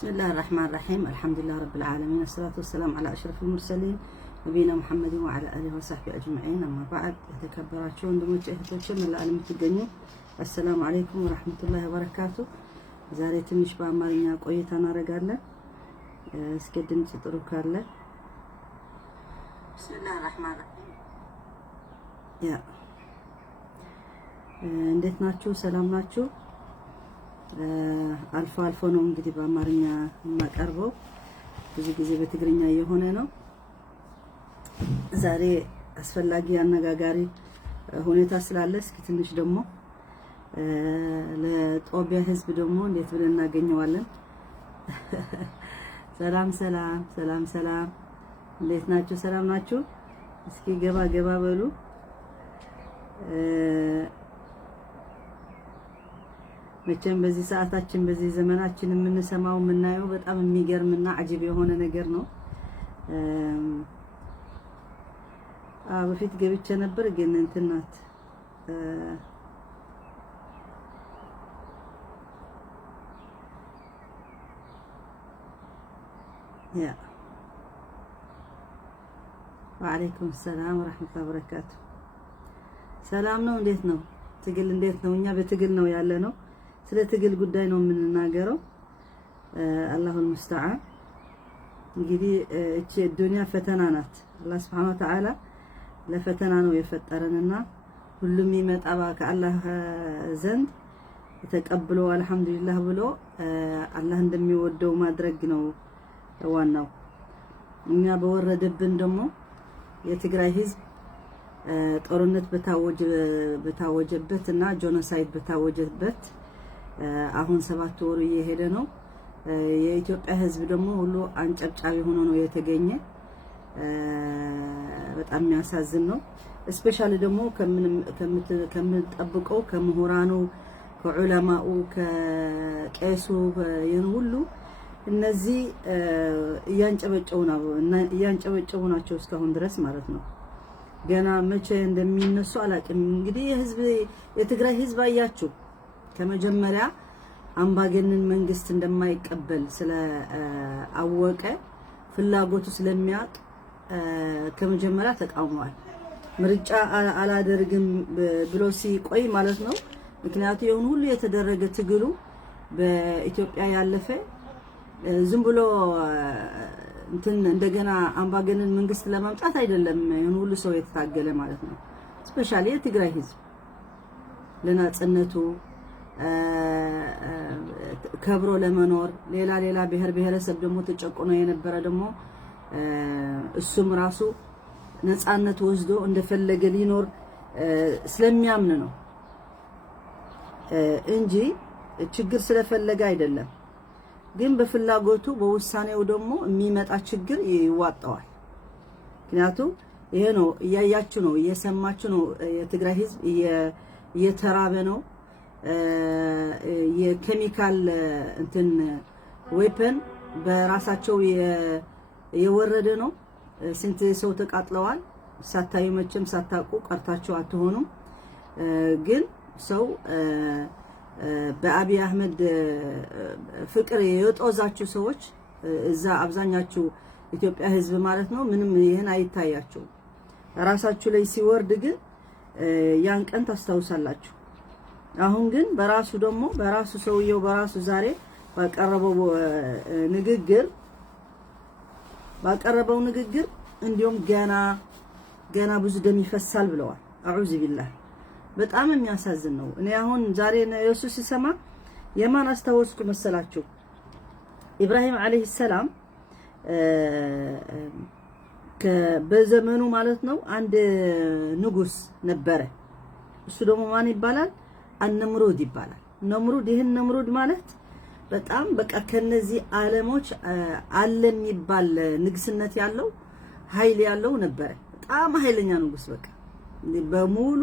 بسم الله الرحمن الرحيم. الحمد لله رب العالمين، الصلاة والسلام على أشرف المرسلين نبينا محمد وعلى آله وصحبه أجمعين. أما بعد የተከበራችሁ ወንድሞቼ እህቶቼ ለዓለም የምትገኙ السلام عليكم ورحمة الله وبركاته። ዛሬ ትንሽ በአማርኛ ቆይታ እናደርጋለን። እስኪ ድምጽ ጥሩ ካለ بسم الله الرحمن الرحيم። ያ እንዴት ናችሁ? ሰላም ናችሁ? አልፎ አልፎ ነው እንግዲህ በአማርኛ የማቀርበው፣ ብዙ ጊዜ በትግርኛ የሆነ ነው። ዛሬ አስፈላጊ አነጋጋሪ ሁኔታ ስላለ እስኪ ትንሽ ደግሞ ለጦቢያ ህዝብ ደግሞ እንዴት ብለን እናገኘዋለን። ሰላም ሰላም ሰላም ሰላም፣ እንዴት ናችሁ? ሰላም ናችሁ? እስኪ ገባ ገባ በሉ። መቼም በዚህ ሰዓታችን በዚህ ዘመናችን የምንሰማው የምናየው በጣም የሚገርምና አጂብ የሆነ ነገር ነው። በፊት ገብቼ ነበር ግን እንትን ናት ያ ወአለይኩም ሰላም ወራህመቱላሂ ወበረካቱ። ሰላም ነው? እንዴት ነው ትግል? እንዴት ነው? እኛ በትግል ነው ያለ ነው። ስለ ትግል ጉዳይ ነው የምንናገረው። አላሁል ሙስተዓን። እንግዲህ እቺ ዱንያ ፈተና ናት። አላህ Subhanahu Wa Ta'ala ለፈተና ነው የፈጠረንና ሁሉም ይመጣ ከአላህ ዘንድ ተቀብሎ አልহামዱሊላህ ብሎ አላህ እንደሚወደው ማድረግ ነው ዋናው። እኛ በወረደብን ደግሞ የትግራይ ህዝብ ጦርነት በታወጀበትና ጆኖሳይድ በታወጀበት አሁን 7 ወር እየሄደ ነው። የኢትዮጵያ ህዝብ ደግሞ ሁሉ አንጨብጫቢ ሆኖ ነው የተገኘ። በጣም የሚያሳዝን ነው። ስፔሻሊ ደግሞ ከምንጠብቀው ከምሁራኑ፣ ከዑለማኡ፣ ከቄሱ ሁሉ እነዚህ እያንጨበጨቡ ናቸው እስካሁን ድረስ ማለት ነው። ገና መቼ እንደሚነሱ አላውቅም። እንግዲህ የትግራይ ህዝብ አያችሁ ከመጀመሪያ አምባገነን መንግስት እንደማይቀበል ስለአወቀ ፍላጎቱ ስለሚያውቅ ከመጀመሪያ ተቃውሟል። ምርጫ አላደርግም ብሎ ሲቆይ ማለት ነው። ምክንያቱም የሆነ ሁሉ የተደረገ ትግሉ በኢትዮጵያ ያለፈ ዝም ብሎ እንትን እንደገና አምባገነን መንግስት ለማምጣት አይደለም። የሆነ ሁሉ ሰው የተታገለ ማለት ነው። ስፔሻሊ የትግራይ ህዝብ ለነጻነቱ ከብሮ ለመኖር ሌላ ብሔር ብሔረሰብ ደግሞ ተጨቆኖ የነበረ ደግሞ እሱም ራሱ ነጻነት ወስዶ እንደፈለገ ሊኖር ስለሚያምን ነው እንጂ ችግር ስለፈለገ አይደለም። ግን በፍላጎቱ በውሳኔው ደግሞ የሚመጣ ችግር ይዋጣዋል። ምክንያቱም ይሄ ነው እያያችሁ ነው እየሰማችሁ ነው። የትግራይ ህዝብ እየተራበ ነው። የኬሚካል እንትን ዌፐን በራሳቸው የወረደ ነው። ስንት ሰው ተቃጥለዋል። ሳታዩ መቼም ሳታውቁ ቀርታችሁ አትሆኑም። ግን ሰው በአብይ አህመድ ፍቅር የጦዛችሁ ሰዎች እዛ አብዛኛችሁ ኢትዮጵያ ህዝብ ማለት ነው ምንም ይሄን አይታያችሁ። ራሳችሁ ላይ ሲወርድ ግን ያን ቀን ታስታውሳላችሁ። አሁን ግን በራሱ ደግሞ በራሱ ሰውየው በራሱ ዛሬ ባቀረበው ንግግር እንዲሁም ገና ብዙ ደም ይፈሳል ብለዋል። አዑዙ ቢላህ። በጣም የሚያሳዝን ነው። እኔ አሁን ዛሬ ኢየሱስ ሲሰማ የማን አስተዋወስኩ መሰላችሁ? ኢብራሂም አለይሂ ሰላም በዘመኑ ማለት ነው አንድ ንጉስ ነበረ። እሱ ደግሞ ማን ይባላል? ነምሩድ ይባላል። ነምሩድ ማለት በጣም በቃ ከነዚህ ዓለሞች አለ የሚባል ንግስነት ያለው ኃይል ያለው ነበረ። በጣም ኃይለኛ ንጉስ በቃ በሙሉ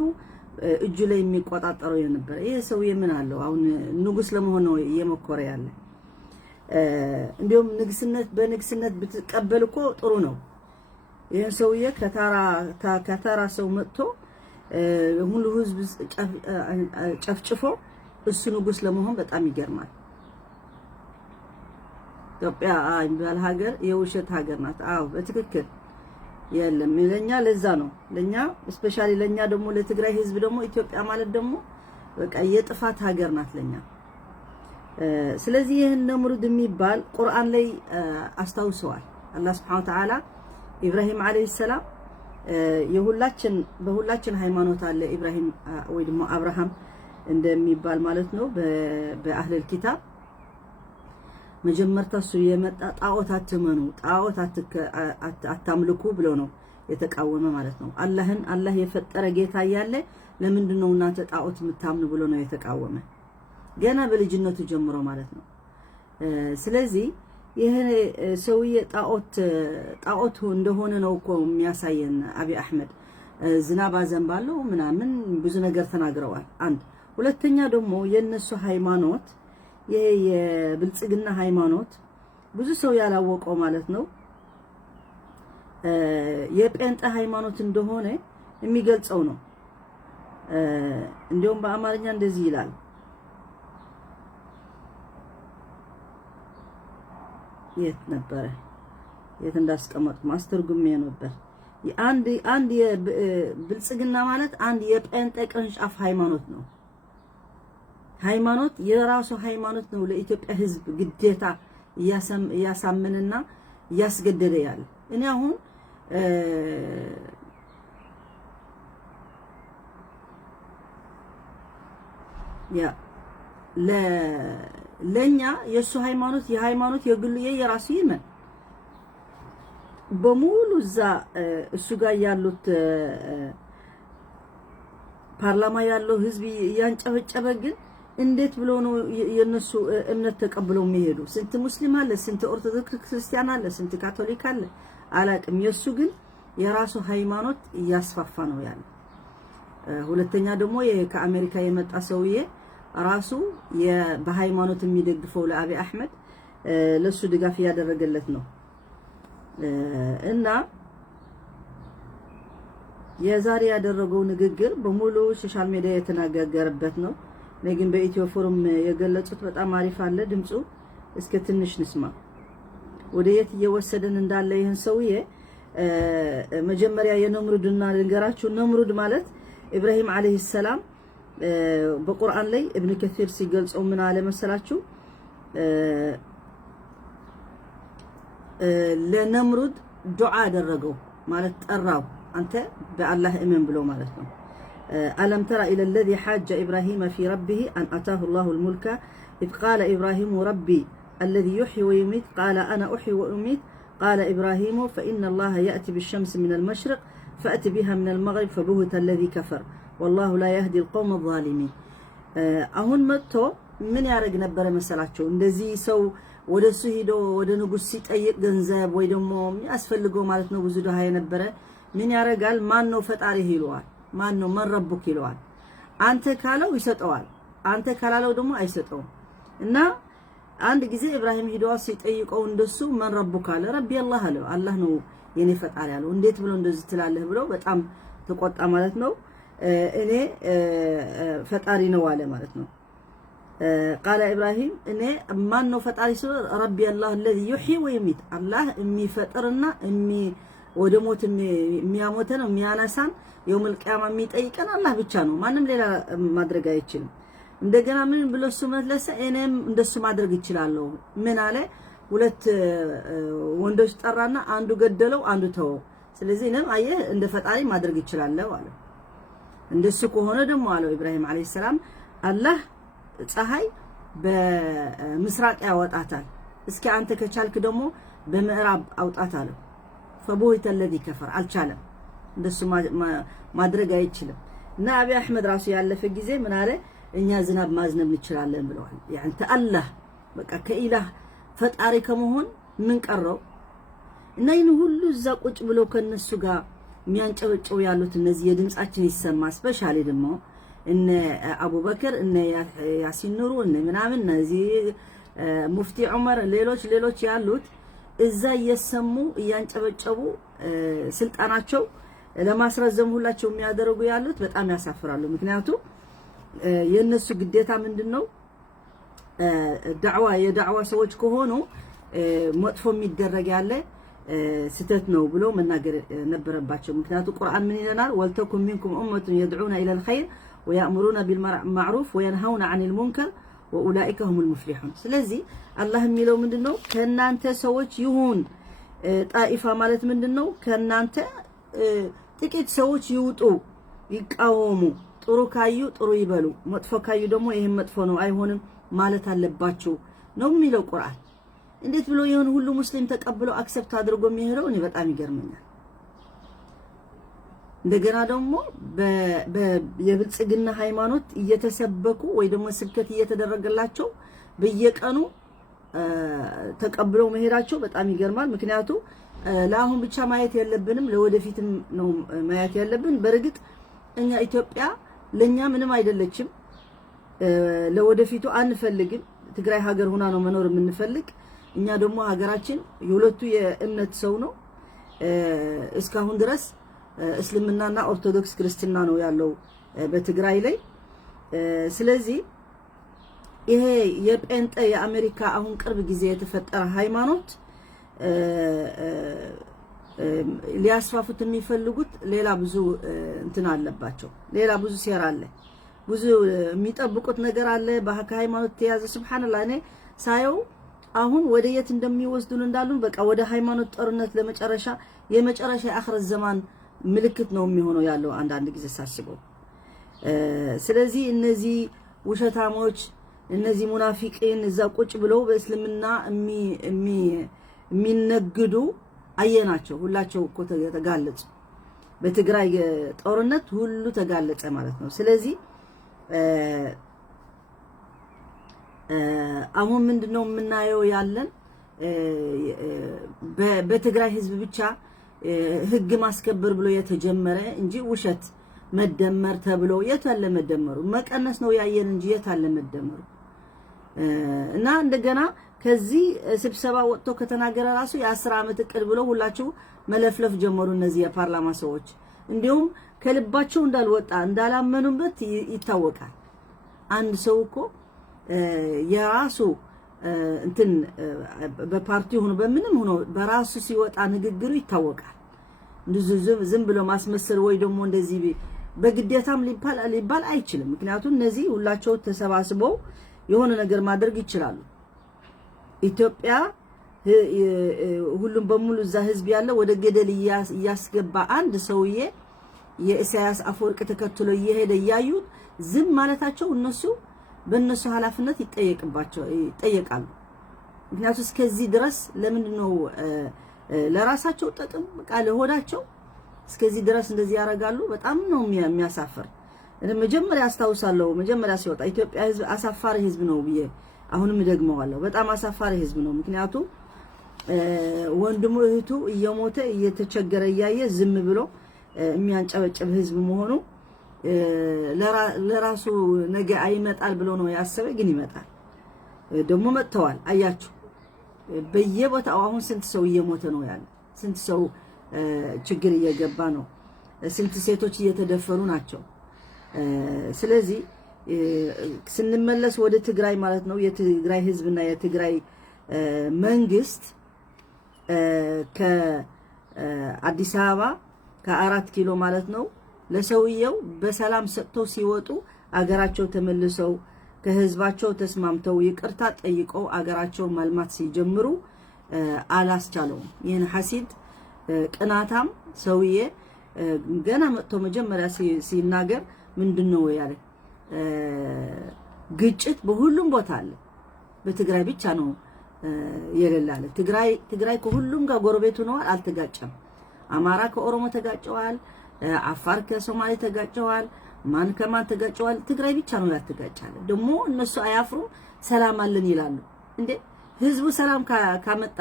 እጁ ላይ የሚቆጣጠረው የነበረ። ይሄ ሰውዬ ምን አለው አሁን ንጉስ ለመሆን ነው እየመኮረ ያለ። እንዲሁም በንግስነት ብትቀበል እኮ ጥሩ ነው። ይሄን ሰውዬ ከተራ ሰው መጥቶ ሁሉ ህዝብ ጨፍጭፎ እሱ ንጉስ ለመሆን በጣም ይገርማል። ኢትዮጵያ የሚባል ሀገር የውሸት ሀገር ናት። አዎ በትክክል የለም ለኛ። ለዛ ነው ለኛ ስፔሻሊ ለኛ ደግሞ ለትግራይ ህዝብ ደግሞ ኢትዮጵያ ማለት ደግሞ በቃ የጥፋት ሀገር ናት ለኛ። ስለዚህ ይህን ነምሩድ የሚባል ቁርአን ላይ አስታውሰዋል አላህ Subhanahu Wa Ta'ala ኢብራሂም አለይሂ ሰላም በሁላችን ሃይማኖት አለ ኢብራሂም ወይ ደግሞ አብርሃም እንደሚባል ማለት ነው በአህለል ኪታብ መጀመርታ እሱ የመጣ ጣዖት አትመኑ ጣዖት አታምልኩ ብሎ ነው የተቃወመ ማለት ነው። አላህ የፈጠረ ጌታ እያለ ለምንድነው እናንተ ጣዖት የምታምኑ ብሎ ነው የተቃወመ ገና በልጅነቱ ጀምሮ ማለት ነው። ስለዚህ ይሄ ሰውዬ ጣዖት እንደሆነ ነው እኮ የሚያሳየን አብይ አህመድ ዝናብ አዘንባለው ምናምን ብዙ ነገር ተናግረዋል። አንድ ሁለተኛ ደግሞ የነሱ ሃይማኖት ይሄ የብልጽግና ሃይማኖት ብዙ ሰው ያላወቀው ማለት ነው የጴንጤ ሃይማኖት እንደሆነ የሚገልጸው ነው። እንዲያውም በአማርኛ እንደዚህ ይላል የት እንዳስቀመጥኩ ማስተርጉሜ ነበር። አንድ የብልጽግና ማለት አንድ የጴንጤ ቅርንጫፍ ሃይማኖት ነው። ሃይማኖት የራሱ ሃይማኖት ነው ለኢትዮጵያ ህዝብ ግዴታ እያሳመነና እያስገደደ ያለ። እኔ አሁን ለኛ የሱ ሃይማኖት የሃይማኖት የግሉ የራሱ ይመን በሙሉ እዛ እሱ ጋር ያሉት ፓርላማ ያለው ህዝብ ያንጨበጨበ ግን እንዴት ብሎ ነው የነሱ እምነት ተቀብለው የሚሄዱ? ስንት ሙስሊም አለ፣ ስንት ኦርቶዶክስ ክርስቲያን አለ፣ ስንት ካቶሊክ አለ አላቅም። የሱ ግን የራሱ ሃይማኖት እያስፋፋ ነው ያለ። ሁለተኛ ደግሞ ከአሜሪካ የመጣ ሰውዬ ራሱ በሃይማኖት የሚደግፈው ለአብይ አህመድ ለሱ ድጋፍ ያደረገለት ነው እና የዛሬ ያደረገው ንግግር በሙሉ ሶሻል ሚዲያ የተናገረበት ነው። ለግን በኢትዮ ፎረም የገለጹት በጣም አሪፍ አለ ድምጹ። እስከ ትንሽ ንስማ ወደ የት እየወሰደን እንዳለ ይሄን ሰውዬ መጀመሪያ የነምሩድና ልንገራችሁ። ነምሩድ ማለት ኢብራሂም አለይሂ ሰላም በቁርአን ላይ ኢብኑ ከሲር ሲገልጸው ምን አለ መሰላችሁ? ለነምሩድ ዱዓ አደረገው ማለት ጠራው፣ አንተ በአላህ እመን ብሎ ማለት ነው። ألم تر إلى الذي حاج إبراهيم في ربه أن أتاه الله الملك إذ قال إبراهيم ربي الذي يحيي ويميت قال أنا أحيي وأميت قال إبراهيم فإن الله يأتي بالشمس من المشرق فأت بها من المغرب فبهت الذي كفر والله لا يهدي القوم الظالمين. أهون متو من يارق نبر مسألاتشو እንደዚህ ሰው ወደሱ ሄዶ ወደ ንጉስ ሲጠይቅ ገንዘብ ወይ ደግሞ ያስፈልገው ማለት ነው ብዙ ደሃ የነበረ ምን ያረጋል? ማን ነው ፈጣሪ ይለዋል። ማን ነው መረቡክ ይለዋል። አንተ ካለው ይሰጠዋል፣ አንተ ካላለው ደግሞ አይሰጠውም። እና አንድ ጊዜ ኢብራሂም ሄዶ ሲጠይቀው እንደሱ መረቡክ አለ። ረቢ አላህ አለው። አላህ ነው የኔ ፈጣሪ አለው። እንዴት ብሎ እንደዚህ ትላለህ ብሎ በጣም ተቆጣ ማለት ነው። እኔ ፈጣሪ ነው አለ ማለት ነው። ቃለ ኢብራሂም እኔ ማን ነው ፈጣሪ ሲል ረቢ አላህ الذي يحيي ويميت አላህ የሚፈጥርና ወደ ሞት የሚያሞተን የሚያነሳን የውመል ቂያማ የሚጠይቀን አላህ ብቻ ነው። ማንም ሌላ ማድረግ አይችልም። እንደገና ምን ብሎ እሱ መለሰ? እኔም እንደሱ ማድረግ ይችላልው። ምን አለ? ሁለት ወንዶች ጠራና አንዱ ገደለው፣ አንዱ ተወው። ስለዚህ እኔም አየህ እንደ ፈጣሪ ማድረግ ይችላልው አለ። እንደሱ ከሆነ ደግሞ አለው ኢብራሂም አለይሂ ሰላም አላህ ፀሐይ በምስራቅ ያወጣታል፣ እስኪ አንተ ከቻልክ ደግሞ በምዕራብ አውጣት አለው። فبوهت الذي كفر አልቻለም፣ እንደሱ ማድረግ አይችልም። እና አብይ አህመድ ራሱ ያለፈ ጊዜ ምን አለ? እኛ ዝናብ ማዝነብ እንችላለን ብለዋል። يعني ተአላህ በቃ ከኢላህ ፈጣሪ ከመሆን ምን ቀረው? እና ይሄን ሁሉ እዛ ቁጭ ብለው ከነሱ ጋር የሚያንጨበጨው ያሉት እነዚህ የድምጻችን ይሰማ ስፔሻሊ ደግሞ እነ አቡበከር እነ ያሲን ኑሩ እነ ምናምን እነዚህ ሙፍቲ ዑመር ሌሎች ያሉት እዛ እየሰሙ እያንጨበጨቡ ስልጣናቸው ለማስረዘም ሁላቸው የሚያደርጉ ያሉት በጣም ያሳፍራሉ። ምክንያቱም የነሱ ግዴታ ምንድነው? የዳዕዋ ሰዎች ከሆኑ መጥፎ የሚደረግ ያለ ስተት ነው ብሎ መናገር ነበረባቸው። ምክንያቱም ቁርአን ምን ይለናል? ወልተኩም ሚንኩም ኡመቱን የድዑና ኢለል ኸይር ወያእሙሩና ቢልማዕሩፍ ወየንሀውና ዐኒል ሙንከር ወኡላኢከ ሁሙል ሙፍሊሑን። ስለዚህ አላህ የሚለው ምንድነው? ከናንተ ሰዎች ይሁን ጣኢፋ ማለት ምንድነው? ከናንተ ጥቂት ሰዎች ይውጡ ይቃወሙ፣ ጥሩ ካዩ ጥሩ ይበሉ፣ መጥፎ ካዩ ደግሞ ይሄን መጥፎ ነው አይሆንም ማለት አለባቸው ነው የሚለው ቁርአን። እንዴት ብሎ ይሁን ሁሉ ሙስሊም ተቀብሎ አክሰፕት አድርጎ የሚሄደው? እኔ በጣም ይገርመኛል። እንደገና ደግሞ የብልጽግና ሃይማኖት እየተሰበኩ ወይ ደግሞ ስብከት እየተደረገላቸው በየቀኑ ተቀብለው መሄዳቸው በጣም ይገርማል። ምክንያቱም ለአሁን ብቻ ማየት ያለብንም ለወደፊትም ነው ማየት ያለብን። በርግጥ እኛ ኢትዮጵያ ለኛ ምንም አይደለችም፣ ለወደፊቱ አንፈልግም። ትግራይ ሀገር ሆና ነው መኖር የምንፈልግ። እኛ ደግሞ ሀገራችን የሁለቱ የእምነት ሰው ነው። እስካሁን ድረስ እስልምናና ኦርቶዶክስ ክርስትና ነው ያለው በትግራይ ላይ። ስለዚህ ይሄ የጴንጤ የአሜሪካ አሁን ቅርብ ጊዜ የተፈጠረ ሃይማኖት ሊያስፋፉት የሚፈልጉት ሌላ ብዙ እንትን አለባቸው። ሌላ ብዙ ሴራ አለ፣ ብዙ የሚጠብቁት ነገር አለ ከሃይማኖት ተያዘ። ሱብሃንአላህ እኔ ሳየው አሁን ወደ የት እንደሚወስዱን እንዳሉን በቃ ወደ ሃይማኖት ጦርነት ለመጨረሻ የመጨረሻ የአኽረት ዘማን ምልክት ነው የሚሆነው ያለው አንዳንድ ጊዜ ሳስበው። ስለዚህ እነዚህ ውሸታሞች እነዚህ ሙናፊቂን እዛ ቁጭ ብለው በእስልምና የሚነግዱ አየናቸው። ሁላቸው እኮ ተጋለጹ። በትግራይ ጦርነት ሁሉ ተጋለጸ ማለት ነው። ስለዚህ አሁን ምንድነው የምናየው ያለን በትግራይ ህዝብ ብቻ ህግ ማስከበር ብሎ የተጀመረ እንጂ ውሸት መደመር ተብሎ የታለ መደመሩ? መቀነስ ነው ያየን እንጂ የታለ መደመሩ? እና እንደገና ከዚህ ስብሰባ ወጥቶ ከተናገረ ራሱ የ10 ዓመት እቅድ ብሎ ሁላችሁ መለፍለፍ ጀመሩ እነዚህ የፓርላማ ሰዎች። እንዲሁም ከልባቸው እንዳልወጣ እንዳላመኑበት ይታወቃል። አንድ ሰው እኮ የራሱ እንትን በፓርቲው ሆኖ በምንም ሆኖ በራሱ ሲወጣ ንግግሩ ይታወቃል። ዝም ብሎ ማስመሰል ወይ ደግሞ እንደዚህ በግዴታም ሊባል አይችልም። ምክንያቱም እነዚህ ሁላቸው ተሰባስበው የሆነ ነገር ማድረግ ይችላሉ። ኢትዮጵያ ሁሉም በሙሉ እዛ ህዝብ ያለ ወደ ገደል እያስገባ አንድ ሰውዬ የኢሳያስ አፈወርቅ ተከትሎ እየሄደ እያዩት ዝም ማለታቸው እነሱ በእነሱ ኃላፊነት ይጠየቃሉ። ምክንያቱም እስከዚህ ድረስ ለምንድነው ለራሳቸው ጥቅም በቃ ለሆዳቸው እስከዚህ ድረስ እንደዚህ ያደርጋሉ? በጣም ነው የሚያሳፍር። እኔ መጀመሪያ አስታውሳለሁ መጀመሪያ ሲወጣ ኢትዮጵያ ህዝብ አሳፋሪ ህዝብ ነው ብዬ አሁንም ደግመዋለሁ። በጣም አሳፋሪ ህዝብ ነው። ምክንያቱም ወንድሙ እህቱ እየሞተ እየተቸገረ እያየ ዝም ብሎ የሚያንጨበጭብ ህዝብ መሆኑ ለራሱ ነገ አይመጣል ብሎ ነው ያሰበ። ግን ይመጣል ደግሞ መጥተዋል። አያችሁ በየቦታው አሁን ስንት ሰው እየሞተ ነው ያለ፣ ስንት ሰው ችግር እየገባ ነው፣ ስንት ሴቶች እየተደፈሩ ናቸው። ስለዚህ ስንመለስ ወደ ትግራይ ማለት ነው የትግራይ ህዝብና የትግራይ መንግስት ከአዲስ አበባ ከ4 ኪሎ ማለት ነው ለሰውየው በሰላም ሰጥተው ሲወጡ አገራቸው ተመልሰው ከህዝባቸው ተስማምተው ይቅርታ ጠይቀው አገራቸው ማልማት ሲጀምሩ አላስቻለውም። ይሄን ሐሲድ ቅናታም ሰውዬ ገና መጥቶ መጀመሪያ ሲናገር ምንድነው ያለ ግጭት በሁሉም ቦታ አለ፣ በትግራይ ብቻ ነው የሌላለ። ትግራይ ከሁሉም ጋር ጎረቤቱ ነው፣ አልተጋጨም። አማራ ከኦሮሞ ተጋጨዋል፣ አፋር ከሶማሌ ተጋጨዋል፣ ማን ከማን ተጋጨዋል። ትግራይ ብቻ ነው ያልተጋጫለ። ደግሞ እነሱ አያፍሩ ሰላም አለን ይላሉ። እንዴ ህዝቡ ሰላም ካመጣ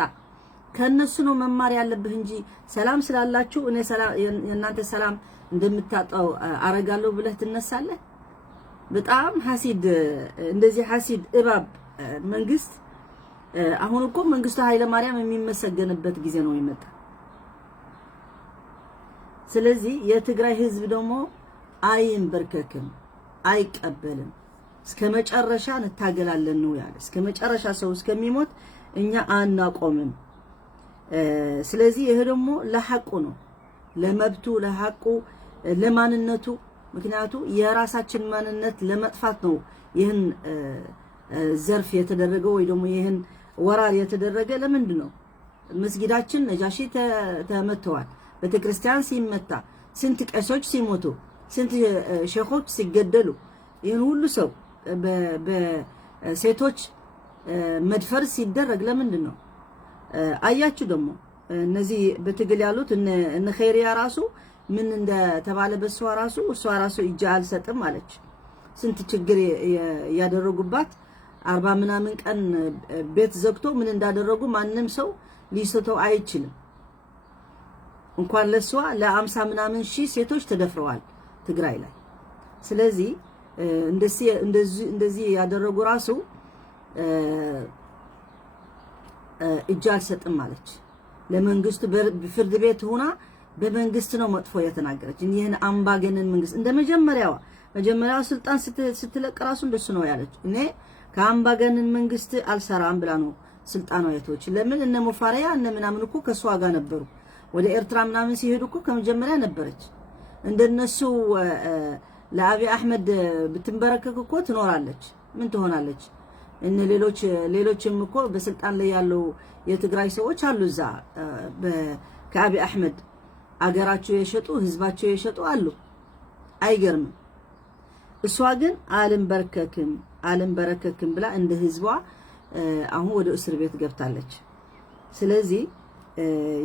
ከነሱ ነው መማር ያለብህ እንጂ ሰላም ስላላችሁ እኔ ሰላም የእናንተ ሰላም እንደምታጣው አረጋለሁ ብለህ ትነሳለህ? በጣም ሐሲድ እንደዚህ ሐሲድ እባብ መንግስት። አሁን እኮ መንግስቱ ኃይለ ማርያም የሚመሰገንበት ጊዜ ነው የመጣ። ስለዚህ የትግራይ ህዝብ ደግሞ አይንበርከክም፣ አይቀበልም። እስከ መጨረሻ እንታገላለን ነው ያለ። እስከ መጨረሻ ሰው እስከሚሞት እኛ አናቆምም። ስለዚህ ይሄ ደግሞ ለሐቁ ነው፣ ለመብቱ፣ ለሐቁ፣ ለማንነቱ። ምክንያቱ የራሳችን ማንነት ለመጥፋት ነው ይህን ዘርፍ የተደረገው ወይ ደግሞ ይህን ወራር የተደረገ። ለምንድን ነው መስጊዳችን ነጃሺ ተመተዋል፣ ቤተክርስቲያን ሲመታ፣ ስንት ቄሶች ሲሞቱ፣ ስንት ሼኾች ሲገደሉ፣ ይህን ሁሉ ሰው በሴቶች መድፈር ሲደረግ ለምንድን ነው? አያችሁ ደግሞ እነዚህ በትግል ያሉት እነ ኸይሪያ ራሱ ምን እንደተባለ በሷ ራሱ እጅ አልሰጥም አለች። ስንት ችግር ያደረጉባት 40 ምናምን ቀን ቤት ዘግቶ ምን እንዳደረጉ ማንም ሰው ሊስተው አይችልም። እንኳን ለሷ ለ50 ምናምን ሺህ ሴቶች ተደፍረዋል ትግራይ ላይ። ስለዚህ እንደዚህ ያደረጉ ራሱ እጅ አልሰጥም አለች። ለመንግስቱ ፍርድ ቤት ሆና በመንግስት ነው መጥፎ የተናገረች። ይህን አምባገነን መንግስት እንደ መጀመሪያው ስልጣን ስትለቅ ራሱ እንደሱ ነው ያለች። እኔ ከአምባገነን መንግስት አልሰራም ብላ ነው ስልጣኗ የተወች። ለምን እነ ሙፋሪያ እነ ምናምን እኮ ከሷ ጋር ነበሩ። ወደ ኤርትራ ምናምን ሲሄዱ እኮ ከመጀመሪያ ነበረች። እንደነሱ ለአብይ አህመድ ብትንበረከክ እኮ ትኖራለች። ምን ትሆናለች? እነ ሌሎችም እኮ በስልጣን ላይ ያለው የትግራይ ሰዎች አሉ እዛ ከአብይ አህመድ አገራቸው የሸጡ ህዝባቸው የሸጡ አሉ። አይገርምም? እሷ ግን አልንበረከክም ብላ እንደ ህዝቧ አሁን ወደ እስር ቤት ገብታለች። ስለዚህ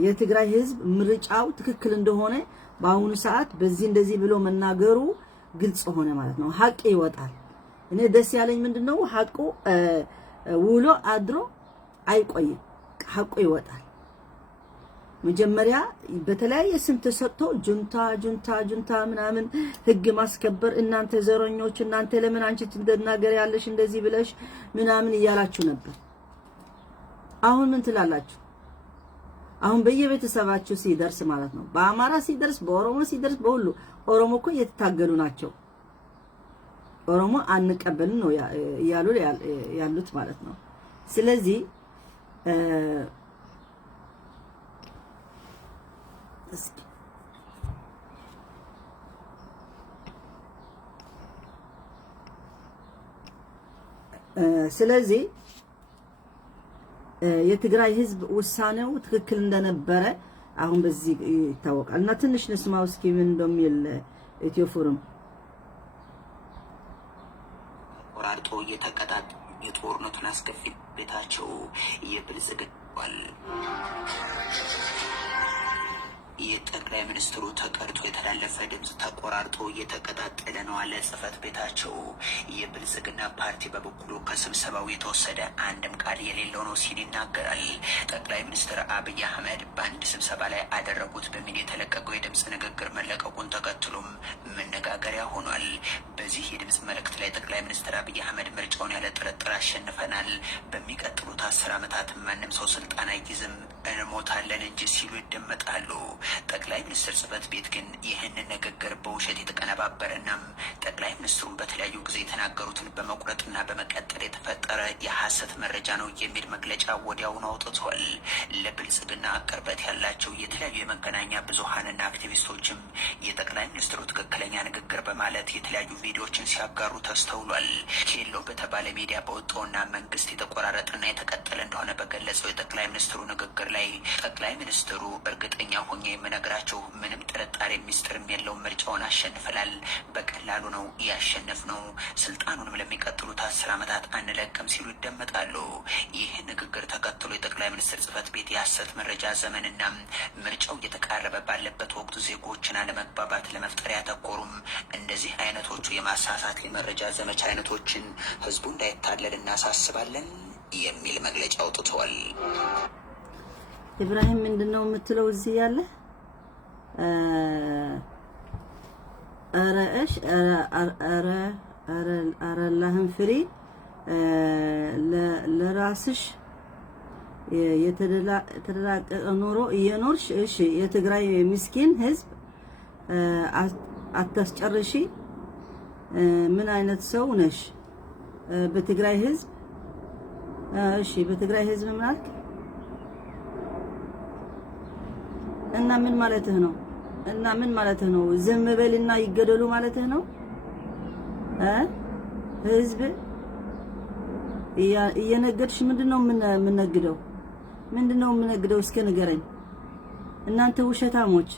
የትግራይ ህዝብ ምርጫው ትክክል እንደሆነ በአሁኑ ሰዓት በዚህ እንደዚህ ብሎ መናገሩ ግልጽ ሆነ ማለት ነው። ሀቅ ይወጣል። እኔ ደስ ያለኝ ምንድነው ሀቁ ውሎ አድሮ አይቆይም። ሀቁ ይወጣል። መጀመሪያ በተለያየ ስም ተሰጥቶ ጁንታ ምናምን ህግ ማስከበር፣ እናንተ ዘረኞች፣ እናንተ ለምን አንቺ ትናገር ያለሽ እንደዚህ ብለሽ ምናምን እያላችሁ ነበር። አሁን ምን ትላላችሁ? አሁን በየቤተሰባችሁ ሲደርስ ማለት ነው፣ በአማራ ሲደርስ፣ በኦሮሞ ሲደርስ፣ በሁሉ ኦሮሞ እኮ እየተታገሉ ናቸው። ኦሮሞ አንቀበልን ነው እያሉ ያሉት ማለት ነው። ስለዚህ ስለዚህ የትግራይ ህዝብ ውሳኔው ትክክል እንደነበረ አሁን በዚህ ይታወቃል። እና ትንሽ ንስማው እስኪ ምን እንደሚል ኢትዮ ፎረም ወራርጦ የተቀጣጥ የጦርነቱን አስከፊ ቤታቸው የብልጽግናል የጠቅላይ ሚኒስትሩ ተቀርጾ የተላለፈ ድምጽ ተቆራርጦ እየተቀጣጠለ ነው አለ ጽህፈት ቤታቸው። የብልጽግና ፓርቲ በበኩሉ ከስብሰባው የተወሰደ አንድም ቃል የሌለው ነው ሲል ይናገራል። ጠቅላይ ሚኒስትር አብይ አህመድ በአንድ ስብሰባ ላይ አደረጉት በሚል የተለቀቀው የድምጽ ንግግር መለቀቁን ተከትሎም መነጋገሪያ ሆኗል። በዚህ የድምጽ መልእክት ላይ ጠቅላይ ሚኒስትር አብይ አህመድ ምርጫውን ያለ ጥርጥር አሸንፈናል፣ በሚቀጥሉት 10 ዓመታት ማንም ሰው ስልጣን አይይዝም፣ እንሞታለን እንጂ ሲሉ ይደመጣሉ። ጠቅላይ ሚኒስትር ጽህፈት ቤት ግን ይህንን ንግግር በውሸት የተቀነባበረና ጠቅላይ ሚኒስትሩን በተለያዩ ጊዜ የተናገሩትን በመቁረጥና በመቀጠል የተፈጠረ የሐሰት መረጃ ነው የሚል መግለጫ ወዲያውኑ አውጥቷል። ለብልጽግና ቅርበት ያላቸው የተለያዩ የመገናኛ ብዙሃንና አክቲቪስቶችም የጠቅላይ ሚኒስትሩ ትክክለኛ ንግግር በማለት የተለያዩ ቪዲዮዎችን ሲያጋሩ ተስተውሏል። ኬሎ በተባለ ሚዲያ በወጣውና መንግስት የተቆራረጠና የተቀጠለ እንደሆነ በገለጸው የጠቅላይ ሚኒስትሩ ንግግር ላይ ጠቅላይ ሚኒስትሩ እርግጠኛ ሆኜ የምነግራቸው ምንም ጥርጣሬ ሚስጥርም የለውም፣ ምርጫውን አሸንፈናል፣ በቀላሉ ነው ያሸነፍነው፣ ስልጣኑንም ለሚቀጥሉት 10 ዓመታት አንለቅም ሲሉ ይደመጣሉ። ይህ ንግግር ተከትሎ የጠቅላይ ሚኒስትር ጽህፈት ቤት የሐሰት መረጃ ዘመንና ምርጫው እየተቃረበ ባለበት ወቅት ዜጎችን አለመግባባት ለመፍጠር ያተኮሩም እንደዚህ አይነቶቹ የማሳሳት የመረጃ ዘመቻ አይነቶችን ህዝቡ እንዳይታለል እናሳስባለን የሚል መግለጫ አውጥተዋል። ኢብራሂም ምንድነው የምትለው እዚህ ያለ አረሽ አረላህን ፍሪ ለራስሽ የተደላቀቀ ኑሮ እየኖርሽ እሺ የትግራይ ምስኪን ህዝብ አታስጨርሺ። ምን አይነት ሰው ነሽ? በትግራይ ህዝብ እሺ በትግራይ ህዝብ ምን አልክ? እና ምን ማለትህ ነው? እና ምን ማለትህ ነው? ዝም በልና ይገደሉ ማለትህ ነው? ህዝብ እየነገድሽ ምንድነው የምንነግደው? ምንድነው የምንነግደው? እስኪ ንገረኝ። እናንተ ውሸታሞች፣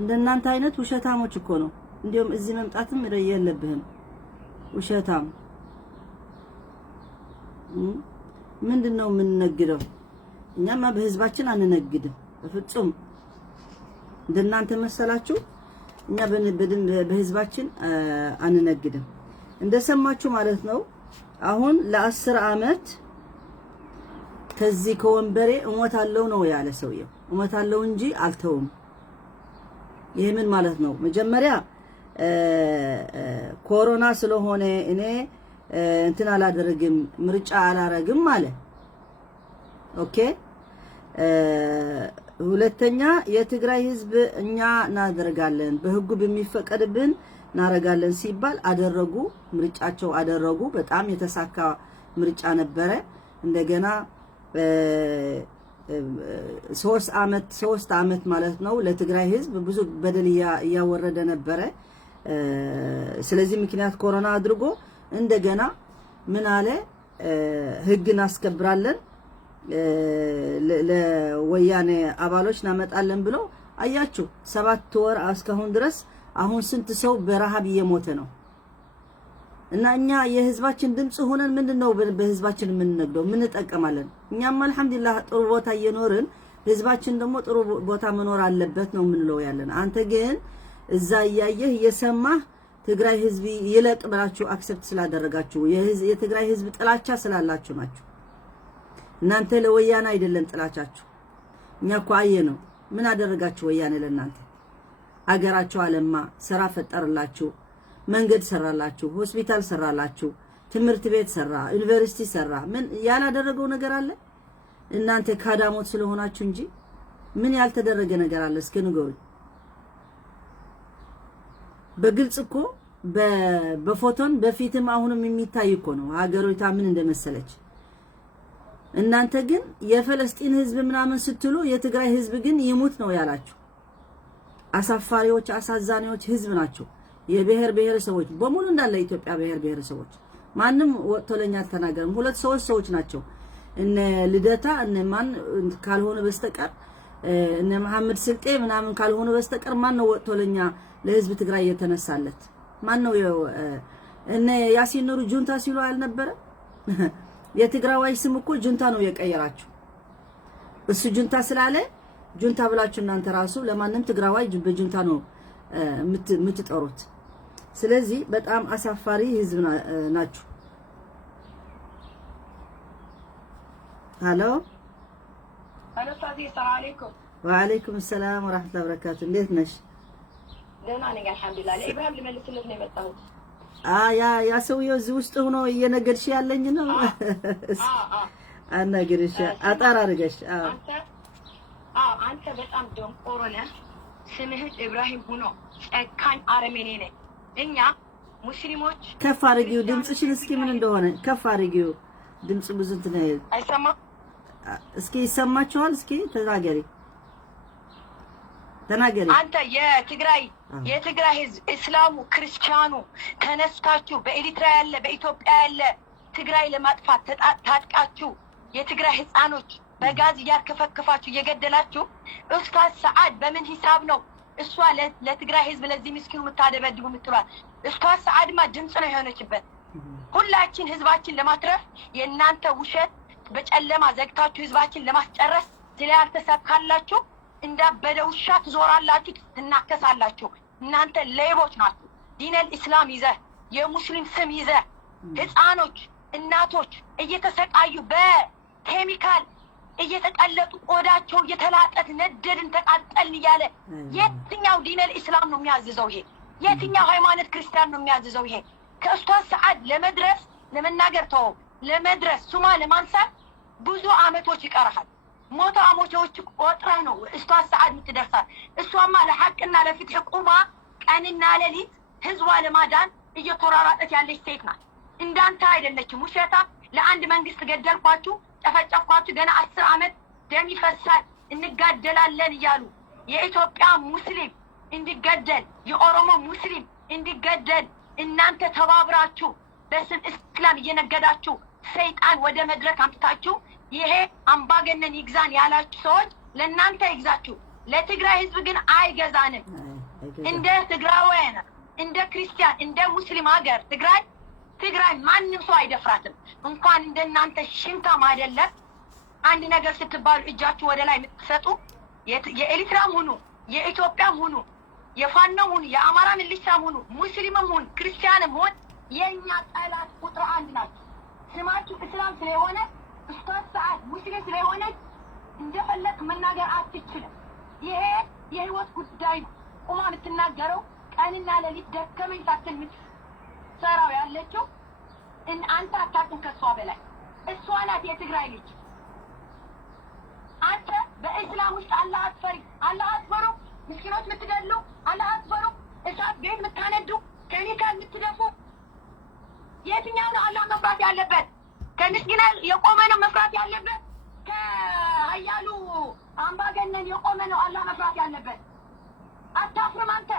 እንደናንተ አይነት ውሸታሞች እኮ ነው። እንዲያውም እዚህ መምጣትም የለብህም ውሸታም። ምንድነው የምንነግደው? እኛማ በህዝባችን አንነግድም በፍጹም። እንደናንተ መሰላችሁ? እኛ በህዝባችን አንነግድም። እንደሰማችሁ ማለት ነው። አሁን ለ10 አመት ከዚህ ከወንበሬ እሞታለሁ ነው ያለ ሰውየው። እሞታለሁ እንጂ አልተውም። ይሄ ምን ማለት ነው? መጀመሪያ ኮሮና ስለሆነ እኔ እንትን አላደረግም፣ ምርጫ አላረግም አለ። ኦኬ። ሁለተኛ የትግራይ ህዝብ እኛ እናደርጋለን በህጉ በሚፈቀድብን እናረጋለን ሲባል አደረጉ። ምርጫቸው አደረጉ። በጣም የተሳካ ምርጫ ነበረ። እንደገና 3 አመት ማለት ነው ለትግራይ ህዝብ ብዙ በደል እያወረደ ነበረ። ስለዚህ ምክንያት ኮሮና አድርጎ እንደገና ምን አለ? ህግን አስከብራለን ለወያኔ አባሎች እናመጣለን ብሎ አያችሁ 7 ወር እስካሁን ድረስ አሁን ስንት ሰው በረሃብ እየሞተ ነው። እና እኛ የህዝባችን ድምጽ ሆነን ምንድነው በህዝባችን የምንነግደው? ምን እንጠቀማለን? እኛም አልহামዱሊላህ ጥሩ ቦታ እየኖርን ህዝባችን ደግሞ ጥሩ ቦታ መኖር አለበት ነው የምንለው ያለን። አንተ ግን እዛ እያየህ እየሰማህ ትግራይ ህዝብ ይለቅ ብላችሁ አክሰፕት ስላደረጋችሁ የትግራይ ህዝብ ጥላቻ ስላላችሁ ናችሁ። እናንተ ለወያኔ አይደለም ጥላቻችሁ። እኛ እኮ አየነው። ምን አደረጋችሁ ወያኔ ለእናንተ? አገራችሁ አለማ፣ ስራ ፈጠርላችሁ፣ መንገድ ሰራላችሁ፣ ሆስፒታል ሰራላችሁ፣ ትምህርት ቤት ሰራ፣ ዩኒቨርሲቲ ሰራ። ምን ያላደረገው ነገር አለ? እናንተ ካዳሞት ስለሆናችሁ እንጂ ምን ያልተደረገ ነገር አለ? እስኪ ንገሩኝ። በግልጽ እኮ በፎቶን በፊትም አሁንም የሚታይ እኮ ነው ሀገሪቷ ምን እንደመሰለች። እናንተ ግን የፈለስጢን ህዝብ ምናምን ስትሉ የትግራይ ህዝብ ግን ይሙት ነው ያላችሁ። አሳፋሪዎች፣ አሳዛኔዎች ህዝብ ናቸው። የብሔር ብሔረሰቦች በሙሉ እንዳለ ኢትዮጵያ ብሔር ብሔረሰቦች ማንም ወጥቶ ለኛ አልተናገረም። 2 ሰዎች ናቸው እነ ልደታ እነ ማን ካልሆነ በስተቀር እነ መሐመድ ስልጤ ምናምን ካልሆነ በስተቀር ማን ነው ወጥቶ ለኛ ለህዝብ ትግራይ የተነሳለት? ማን ነው? እነ ያሲን ኑሩ ጁንታ ሲሉ አልነበረ? የትግራዋይ ስም እኮ ጁንታ ነው የቀየራችሁ። እሱ ጁንታ ስላለ ጁንታ ብላችሁ እናንተ ራሱ ለማንም ትግራዋይ በጁንታ ነው የምትጠሩት። ስለዚህ በጣም አሳፋሪ ህዝብ ናችሁ። ሄሎ ሳዲ ሰላም አለይኩም። ወአለይኩም ሰላም ወራህመቱላሂ ወበረካቱ። እንዴት ነሽ? ደህና ነኝ አልሐምዱሊላህ። ለኢብራሂም ልመልስለት ነው የመጣሁት። ያ ሰውዬው እዚህ ውስጥ ሆኖ እየነገድሽ ያለኝ ነው። አናግርሽ አጣራ አድርገሽ። አንተ በጣም ደንቆሮ ነህ። ስምህ ኢብራሂም ሆኖ ጨካኝ አረመኔ ነህ። እኛ ሙስሊሞች ከፍ አድርጊው ድምጽሽን እስኪ ምን እንደሆነ ከፍ አድርጊው። ድምጽ ብዙ እንትን አይሰማም። እስኪ ይሰማችኋል? እስኪ ተናገሪ። አንተ የትግራይ ህዝብ እስላሙ ክርስቲያኑ ተነስታችሁ በኤሪትራ ያለ በኢትዮጵያ ያለ ትግራይ ለማጥፋት ታጥቃችሁ የትግራይ ህፃኖች በጋዝ እያርከፈከፋችሁ እየገደላችሁ ኡስታዝ ሰዓድ በምን ሂሳብ ነው እሷ ለትግራይ ህዝብ ለዚህ ምስኪኑ የምታደበድቡ የምትሏት? ኡስታዝ ሰዓድማ ድምጽ ነው የሆነችበት። ሁላችን ህዝባችን ለማትረፍ የእናንተ ውሸት በጨለማ ዘግታችሁ ህዝባችን ለማስጨረስ ስላልተሳካላችሁ እንዳበደ ውሻ ትዞራላችሁ፣ ትናከሳላችሁ። እናንተ ሌቦች ናችሁ። ዲነል ኢስላም ይዘህ የሙስሊም ስም ይዘህ ህፃኖች እናቶች እየተሰቃዩ በኬሚካል እየተቀለጡ ቆዳቸው እየተላጠት ነደድን ተቃጠልን እያለ የትኛው ዲነል ኢስላም ነው የሚያዝዘው? ይሄ የትኛው ሃይማኖት ክርስቲያን ነው የሚያዝዘው? ይሄ ከኡስታዝ ሰዓድ ለመድረስ ለመናገር ተው ለመድረስ ሱማ ለማንሳት ብዙ አመቶች ይቀርሃል። ሞቶ አሞቾች ቆጥረህ ነው ኡስታዝ ሰዓድ የምትደርሳት። እሷማ ለሐቅና ለፍትህ ቁማ ቀንና ሌሊት ህዝቧ ለማዳን እየተራራጠች ያለች ሴት ናት። እንዳንተ አይደለችም። ውሸታ ለአንድ መንግስት ገደልኳችሁ፣ ጨፈጨፍኳችሁ፣ ገና 10 ዓመት ደም ይፈሳል እንጋደላለን እያሉ የኢትዮጵያ ሙስሊም እንዲገደል የኦሮሞ ሙስሊም እንዲገደል እናንተ ተባብራችሁ በስም እስላም እየነገዳችሁ ሰይጣን ወደ መድረክ አምጥታችሁ ይሄ አምባገነን ይግዛን ያላችሁ ሰዎች ለእናንተ ይግዛችሁ። ለትግራይ ህዝብ ግን አይገዛንም። እንደ ትግራውያን እንደ ክርስቲያን እንደ ሙስሊም ሀገር ትግራይ ማንም ሰው አይደፍራትም። እንኳን እንደናንተ ሽንታም አይደለም። አንድ ነገር ስትባሉ እጃችሁ ወደ ላይ የምትሰጡ የኤርትራም ሁኑ የኢትዮጵያም ሁኑ የፋኖም ሁኑ የአማራ ሚሊሻም ሁኑ ሙስሊምም ሁኑ ክርስቲያንም ሁኑ የኛ ጠላት ቁጥር 1 ናቸው። ስማችሁ እስላም ስለሆነ እስከ ሰዓት ሙስሊም ስለሆነ እንደፈለክ መናገር አትችልም። ይሄ የህይወት ጉዳይ ነው። ቁማ የምትናገረው ቀንና ሌሊት ደከመኝ ሳትል የምትሰራው ያለችው አንተ አታውቅም። ከሷ በላይ እሷ ናት የትግራይ ልጅ። አንተ በእስላም ውስጥ አላህ አትፈሪ፣ አላህ አትፈሩ፣ ምስኪኖች የምትገሉ አላህ አትፈሩ፣ እሳት ቤት የምታነዱ ኬሚካል የምትደፉ የትኛው ነው አላህ መፍራት ያለበት? ከምስኪና የቆመ ነው መፍራት ያለበት? ከሀያሉ አምባገነን የቆመ ነው አላህ መፍራት ያለበት? አታፍርም አንተ?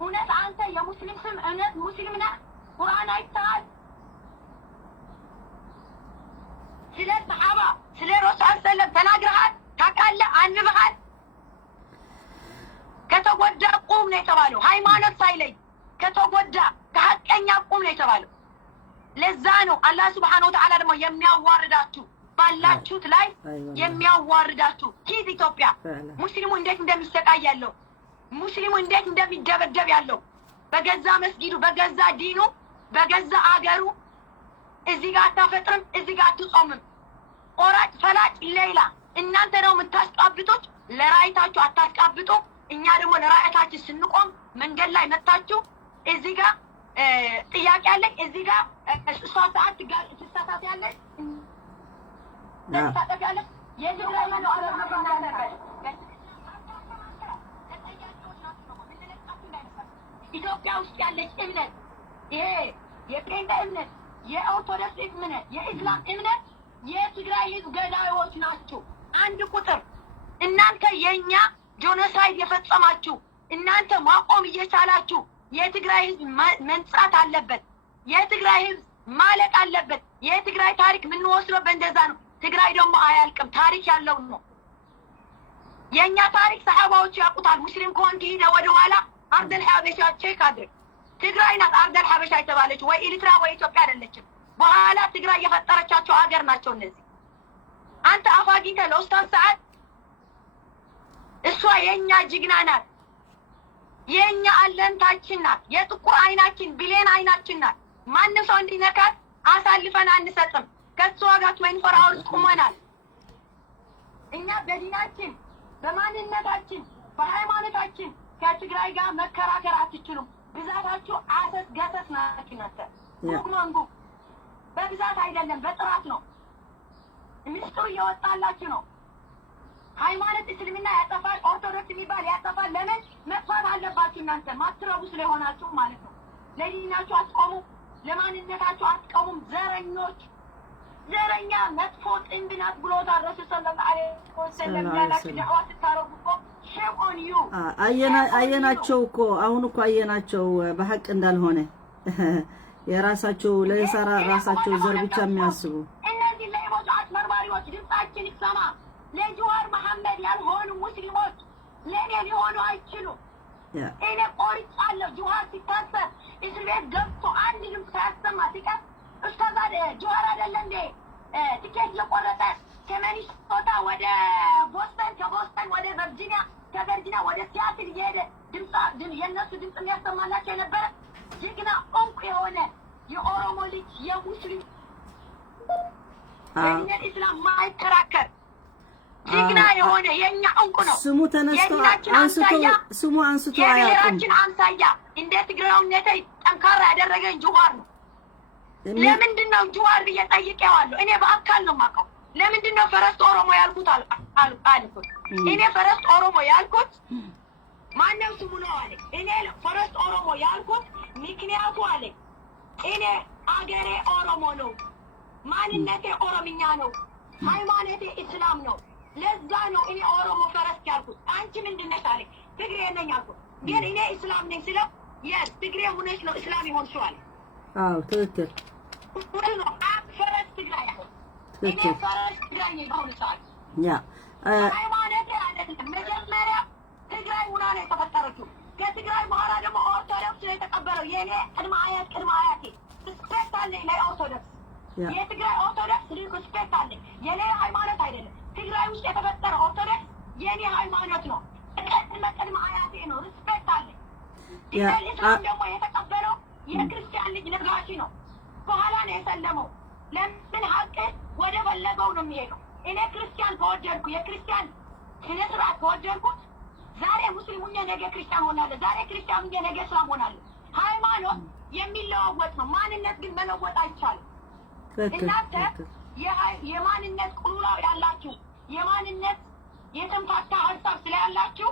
እውነት አንተ የሙስሊም ስም እውነት ሙስሊም ነህ? ቁርአን አይተሃል? ስለ ሰሓባ ስለ ረሱል ሰለም ተናግረሃል? ታውቃለህ? አንብበሃል? ከተጎዳ ቁም ነው የተባለው። ሃይማኖት ሳይለይ ከተጎዳ ከሐቀኛ ቁም ነው የተባለው። ለዛ ነው አላህ Subhanahu Wa Ta'ala ደግሞ የሚያዋርዳችሁ ባላችሁት ላይ የሚያዋርዳችሁ። ሂድ ኢትዮጵያ ሙስሊሙ እንዴት እንደሚሰቃይ ያለው ሙስሊሙ እንዴት እንደሚደበደብ ያለው በገዛ መስጊዱ በገዛ ዲኑ በገዛ አገሩ እዚህ ጋር አታፈጥርም፣ እዚህ ጋር አትጾምም። ቆራጭ ፈላጭ ሌላ እናንተ ነው የምታስቃብጡት። ለራይታችሁ አታስቃብጡ። እኛ ደግሞ ለራይታችን ስንቆም መንገድ ላይ መጣችሁ እዚህ ጋር ጥያቄ አለኝ እዚህ ጋር ሰዓት ጋር ተሳታፊ ያለኝ ተሳታፊ ያለኝ የትግራይ ነው አለበት ኢትዮጵያ ውስጥ ያለች እምነት ይሄ የጴንጤ እምነት የኦርቶዶክስ እምነት የኢስላም እምነት የትግራይ ህዝብ ገዳዮች ናቸው። አንድ ቁጥር እናንተ የኛ ጄኖሳይድ የፈጸማችሁ እናንተ ማቆም እየቻላችሁ የትግራይ ህዝብ መንጻት አለበት። የትግራይ ህዝብ ማለቅ አለበት። የትግራይ ታሪክ ምን ወስሮ በእንደዛ ነው። ትግራይ ደግሞ አያልቅም። ታሪክ ያለው ነው። የኛ ታሪክ ሰሃባዎች ያውቁታል። ሙስሊም ከሆንክ ሄደ ወደ ኋላ አርደል ሐበሻ ቼክ አድርግ። ትግራይ ናት አርደል ሐበሻ የተባለች ወይ ኤርትራ ወይ ኢትዮጵያ አይደለችም። በኋላ ትግራይ የፈጠረቻቸው ሀገር ናቸው እነዚህ። አንተ አፋጊተ ለኡስታዝ ሰዓት እሷ የኛ ጅግና ናት። የኛ አለንታችን ናት። የጥቁር አይናችን ብሌን አይናችን ናት። ማንም ሰው እንዲነካት አሳልፈን አንሰጥም። ከሷ ጋር 24 አወርስ ቁመናል። እኛ በዲናችን በማንነታችን በሃይማኖታችን ከትግራይ ጋር መከራከር አትችሉም። ብዛታችሁ አሰስ ገሰስ ናችሁ። ናተ ጉግማንጉ በብዛት አይደለም በጥራት ነው። ምስጢሩ እየወጣላችሁ ነው። ሃይማኖት እስልምና ያጠፋል፣ ኦርቶዶክስ የሚባል ያጠፋል። ለምን መጥፋት አለባችሁ? እናንተ ማትረቡ ስለሆናችሁ ማለት ነው። ለዲናችሁ አትቆሙ፣ ለማንነታችሁ አትቆሙም። ዘረኞች፣ ዘረኛ መጥፎ ጥንብ ናት ብሎታል ረሱል ሰለላሁ ዐለይሂ ወሰለም። ያላችሁ ዳዕዋ ስታረጉ እኮ ሼም ኦን ዩ አየናቸው እኮ አሁን እኮ አየናቸው በሐቅ እንዳልሆነ የራሳቸው ለሰራ ራሳቸው ዘር ብቻ የሚያስቡ እነዚህ ሌቦች አጭበርባሪዎች ድምጻችን ይሰማ። ለጀዋር መሐመድ ያልሆኑ ሙስሊሞች ለኔ ሊሆኑ አይችሉም። እኔ ቆርጫለሁ። ጀዋር ሲታሰር እስር ቤት ገብቶ አንድ ድምፅ ሳያሰማ ሲቀር ኡስታዝ ጀዋር አይደለ እንዴ ትኬት የቆረጠ ከሚኒሶታ ወደ ቦስተን ከቦስተን ወደ ቨርጂኒያ ከቨርጂኒያ ወደ ሲያትል እየሄደ የእነሱ ድምፅ የሚያሰማላቸው የነበረ ጀግና እንቁ የሆነ የኦሮሞ ልጅ የሙስሊም የዲን ኢስላም ማይከራከር ጀግና የሆነ የኛ እንቁ ነው። ስሙ ተነስቶ ስሙ አንስቶ አያውቅም። የብሔራችን አምሳያ እንደ ትግራውነቴ ጠንካራ ያደረገኝ ጀዋር ነው። ለምንድን ነው ጀዋር ብዬ ጠይቄዋለሁ። እኔ በአካል ነው የማውቀው። ለምንድን ነው ፈረስት ኦሮሞ ያልኩት አልኩት። እኔ ፈረስት ኦሮሞ ያልኩት ማነው ስሙ ነው አለ። እኔ ፈረስት ኦሮሞ ያልኩት ምክንያቱ አለ። እኔ አገሬ ኦሮሞ ነው። ማንነቴ ኦሮምኛ ነው። ሃይማኖቴ እስላም ነው። ለዛ ነው እኔ ኦሮሞ ፈረስ ያልኩት። አንቺ ምንድን ነሽ አለኝ። ትግሬ ነኝ አልኩት። ግን እኔ እስላም ነኝ ስለው የስ ትግሬ ሆነሽ ነው እስላም የሆንሽው አለ። አዎ ትክክል ፈረስ ትግራይ አለ። እኔ ፈረስ ትግራይ ነኝ በአሁኑ ሰዓት። ያ ሃይማኖቴ አይደለም መጀመሪያ ትግራይ ሆና ነው የተፈጠረችው። ከትግራይ በኋላ ደግሞ ኦርቶዶክስ ነው የተቀበለው። የእኔ ቅድመ አያቴ ሪስፔክት አለኝ ለኦርቶዶክስ። የትግራይ ኦርቶዶክስ ሪስፔክት አለኝ። የሌላ ሃይማኖት አይደለም። ትግራይ ውስጥ የተፈጠረ ኦርቶዶክስ የኔ ሃይማኖት ነው። ቅድመ አያቴ ነው። ሪስፔክት አለኝ። ኢስላም ደግሞ የተቀበለው የክርስቲያን ልጅ ነጋሺ ነው። በኋላ ነው የሰለመው። ለምን ሀቅ ወደ ፈለገው ነው የሚሄደው። እኔ ክርስቲያን ከወደድኩ የክርስቲያን ስነ ስርዓት ከወደድኩት ዛሬ ሙስሊም ሁኜ ነገ ክርስቲያን ሆናለሁ። ዛሬ ክርስቲያን ሁኜ ነገ እስላም ሆናለሁ። ሃይማኖት የሚለዋወጥ ነው። ማንነት ግን መለወጥ አይቻልም። እናንተ የማንነት ቁሉላው ያላችሁ የማንነት የተንፋታ ሀሳብ ስለያላችሁ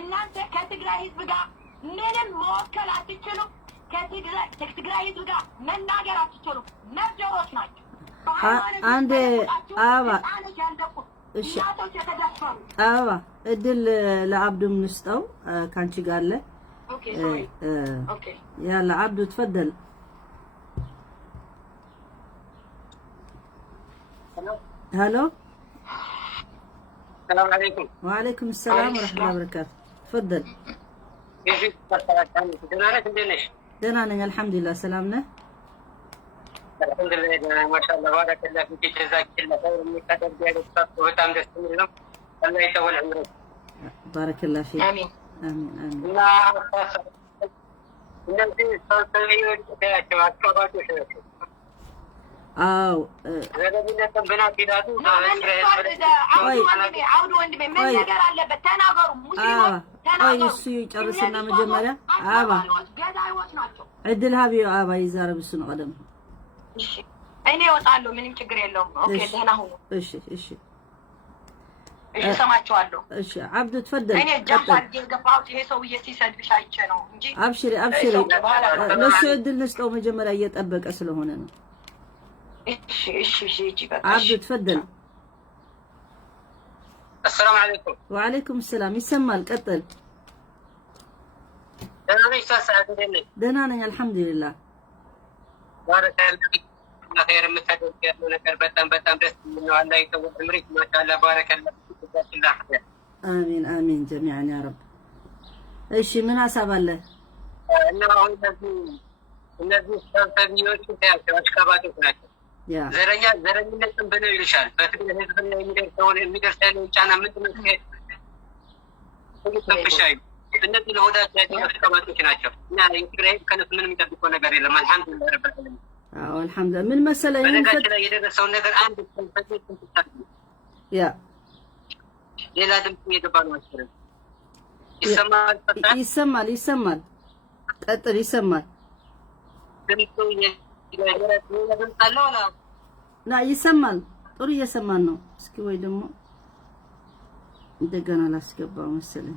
እናንተ ከትግራይ ህዝብ ጋር ምንም መወከል አትችሉም። ከትግራይ ህዝብ ጋር መናገር አትችሉም። መብደሮች ናቸው። አንድ አበባ እሺ፣ አበባ እድል ለአብዱ እንስጠው። ካንቺ ጋር አለ። ያላ አብዱ ተፈደል። هلو السلام عليكم. وعليكم السلام ورحمة الله وبركاته. تفضل. كيفك؟ دنانا الحمد لله. سلامنا. الحمد لله ما شاء الله بارك الله فيك. جزاك الله خير من قدر ديالك وتام دستمر الله يطول عمرك. بارك الله فيك. آمين. آمين آمين. لا النبي صلى الله عليه وسلم አዎ እሱ ይጨርስና መጀመሪያ አባ ዕድል ሀቢዮ አባ ይዛረብ እሱ ነው ቀደም። እኔ እወጣለሁ፣ ምንም ችግር የለውም። ኦኬ ደህና ሁኑ። እሺ እሺ እሺ እሰማቸዋለሁ። እሺ አብዱ ተፈደል። እኔ ጃምፓ የገባሁት ይሄ ሰውዬ ሲሰድብሽ አይቼ ነው እንጂ አብሽሪ አብሽሪ። ለሱ ዕድል ንስጠው መጀመሪያ እየጠበቀ ስለሆነ ነው። عبد تفضل. السلام عليكم. وعليكم السلام. يسمال قتل. أنا أستاذ سعد الدين. دنانا الحمد لله. بارك الله فيك. خير مثل ونكر بتم بس إنه الله يطول عمرك ما شاء الله بارك الله فيك جزاك الله خير. آمين آمين جميعا يا رب. إيش مناسبة له؟ إنه الذي استنفذني وأشكاباته هناك. ዘረኝነትን ብለው ይልሻል። በትግራይ ህዝብ ላይ የሚደርስ ያለው ጫና ምንድን ነው? እነዚህ ለሆዳቸው ያቸው አሽቃባጮች ናቸው እና የትግራይ ህዝብ ከነሱ ምንም የሚጠብቀው ነገር የለም። አልሐምዱሊላህ ረብል ዓለሚን። አዎ አልሐምዱሊላህ። ምን መሰለኝ በነገራችን ላይ የደረሰውን ነገር አንድ ያ ሌላ ድምፅ እየገባ ነው መሰለኝ። ይሰማል? ይሰማል ይሰማል። ቀጥል። ይሰማል ድምፁ لا ይሰማል። ጥሩ እየሰማን ነው። እስኪ ወይ ደግሞ እንደገና ላስገባው መሰለኝ።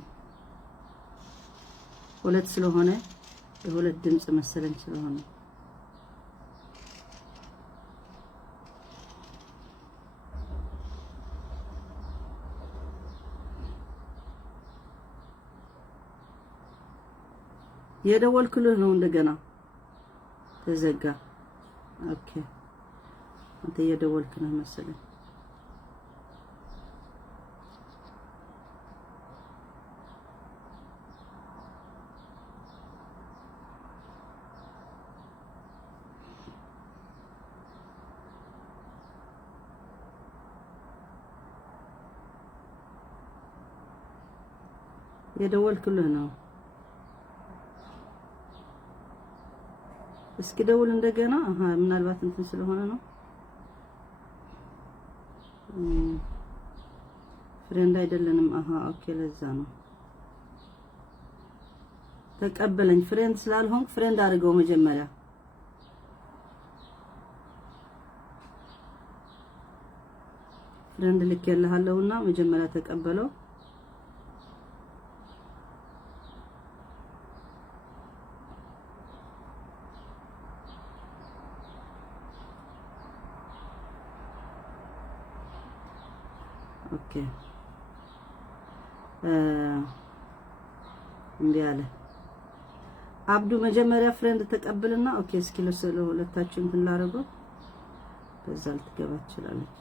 ሁለት ስለሆነ የሁለት ድምጽ መሰለኝ ስለሆነ የደወልኩልህ ነው። እንደገና ተዘጋ። ኦኬ አንተ እየደወልክ ነው መሰለኝ። የደወልኩልህ ነው። እስኪ ደውል እንደገና። ምናልባት እንትን ስለሆነ ነው። ፍሬንድ አይደለንም። ኦኬ ለዛ ነው። ተቀበለኝ። ፍሬንድ ስላልሆንክ ፍሬንድ አድርገው መጀመሪያ። ፍሬንድ ልኬልሃለሁና መጀመሪያ ተቀበለው። ኦኬ እንዲህ አለ አብዱ መጀመሪያ ፍሬንድ ተቀበልና ኦኬ እስኪ ለሁለታችሁ እንትን ላደርገው በዛ ልትገባ ትችላለች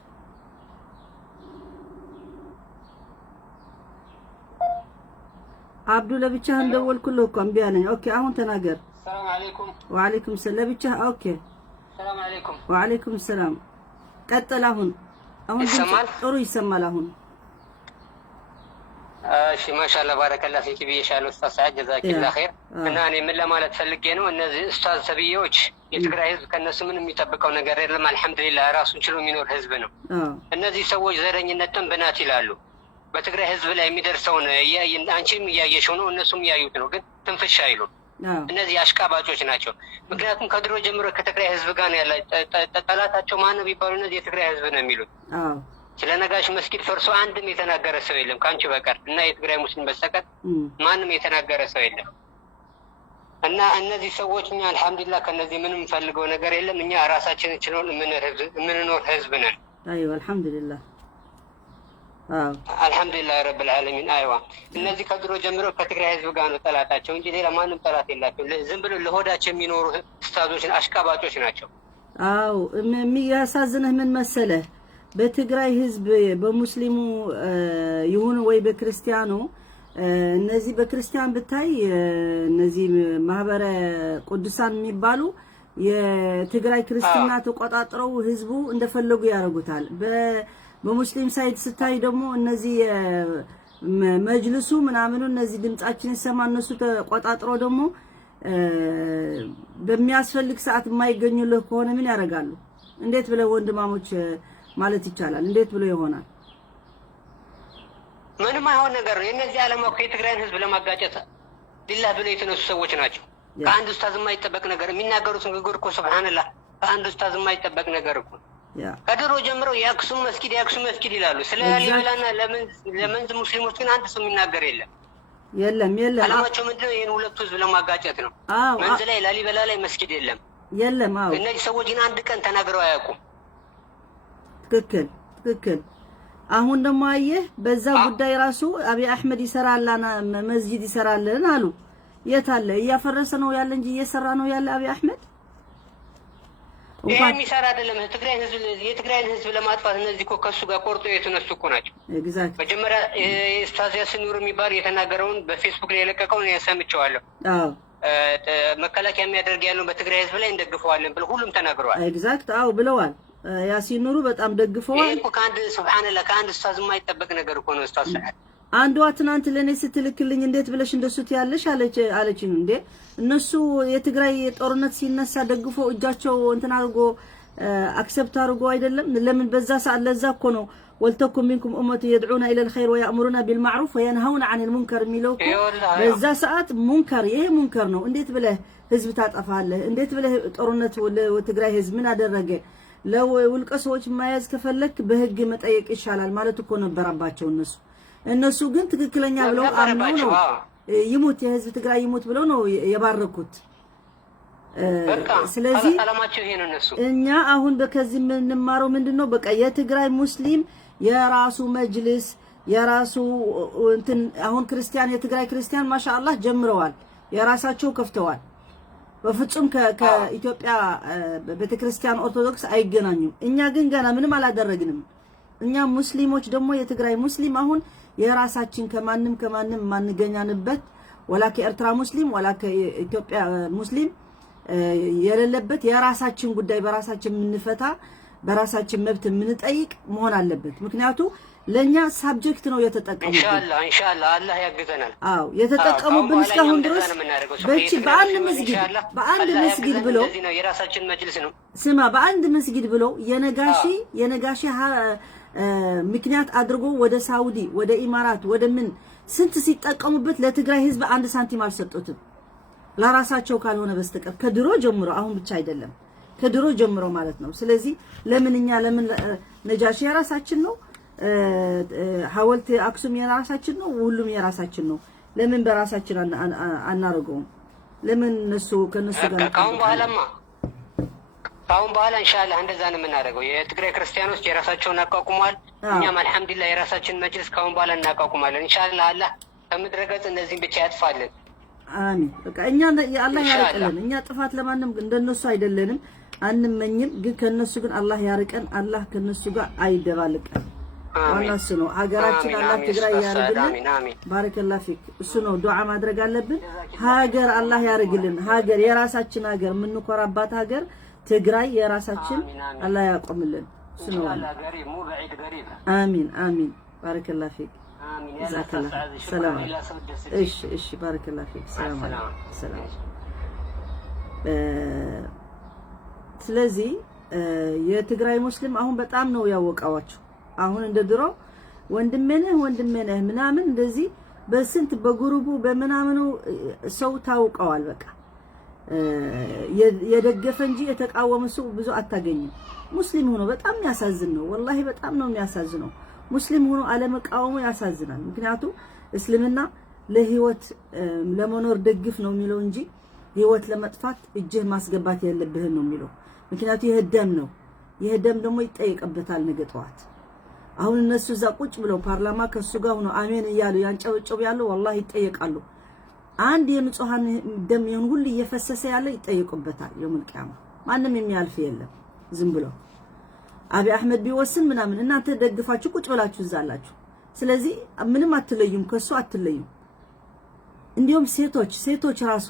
አብዱ ለብቻህ እንደወልኩልህ እኮ እምቢ አለኝ ኦኬ አሁን ተናገር ሰላም አለይኩም ወአለይኩም ሰላም ለብቻህ ኦኬ ሰላም አለይኩም ወአለይኩም ሰላም ቀጥል አሁን ጥሩ ይሰማል አሁን እሺ ማሻአላ ባረከላህ ፊክ ቢሻል ኡስታዝ ሰዓድ ጀዛከላህ ኸይር እና እኔ ምን ለማለት ፈልጌ ነው እነዚህ ኡስታዝ ሰብዮች የትግራይ ህዝብ ከነሱ ምንም የሚጠብቀው ነገር የለም አልহামዱሊላህ ራሱን ችሎ የሚኖር ህዝብ ነው እነዚህ ሰዎች ዘረኝነትን በናት ይላሉ በትግራይ ህዝብ ላይ የሚደርሰውን አንቺም እያየሽው ነው እነሱም ያዩት ነው ግን ትንፍሽ አይሉ እነዚህ አሽቃባጮች ናቸው ምክንያቱም ከድሮ ጀምሮ ከትግራይ ህዝብ ጋር ነው ያለ ጠላታቸው ማን ነው ቢባሉ እነዚህ የትግራይ ህዝብ ነው የሚሉት ስለ ነጋሽ መስጊድ ፈርሶ አንድም የተናገረ ሰው የለም ካንቺ በቀር እና የትግራይ ሙስሊም በስተቀር ማንም የተናገረ ሰው የለም እና እነዚህ ሰዎች እኛ አልহামዱሊላህ ከነዚህ ምንም ፈልገው ነገር የለም እኛ ራሳችንን ችለን ምንኖር ህዝብ ነን አይዋ አልহামዱሊላህ አልহামዱሊላህ ረብል ዓለሚን አይዋ እነዚህ ከድሮ ጀምሮ ከትግራይ ህዝብ ጋር ነው ጠላታቸው እንጂ ሌላ ማንም ጠላት የላቸው ዝም ብሎ ለሆዳቸው የሚኖሩ ኡስታዞችን አሽቃባጮች ናቸው አው የሚያሳዝንህ ምን መሰለህ በትግራይ ህዝብ በሙስሊሙ ይሁን ወይ በክርስቲያኑ እነዚህ በክርስቲያን ብታይ እነዚህ ማህበረ ቅዱሳን የሚባሉ የትግራይ ክርስትና ተቆጣጥረው ህዝቡ እንደፈለጉ ያደርጉታል በሙስሊም ሳይድ ስታይ ደግሞ እነዚህ መጅልሱ ምናምኑ እነዚህ ድምጻችን ይሰማ እነሱ ተቆጣጥረው ደግሞ በሚያስፈልግ ሰዓት የማይገኙልህ ከሆነ ምን ያደርጋሉ እንዴት ብለው ወንድማሞች ማለት ይቻላል እንዴት ብሎ ይሆናል ምንም አይሆን ነገር ነው የነዚህ ዓላማ እኮ የትግራይን ህዝብ ለማጋጨት ሊላህ ብለው የተነሱ ሰዎች ናቸው ከአንድ ኡስታዝ የማይጠበቅ ነገር የሚናገሩት ንግግር እኮ ሱብሃንአላህ ከአንድ ኡስታዝ የማይጠበቅ ነገር እኮ ከድሮ ጀምሮ የአክሱም መስጊድ ይላሉ ስለ ላሊበላና ለምን ሙስሊሞች ግን አንድ ሰው የሚናገር የለም ዓላማቸው ምንድነው ይሄን ሁለቱ ህዝብ ለማጋጨት ነው መንዝ ላይ ላሊበላ ላይ መስጊድ የለም እነዚህ ሰዎች ግን አንድ ቀን ተናግረው አያውቁም ትክክል አሁን ደግሞ አየህ በዛ ጉዳይ ራሱ አብይ አህመድ ይሰራልና መስጊድ ይሰራልን አሉ የት አለ እያፈረሰ ነው ያለ እንጂ እየሰራ ነው ያለ አብይ አህመድ የሚሰራ አይደለም የትግራይን ህዝብ ለማጥፋት እነዚህ እኮ ከሱ ጋር ቆርጦ የተነሱ እኮ ናቸው መጀመሪያ ኡስታዝ ያሲን ኑር የሚባል የተናገረውን በፌስቡክ ላይ የለቀቀውን ያሰምቸዋለሁ መከላከያ የሚያደርግ ያለው በትግራይ ህዝብ ላይ እንደግፈዋለን ብለው ሁሉም ተናግረዋል ኤግዛክት ብለዋል ያሲን ኑሩ በጣም ደግፈዋል እኮ ከአንድ ሱብሃንአላህ ከአንድ ኡስታዝ የማይጠበቅ ነገር እኮ ነው ኡስታዝ ሰዓድ አንዷ ትናንት ለኔ ስትልክልኝ እንዴት ብለሽ እንደሱት ያለሽ አለችኝ እንዴ እነሱ የትግራይ ጦርነት ሲነሳ ደግፎ እጃቸው እንትን አድርጎ አክሰፕት አድርጎ አይደለም ለምን በዛ ሰዓት ለዛ እኮ ነው ወልተኩም منكم امه يدعون الى الخير ويأمرون بالمعروف وينهون عن المنكر የሚለው በዛ ሰዓት ሙንከር ይሄ ሙንከር ነው እንዴት ብለህ ህዝብ ታጠፋለህ እንዴት ብለህ ጦርነት ወትግራይ ህዝብ ምን አደረገ ለውልቀሶች ማያዝ ከፈለክ በህግ መጠየቅ ይሻላል ማለት እኮ ነበረባቸው እነሱ ግን ትክክለኛ ብለው አምነው ነው ይሙት የህዝብ ትግራይ ይሙት ብለው ነው የባረኩት ስለዚህ ሰላማቸው ይሄ ነው እነሱ እኛ አሁን በከዚህ የምንማረው ምንድነው በቃ የትግራይ ሙስሊም የራሱ መጅልስ የራሱ እንትን አሁን ክርስቲያን የትግራይ ክርስቲያን ማሻአላህ ጀምረዋል የራሳቸው ከፍተዋል በፍጹም ከኢትዮጵያ ቤተክርስቲያን ኦርቶዶክስ አይገናኙም እኛ ግን ገና ምንም አላደረግንም እኛ ሙስሊሞች ደግሞ የትግራይ ሙስሊም አሁን የራሳችን ከማንም ማንገኛንበት ወላ ከኤርትራ ሙስሊም ወላ ከኢትዮጵያ ሙስሊም የሌለበት የራሳችን ጉዳይ በራሳችን ምንፈታ በራሳችን መብት ምንጠይቅ መሆን አለበት ምክንያቱም ለኛ ሳብጀክት ነው የተጠቀሙት ኢንሻአላህ አላህ ያግዘናል የተጠቀሙብን እስካሁን ድረስ በአንድ መስጊድ ብለው የራሳችን መጅልስ ነው ስማ በአንድ መስጊድ ብለው የነጋሺ ምክንያት አድርጎ ወደ ሳውዲ ወደ ኢማራት ወደ ምን ስንት ሲጠቀሙበት ለትግራይ ህዝብ አንድ ሳንቲም አልሰጡትም ለራሳቸው ካልሆነ በስተቀር ከድሮ ጀምሮ አሁን ብቻ አይደለም ከድሮ ጀምሮ ማለት ነው ስለዚህ ለምን ነጃሺ የራሳችን ነው ሐወልት አክሱም የራሳችን ነው ሁሉም የራሳችን ነው ለምን በራሳችን አናረገውም ለምን ከነሱ ጋር ካሁን በኋላ ኢንሻአላህ እንደዛ ነው የምናደርገው። የትግራይ ክርስቲያኖች የራሳቸውን አቋቁመዋል። እኛም አልሐምዱሊላህ የራሳችን መጅልስ ካሁን በኋላ እናቋቁማለን ኢንሻአላህ። አላህ ከምድረገጽ እነዚህን ብቻ ያጥፋልን። አሚን። በቃ እኛ አላህ ያርቀልን። እኛ ጥፋት ለማንም እንደነሱ አይደለንም አንመኝም፣ ግን ከነሱ ግን አላህ ያርቀን። አላህ ከነሱ ጋር አይደባልቀን። ዋናው ነው ሀገራችን አላህ ትግራይ ያርግልን። ባረከላሁ ፊክ። እሱ ነው ዱዓ ማድረግ አለብን። ሀገር አላህ ያርግልን። ሀገር የራሳችን ሀገር የምንኮራባት ሀገር ትግራይ የራሳችን አላህ ያቆምልን። እሱ ነው። አሚን አሚን። ባረከላሁ ፊክ። ጀዛከላህ ሰላም። እሺ ባረከላሁ ፊክ። ሰላም ሰላም። ስለዚህ የትግራይ ሙስሊም አሁን በጣም ነው ያወቃዋቸው። አሁን እንደ ድሮ ወንድሜ ነህ ምናምን እንደዚህ በስንት በግሩቡ በመናምኑ ሰው ታውቀዋል። በቃ የደገፈ እንጂ የተቃወመ ሰው ብዙ አታገኝም። ሙስሊም ሆኖ በጣም ያሳዝን ነው። ወላሂ በጣም ነው የሚያሳዝነው። ሙስሊም ሆኖ አለመቃወሙ ያሳዝናል። ምክንያቱም እስልምና ለህይወት ለመኖር ደግፍ ነው የሚለው እንጂ ህይወት ለመጥፋት እጅህ ማስገባት ያለብህን ነው የሚለው። ምክንያቱም ይሄ ደም ነው። ይሄ ደም ደግሞ ይጠየቅበታል ነገ ጠዋት። አሁን እነሱ እዛ ቁጭ ብለው ፓርላማ ከሱ ጋር ሆኖ አሜን እያሉ ያንጨበጨቡ ያለው ወላሂ ይጠየቃሉ። አንድ የንጹሃን ደም ይሁን ሁሉ እየፈሰሰ ያለ ይጠየቁበታል የውም ቂያማ። ማንም የሚያልፍ የለም ዝም ብሎ አብይ አህመድ ቢወስን ምናምን እናንተ ደግፋችሁ ቁጭ ብላችሁ እዛላችሁ። ስለዚህ ምንም አትለዩም፣ ከሱ አትለዩም። እንዲሁም ሴቶች ራሱ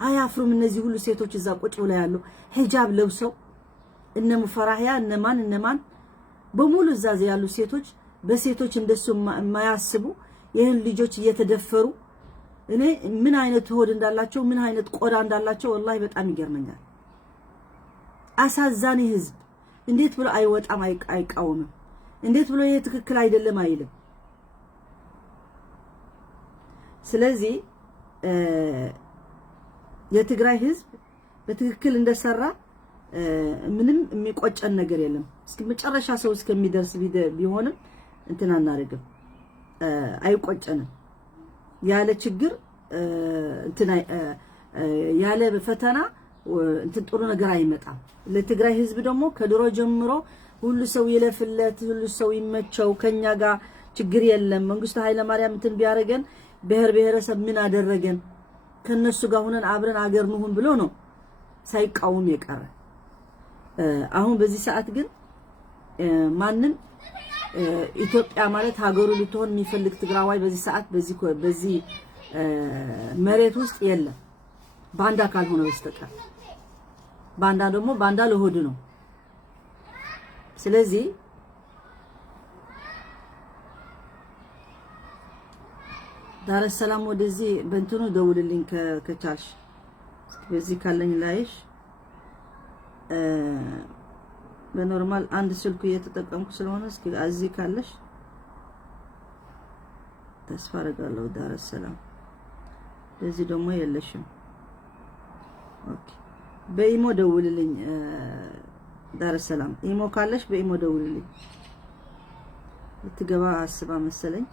አያፍሩም። እነዚህ ሁሉ ሴቶች እዛ ቁጭ ብለው ያሉ ሂጃብ ለብሰው እነ ሙፈራህያ እነማን በሙሉ እዛ ያሉ ሴቶች በሴቶች እንደሱ የማያስቡ ይሄን ልጆች እየተደፈሩ እኔ ምን አይነት ሆድ እንዳላቸው ምን አይነት ቆዳ እንዳላቸው ወላሂ በጣም ይገርመኛል። አሳዛኝ ህዝብ እንዴት ብሎ አይወጣም አይቃወምም? እንዴት ብሎ ይሄ ትክክል አይደለም አይልም? ስለዚህ የትግራይ ህዝብ በትክክል እንደሰራ ምንም የሚቆጨን ነገር የለም። እስኪ መጨረሻ ሰው እስከሚደርስ ቢሆንም እንትን አናረግም፣ አይቆጨንም። ያለ ችግር እንትን ያለ ፈተና እንትን ጥሩ ነገር አይመጣም። ለትግራይ ህዝብ ደግሞ ከድሮ ጀምሮ ሁሉ ሰው ይለፍለት፣ ሁሉ ሰው ይመቸው፣ ከኛ ጋር ችግር የለም። መንግስቱ ኃይለ ማርያም እንትን ቢያረገን ብሔረሰብ ምን አደረገን ከነሱ ጋር ሆነን አብረን አገር ንሁን ብሎ ነው ሳይቃወም የቀረ። አሁን በዚህ ሰዓት ግን ማንም ኢትዮጵያ ማለት ሀገሩ ልትሆን የሚፈልግ ትግራዋይ በዚህ ሰዓት በዚህ መሬት ውስጥ የለም ባንዳ ካልሆነ በስተቀር። ባንዳ ደግሞ ባንዳ ለሆድ ነው። ስለዚህ ዳር ሰላም ወደዚህ በእንትኑ ደውልልኝ ከቻልሽ በዚህ ካለኝ ላይሽ በኖርማል አንድ ስልኩ እየተጠቀምኩ ስለሆነ እስኪ እዚህ ካለሽ ተስፋ አደርጋለሁ። ዳር ሰላም በዚህ ደግሞ የለሽም። ኦኬ በኢሞ ደውልልኝ። ዳር ሰላም ኢሞ ካለሽ በኢሞ ደውልልኝ። ልትገባ አስባ መሰለኝ።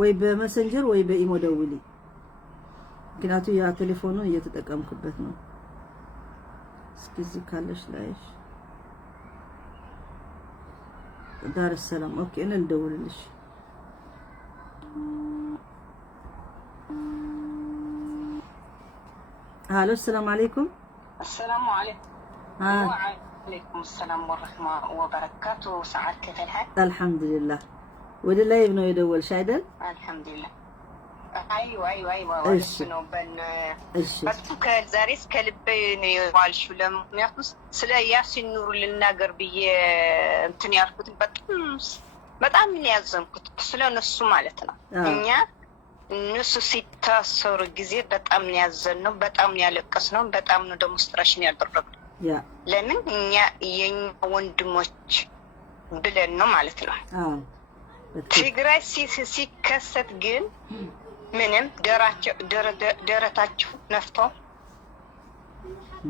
ወይ በመሰንጀር ወይ በኢሞ ደውሊ። ምክንያቱም ያ ቴሌፎኑን እየተጠቀምኩበት ነው። እስኪ እዚህ ካለሽ ላይሽ ዳር ሰላም። ኦኬ እኔ ልደውልልሽ። አሎ ሰላም አለይኩም። السلام عليكم. وعليكم السلام ورحمة وبركاته. سعد كيف الحال؟ الحمد لله. ወደ ላይ ነው የደወልሽ አይደል? الحمد لله. ايوه ወስነው በሱ ከዛሬ እስከ ልቤ ነው የዋልሽው። ለምክንያቱም ስለ ያሲን ኑሩ ልናገር ብዬ እንትን ያልኩት በጣም ነው ያዘንኩት ስለነሱ ማለት ነው። እኛ እነሱ ሲታሰሩ ጊዜ በጣም ነው ያዘንነው፣ በጣም ነው ያለቀስነው፣ በጣም ነው ዴሞንስትሬሽን ያደረግነው። ለምን እኛ የኛ ወንድሞች ብለን ነው ማለት ነው። ትግራይ ሲከሰት ግን ምንም ደረታቸው ነፍተው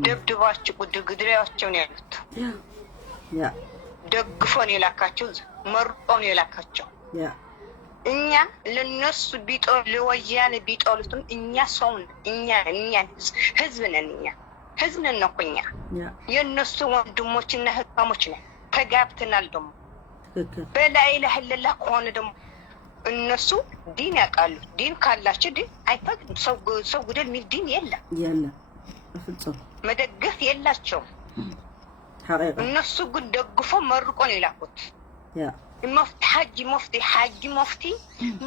ደብድባቸው ግድግዳቸው ነው ያሉት። ደግፎን የላካቸው መርጦን የላካቸው እኛ ለነሱ ቢጦል ለወያኔ ቢጦሉትም እኛ ሰውን እኛ ህዝብ ነን። እኛ ህዝብ ነን እኮ እኛ የእነሱ ወንድሞችና እህታሞች ነን። ተጋብተናል ደግሞ በላይ ኢላሀ ኢለላህ ከሆነ ደግሞ እነሱ ዲን ያውቃሉ። ዲን ካላቸው ዲን አይፈቅድም። ሰው ጉደል የሚል ዲን የለም በፍጹም መደገፍ የላቸውም። እነሱ ግን ደግፎ መርቆ ነው የላኩት።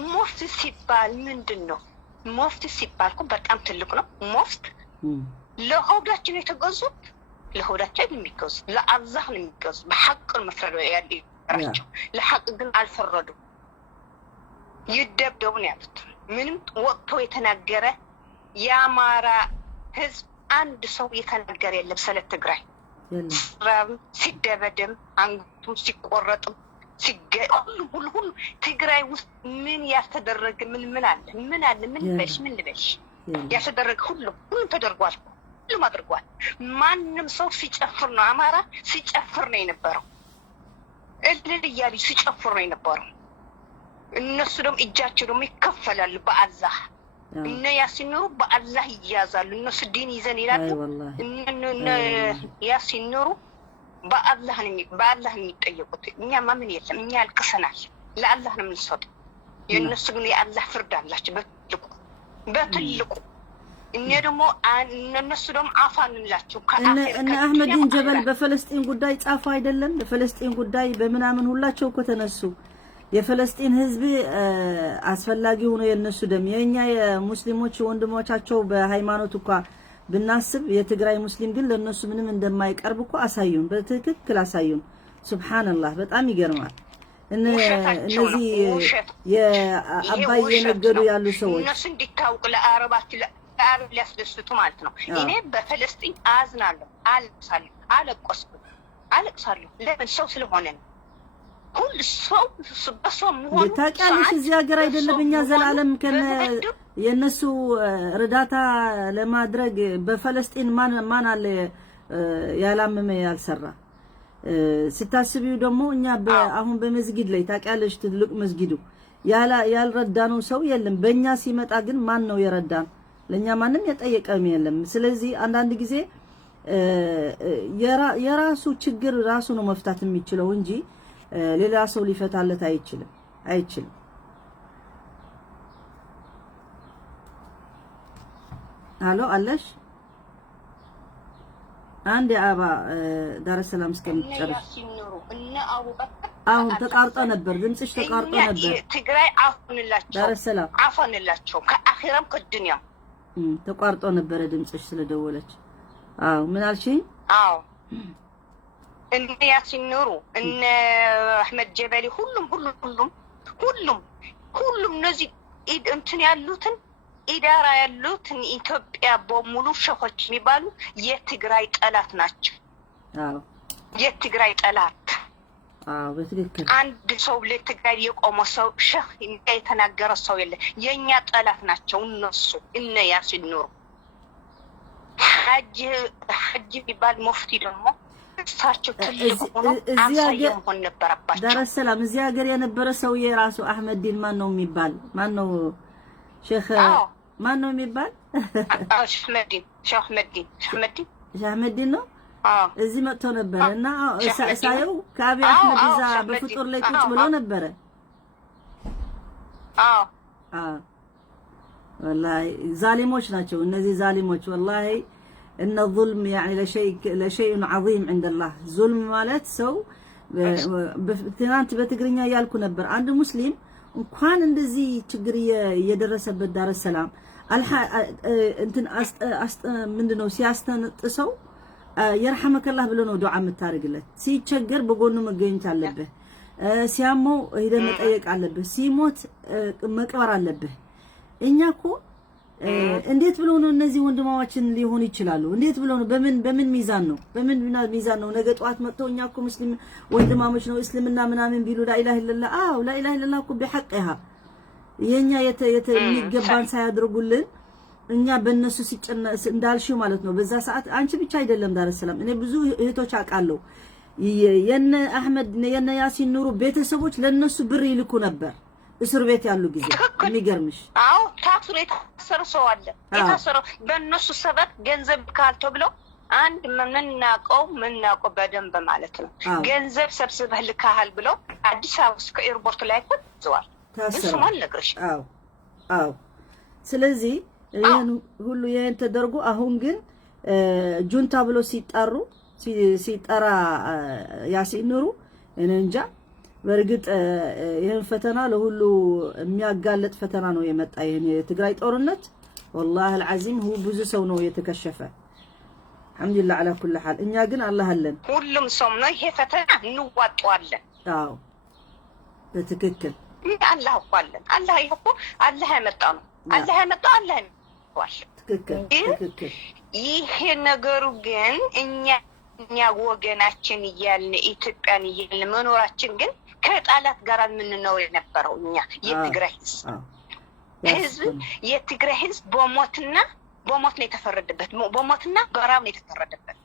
ሙፍቲ ሲባል ምንድን ነው? ሙፍቲ ሲባል እኮ በጣም ትልቅ ነው። ሙፍት ለሆዳቸው የተገዙት ለሆዳቸው የሚገዙት ለአላህ ነው የሚገዙት። በሐቅ መፍረድ ያላቸው ለሐቅ ግን አልፈረዱም። ይደብደቡ ነው ያሉት። ምንም ወጥቶ የተናገረ የአማራ ህዝብ አንድ ሰው የተናገረ የለም ስለ ትግራይ። ሲደበደም አንገቱ ሲቆረጥም ሁሉ ትግራይ ውስጥ ምን ያልተደረገ ምን አለ? ምን ልበሽ ያልተደረገ ሁሉም ተደርጓል። ሁሉም አድርጓል። ማንም ሰው ሲጨፍር ነው አማራ ሲጨፍር ነው የነበረው። እልል እያሉ ሲጨፍር ነው የነበረው። እነሱ ደግሞ እጃቸው ደግሞ ይከፈላሉ በአላህ። እነ ያሲን ኑሩ በአላህ ይያዛሉ። እነሱ ዲን ይዘን ይላሉ። እነ ያሲን ኑሩ በአላህ ነው የሚጠየቁት። እኛማ ምን የለም። እኛ አልቅሰናል። ለአላህ ነው የምንሰጠው። የእነሱ ግን የአላህ ፍርድ አላቸው በትልቁ። እነ ደግሞ እነሱ ደግሞ አፋንላቸው እነ አህመዲን ጀበል በፈለስጢን ጉዳይ ጻፉ አይደለም? በፈለስጢን ጉዳይ በምናምን ሁላቸው እኮ ተነሱ። የፈለስጢን ህዝብ አስፈላጊ ሆኖ የነሱ ደም የኛ የሙስሊሞች ወንድሞቻቸው በሃይማኖት እንኳን ብናስብ የትግራይ ሙስሊም ግን ለነሱ ምንም እንደማይቀርብ እኮ አሳዩን። በትክክል አሳዩን። ሱብሃንአላህ በጣም ይገርማል። እነዚህ የአባይ የነገዱ ያሉ ሰዎች እነሱ እንዲታውቅ ለአረብ ሊያስደስቱ ማለት ነው። እኔ በፈለስጢን አዝናለሁ፣ አለቅሳለሁ። ለምን? ሰው ስለሆነ ነው። ሁሉ ሰው በሰው መሆኑ ታውቂያለሽ። እዚህ ሀገር አይደለም እኛ ዘላለም ከነ የነሱ እርዳታ ለማድረግ በፈለስጢን ማን አለ ያላመመ ያልሰራ? ስታስቢው ደግሞ እኛ አሁን በመስጊድ ላይ ታውቂያለሽ፣ ትልቅ መስጊዱ ያልረዳነው ሰው የለም። በእኛ ሲመጣ ግን ማን ነው የረዳን? ለኛ ማንም የጠየቀም የለም። ስለዚህ አንዳንድ ጊዜ የራሱ ችግር ራሱ ነው መፍታት የሚችለው እንጂ ሌላ ሰው ሊፈታለት አይችልም። አሎ አለሽ አንድ አባ ዳር ሰላም እስከምትጨርስ አሁን ተቃርጦ ነበር፣ ድምጽሽ ተቃርጦ ነበር። ትግራይ አፉንላቸው ዳር ሰላም አፉንላቸው ከአኺራም ከዱንያም ተቋርጦ ነበር ድምጽሽ ስለደወለች። አዎ ምን አልሽኝ? አዎ እነ ያሲን ኑሩ እነ አህመድ ጀበሊ ሁሉም እነዚህ እንትን ያሉትን ኢዳራ ያሉትን ኢትዮጵያ በሙሉ ሸኾች የሚባሉ የትግራይ ጠላት ናቸው። አዎ የትግራይ ጠላት። አዎ በትክክል አንድ ሰው ለትግራይ የቆመ ሰው ሸኽ የተናገረ ሰው የለ። የኛ ጠላት ናቸው እነሱ እነ ያሲን ኑሩ። ሐጅ የሚባል ሙፍቲ ደግሞ እሳቸው ትልቅ ሆኖ አሳየ መሆን ነበረባቸው። ዳር ሰላም እዚህ ሀገር የነበረ ሰው የራሱ አህመድ ዲን ማን ነው የሚባል? ማን ነው ሼኽ ማን ነው የሚባል? ሼኽ አህመድ ዲን ነው። እዚህ መጥቶ ነበር እና ሳየው ከአቢ አህመድ እዛ በፍጡር ላይ ቁጭ ብሎ ነበረ። ወላሂ ዛሊሞች ናቸው እነዚህ ዛሊሞች። ወላሂ እነ ዙልም يعني لشيء عظيم عند الله። ዙልም ማለት ሰው ትናንት በትግርኛ ያልኩ ነበር። አንድ ሙስሊም እንኳን እንደዚህ ችግር የደረሰበት ዳር ሰላም እንትን ምንድነው ሲያስተነጥሰው የርሐመከላህ ብሎ ነው ዱዓ የምታደርግለት። ሲቸገር በጎኑ መገኘት አለብህ። ሲያመው ሄደህ መጠየቅ አለብህ። ሲሞት መቅበር አለብህ። እኛ እኮ እንዴት ብሎ ነው እነዚህ ወንድማችን ሊሆኑ ይችላሉ? እንዴት ብሎ ነው? በምን ሚዛን ነው? ሚዛን ነው? ነገ ጧት መጥቶ እኛ እኮ ሙስሊም ወንድማሞች ነው እስልምና ምናምን ቢሉ ላኢላሀ ኢለላህ ላኢላሀ ኢለላህ እኮ በሐቅها የኛ የሚገባን ሳያድርጉልን እኛ በእነሱ ሲጨነስ እንዳልሽው ማለት ነው። በዛ ሰዓት አንቺ ብቻ አይደለም ዳር ሰላም እኔ ብዙ እህቶች አውቃለሁ የነ አህመድ የነ ያሲን ኑሩ ቤተሰቦች ለነሱ ብር ይልኩ ነበር እስር ቤት ያሉ ጊዜ። የሚገርምሽ ታስሮ የታሰረ ሰው አለ። የታሰረው በእነሱ ሰበብ ገንዘብ ካልተው ብለው አንድ ምናውቀው በደንብ ማለት ነው ገንዘብ ሰብስበህ ልካሃል ብለው አዲስ አበባ እስከ ኤርፖርት ላይ ተዘዋል። እሱም አልነግርሽ። አዎ ስለዚህ ይሄን ሁሉ ይሄን ተደርጎ አሁን ግን ጁንታ ብሎ ሲጠራ ያሲኑሩ እንጃ። በርግጥ ይሄን ፈተና ለሁሉ የሚያጋለጥ ፈተና ነው የመጣ ይሄን የትግራይ ጦርነት والله العظيم هو ብዙ ሰው ነው የተከሸፈ። الحمدلله على كل حال እኛ ግን አላህ አለን ሁሉም ሰው ነው ይሄ ፈተና እንዋጣዋለን። አዎ በትክክል አላህ እኮ አለን። አላህ ይሄ አላህ ያመጣው ነው። አላህ ያመጣው አላህ ይዋል። ትክክል ይሄ ነገሩ ግን እኛ ወገናችን እያልን ኢትዮጵያን እያልን መኖራችን ግን ከጣላት ጋር ምን ነው የነበረው እኛ የትግራይ ህዝብ የትግራይ ህዝብ በሞት ነው የተፈረደበት። በሞትና በራብ ነው የተፈረደበት።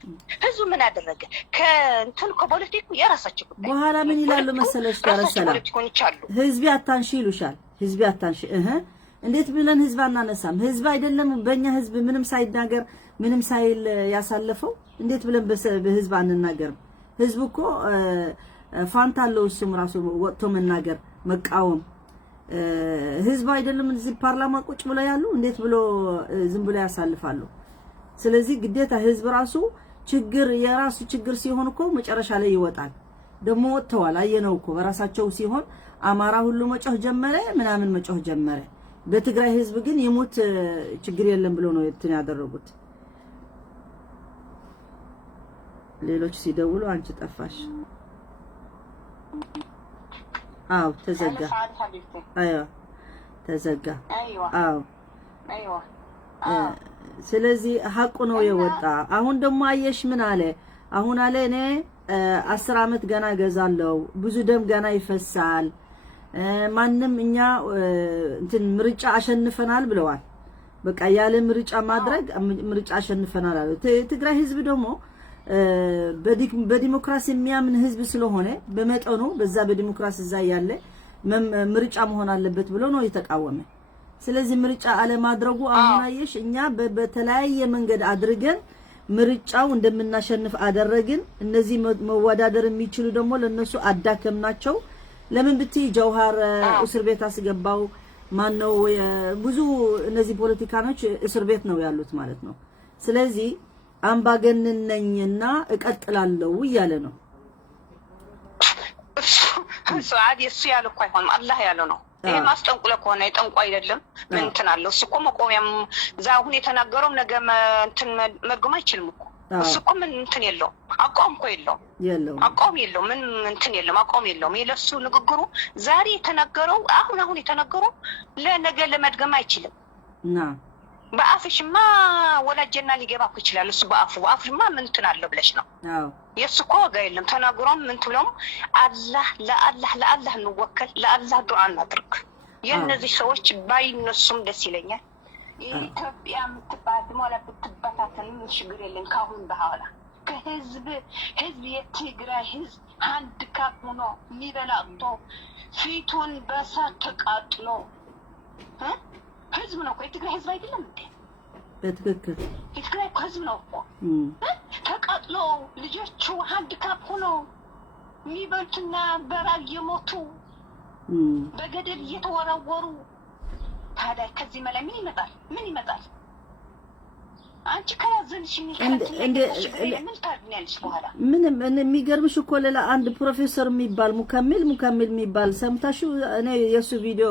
ህዝቡ ምን አደረገ? ከእንትን ከፖለቲኩ የራሳቸው ጉዳይ በኋላ ምን ይላሉ መሰለሽ? ተረሰላ ህዝብ አታንሺ ይሉሻል። ህዝብ አታንሺ እንዴት ብለን ህዝብ አናነሳም? ህዝብ አይደለም በእኛ ህዝብ ምንም ሳይናገር ምንም ሳይል ያሳለፈው እንዴት ብለን በህዝብ አንናገርም? ህዝብ እኮ ፋንታ አለው እሱም ራሱ ወጥቶ መናገር መቃወም። ህዝብ አይደለም እዚህ ፓርላማ ቁጭ ብለው ያሉ እንዴት ብሎ ዝም ብሎ ያሳልፋሉ? ስለዚህ ግዴታ ህዝብ ራሱ የራሱ ችግር ሲሆን እኮ መጨረሻ ላይ ይወጣል። ደግሞ ወጥተዋል አየነው እኮ በራሳቸው ሲሆን አማራ ሁሉ መጮህ ጀመረ፣ ምናምን መጮህ ጀመረ። በትግራይ ህዝብ ግን የሞት ችግር የለም ብሎ ነው እንትን ያደረጉት። ሌሎች ሲደውሉ አንቺ ጠፋሽ። አው ተዘጋ። አይዋ ተዘጋ። አይዋ ስለዚህ ሐቁ ነው የወጣ። አሁን ደግሞ አየሽ ምን አለ? አሁን አለ እኔ 10 አመት ገና ገዛለው፣ ብዙ ደም ገና ይፈሳል፣ ማንንም እኛ እንትን ምርጫ አሸንፈናል ብለዋል። በቃ ያለ ምርጫ ማድረግ ምርጫ አሸንፈናል አለ። ትግራይ ህዝብ ደግሞ በዲሞክራሲ የሚያምን ህዝብ ስለሆነ በመጠኑ በዛ በዲሞክራሲ እዛ ያለ ምርጫ መሆን አለበት ብሎ ነው የተቃወመ። ስለዚህ ምርጫ አለማድረጉ አሁን አየሽ እኛ በተለያየ መንገድ አድርገን ምርጫው እንደምናሸንፍ አደረግን። እነዚህ መወዳደር የሚችሉ ደግሞ ለነሱ አዳከምናቸው። ለምን ብትይ ጀውሃር እስር ቤት አስገባው ማነው? ብዙ እነዚህ ፖለቲካኖች እስር ቤት ነው ያሉት ማለት ነው። ስለዚህ አምባገነን ነኝና እቀጥላለሁ እያለ ነው። እሱ አዲ እሱ ያለው እኮ አይሆንም፣ አላህ ያለው ነው። ይሄ ማስጠንቁለ ከሆነ የጠንቋ አይደለም ምን እንትን አለው። እሱ እኮ መቆሚያም ዛሁን የተናገረው ነገ እንትን መርገም አይችልም እኮ። እሱ እኮ ምን እንትን የለውም፣ አቋም እኮ የለውም፣ አቋም የለውም፣ ምን እንትን የለም፣ አቋም የለውም። የለሱ ንግግሩ ዛሬ የተናገረው አሁን የተናገረው ለነገ ለመድገም አይችልም። በአፍሽማ ወላጀና ሊገባ ይችላል። እሱ በአፍሽማ ምን እንትን አለው ብለሽ ነው። የሱ እኮ ወጋ የለም። ተናግሮም ምን ትሎም ለአላህ እንወከል፣ ለአላህ ዱዓ እናድርግ። የእነዚህ ሰዎች ባይነሱም ደስ ይለኛል። የኢትዮጵያ የምትባል ሞላ ብትበታተንም ችግር የለም። ካሁን በኋላ ከህዝብ የትግራይ ህዝብ አንድ ካፕ ሆኖ የሚበላ አጥቶ ፊቱን በሳት ተቃጥሎ ህዝብ ነው እኮ የትግራይ ህዝብ አይደለም እንዴ? በትክክል የትግራይ ህዝብ ነው እኮ ተቃጥሎ ልጆቹ ሃንዲካፕ ሆኖ የሚበሉትና በራብ የሞቱ በገደል እየተወረወሩ። ታዲያ ከዚህ መላይ ምን ይመጣል? አንቺ ከያዘንሽ ምን ታድኛለሽ? በኋላ ምንም የሚገርምሽ እኮ ሌላ አንድ ፕሮፌሰር የሚባል ሙከሚል የሚባል ሰምታችሁ? እኔ የሱ ቪዲዮ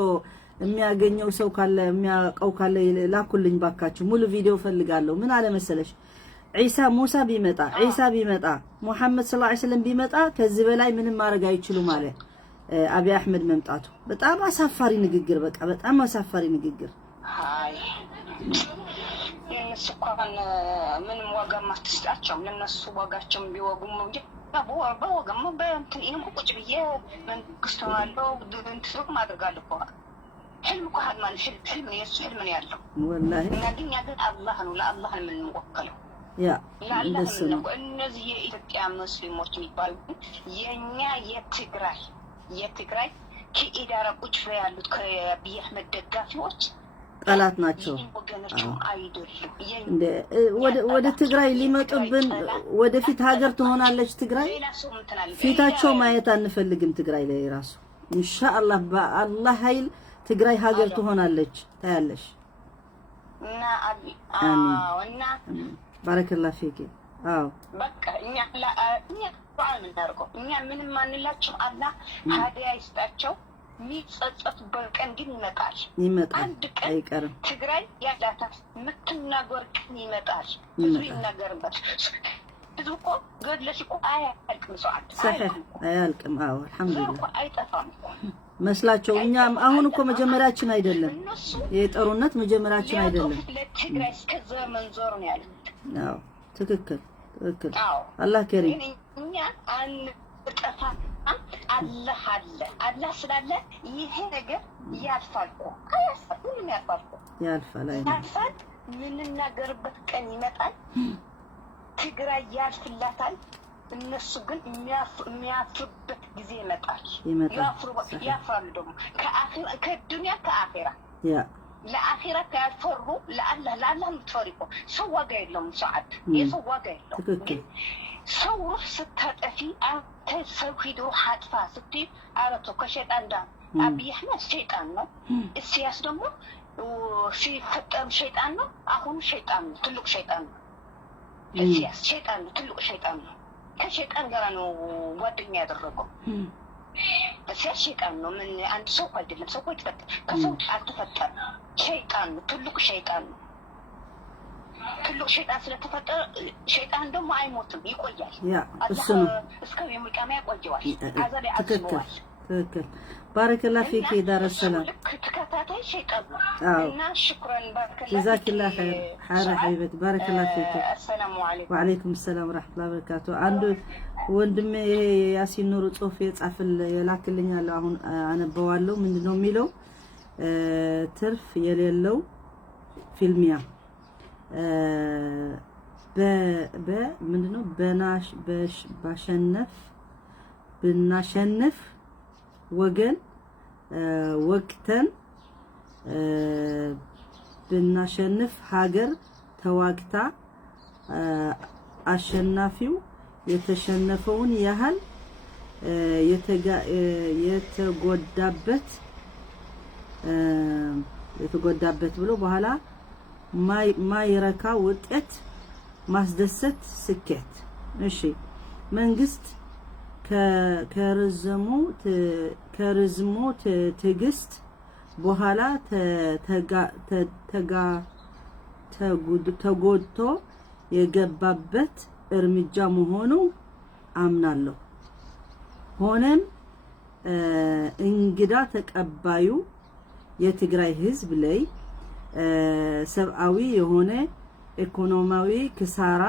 የሚያገኘው ሰው ካለ የሚያውቀው ካለ ላኩልኝ ባካችሁ። ሙሉ ቪዲዮ ፈልጋለሁ። ምን አለ መሰለሽ? ዒሳ ቢመጣ ሙሐመድ ሰለላሁ ዐለይሂ ወሰለም ቢመጣ ከዚህ በላይ ምንም ማድረግ አይችሉም አለ። አብይ አህመድ መምጣቱ በጣም አሳፋሪ ንግግር፣ በቃ በጣም አሳፋሪ ንግግር። አይ እነሱ እንኳን ምንም ዋጋ ማትስጣቸውም። ለነሱ ዋጋቸውም ቢወጉም እንጂ በወገሙ በእንትን ይሄን ቁጭ ብዬ መንግስት ሆናለሁ እንትሩ ማድረጋለሁ እኮ ህልም እኮ ሀድማን ህልም ነው። የሱ ህልም ነው ያለው ወላሂ። እናንተኛ ግን አላህ ነው ለአላህ ነው የምንወከለው። ለአላህ ነው። እነዚህ የኢትዮጵያ ሙስሊሞች የሚባሉ የኛ የትግራይ ከኢዳራ ቁጭ ብለው ያሉት ከአብይ አህመድ ደጋፊዎች ጠላት ናቸው። ወደ ትግራይ ሊመጡብን ወደፊት ሀገር ትሆናለች ትግራይ። ፊታቸው ማየት አንፈልግም ትግራይ ላይ ራሱ ኢንሻአላህ በአላህ ኃይል ትግራይ ሀገር ትሆናለች ታያለሽ። አሚን ባረከላሁ ፊክ። አዎ በቃ እኛ እናርገው እኛ ምንም ማንላቸው አላህ ሀዲያ ይስጣቸው። የሚጸጸቱበት ቀን ግን ይመጣል። አንድ ቀን አይቀርም። ትግራይ ያላታ የምትናገር ቀን ይመጣል። ብዙ ይናገርበት ብዙ እኮ ገድለሽ እኮ አያልቅም። ሰዓት አያልቅም። አዎ አልሐምዱሊላህ አይጠፋም መስላቸው። እኛም አሁን እኮ መጀመሪያችን አይደለም የጦርነት መጀመሪያችን አይደለም። ለትግራይ እስከ ዘመን ዞር ነው ያሉት። አዎ ትክክል ትክክል። አላህ ከሪም እኛ አንጠፋ አላህ አለ አላህ ስላለ ይሄ ነገር ያልፋል እኮ ምንም ያልፋል እኮ ያልፋል። አይደል የምንናገርበት ቀን ይመጣል። ትግራይ ያልፍላታል። እነሱ ግን የሚያፍሩበት ጊዜ ይመጣል። ያፍራሉ ደግሞ ከዱንያ ከአኺራ ለአኺራ ካልፈሩ ለአላህ የምትፈሪ እኮ ሰው ዋጋ የለውም። ሰዓት የሰው ዋጋ የለውም። ሰው ሩህ ስታጠፊ አንተ ሰው ሂድ ሩህ አጥፋ ስትይ አረቶ ከሸይጣን ጋር አብይ አህመድ ሸይጣን ነው። ኢሳያስ ደግሞ ሲፈጠሩ ሸይጣን ነው። አሁን ሸይጣን ነው፣ ትልቅ ሸይጣን ነው። ኢሳያስ ሸይጣን ነው፣ ትልቅ ሸይጣን ነው። ከሸይጣን ጋር ነው ጓደኛ ያደረገው። ኢሳያስ ሸይጣን ነው። ምን አንድ ሰው አይደለም። ሰው ይተፈጠር ከሰው አልተፈጠረ ሸይጣን ነው፣ ትልቅ ሸይጣን ነው። ትልቅ ሸይጣን ስለተፈጠረ ሸይጣን ደግሞ አይሞትም፣ ይቆያል። እሱ ነው እስከ የሚቀማ ያቆየዋል። አዛብ ያስበዋል። ትክክል ባረከላሁ ፊክ ዳረሰላም ተከታታይ ሸይጣን እና ሽክራን ባረከላሁ ጀዛኪላህ ኸይር ሐራ ሐቢበት ባረከላሁ ፊክ። አሰላሙ አለይኩም ወአለይኩም ሰላም ወራህመቱላሂ ወበረካቱ። አንዱ ወንድሜ ይሄ ያሲን ኑሩ ጽሁፍ የጻፈል የላክልኛል አሁን አነበዋለሁ። ምንድነው የሚለው? ትርፍ የሌለው ፊልሚያ ምንድነው ብናሸንፍ ወገን ወቅተን ብናሸንፍ ሀገር ተዋግታ አሸናፊው የተሸነፈውን ያህል የተጎዳበት ብሎ በኋላ ማይረካ ውጤት ማስደሰት ስኬት። እሺ መንግስት ከርዝሞ ትዕግስት በኋላ ተጎድቶ የገባበት እርምጃ መሆኑ አምናለሁ። ሆነም እንግዳ ተቀባዩ የትግራይ ህዝብ ላይ ሰብአዊ የሆነ ኢኮኖሚያዊ ክሳራ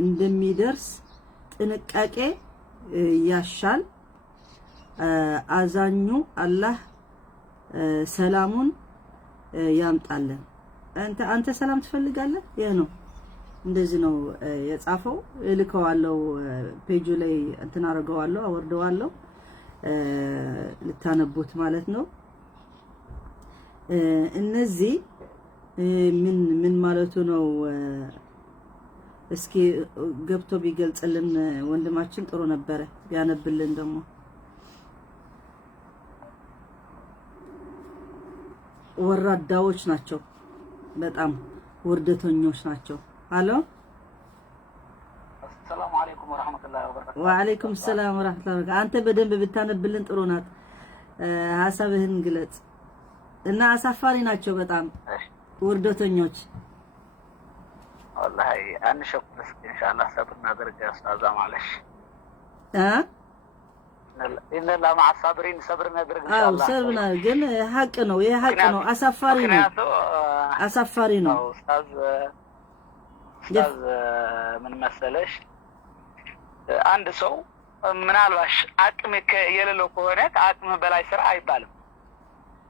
እንደሚደርስ ጥንቃቄ ያሻል። አዛኙ አላህ ሰላሙን ያምጣልን። አንተ ሰላም ትፈልጋለህ? ይሄ ነው እንደዚህ ነው የጻፈው። እልከዋለሁ ፔጁ ላይ እንትን አደርገዋለሁ አወርደዋለሁ ልታነቡት ማለት ነው። እነዚህ ምን ማለቱ ነው? እስኪ ገብቶ ቢገልጽልን ወንድማችን ጥሩ ነበረ ቢያነብልን። ደግሞ ወራዳዎች ናቸው፣ በጣም ውርደተኞች ናቸው። አሎ ሰላም አለይኩም ወራህመቱላሂ ወበረካቱ። ወአለይኩም ሰላም ወራህመቱላሂ ወበረካቱ። አንተ በደንብ ብታነብልን ጥሩ ናት። ሐሳብህን ግለጽ እና አሳፋሪ ናቸው በጣም ውርደተኞች። والله انا شكرا ان شاء الله صبرنا درجه يا استاذ معلش ان الله مع الصابرين صبرنا درجه ان شاء الله صبرنا ግን ሀቅ ነው ይሄ ሀቅ ነው። አሳፋሪ ነው አሳፋሪ ነው። استاذ ምን መሰለሽ አንድ ሰው ምናልባሽ አቅም የሌለው ከሆነ ከአቅም በላይ ስራ አይባልም።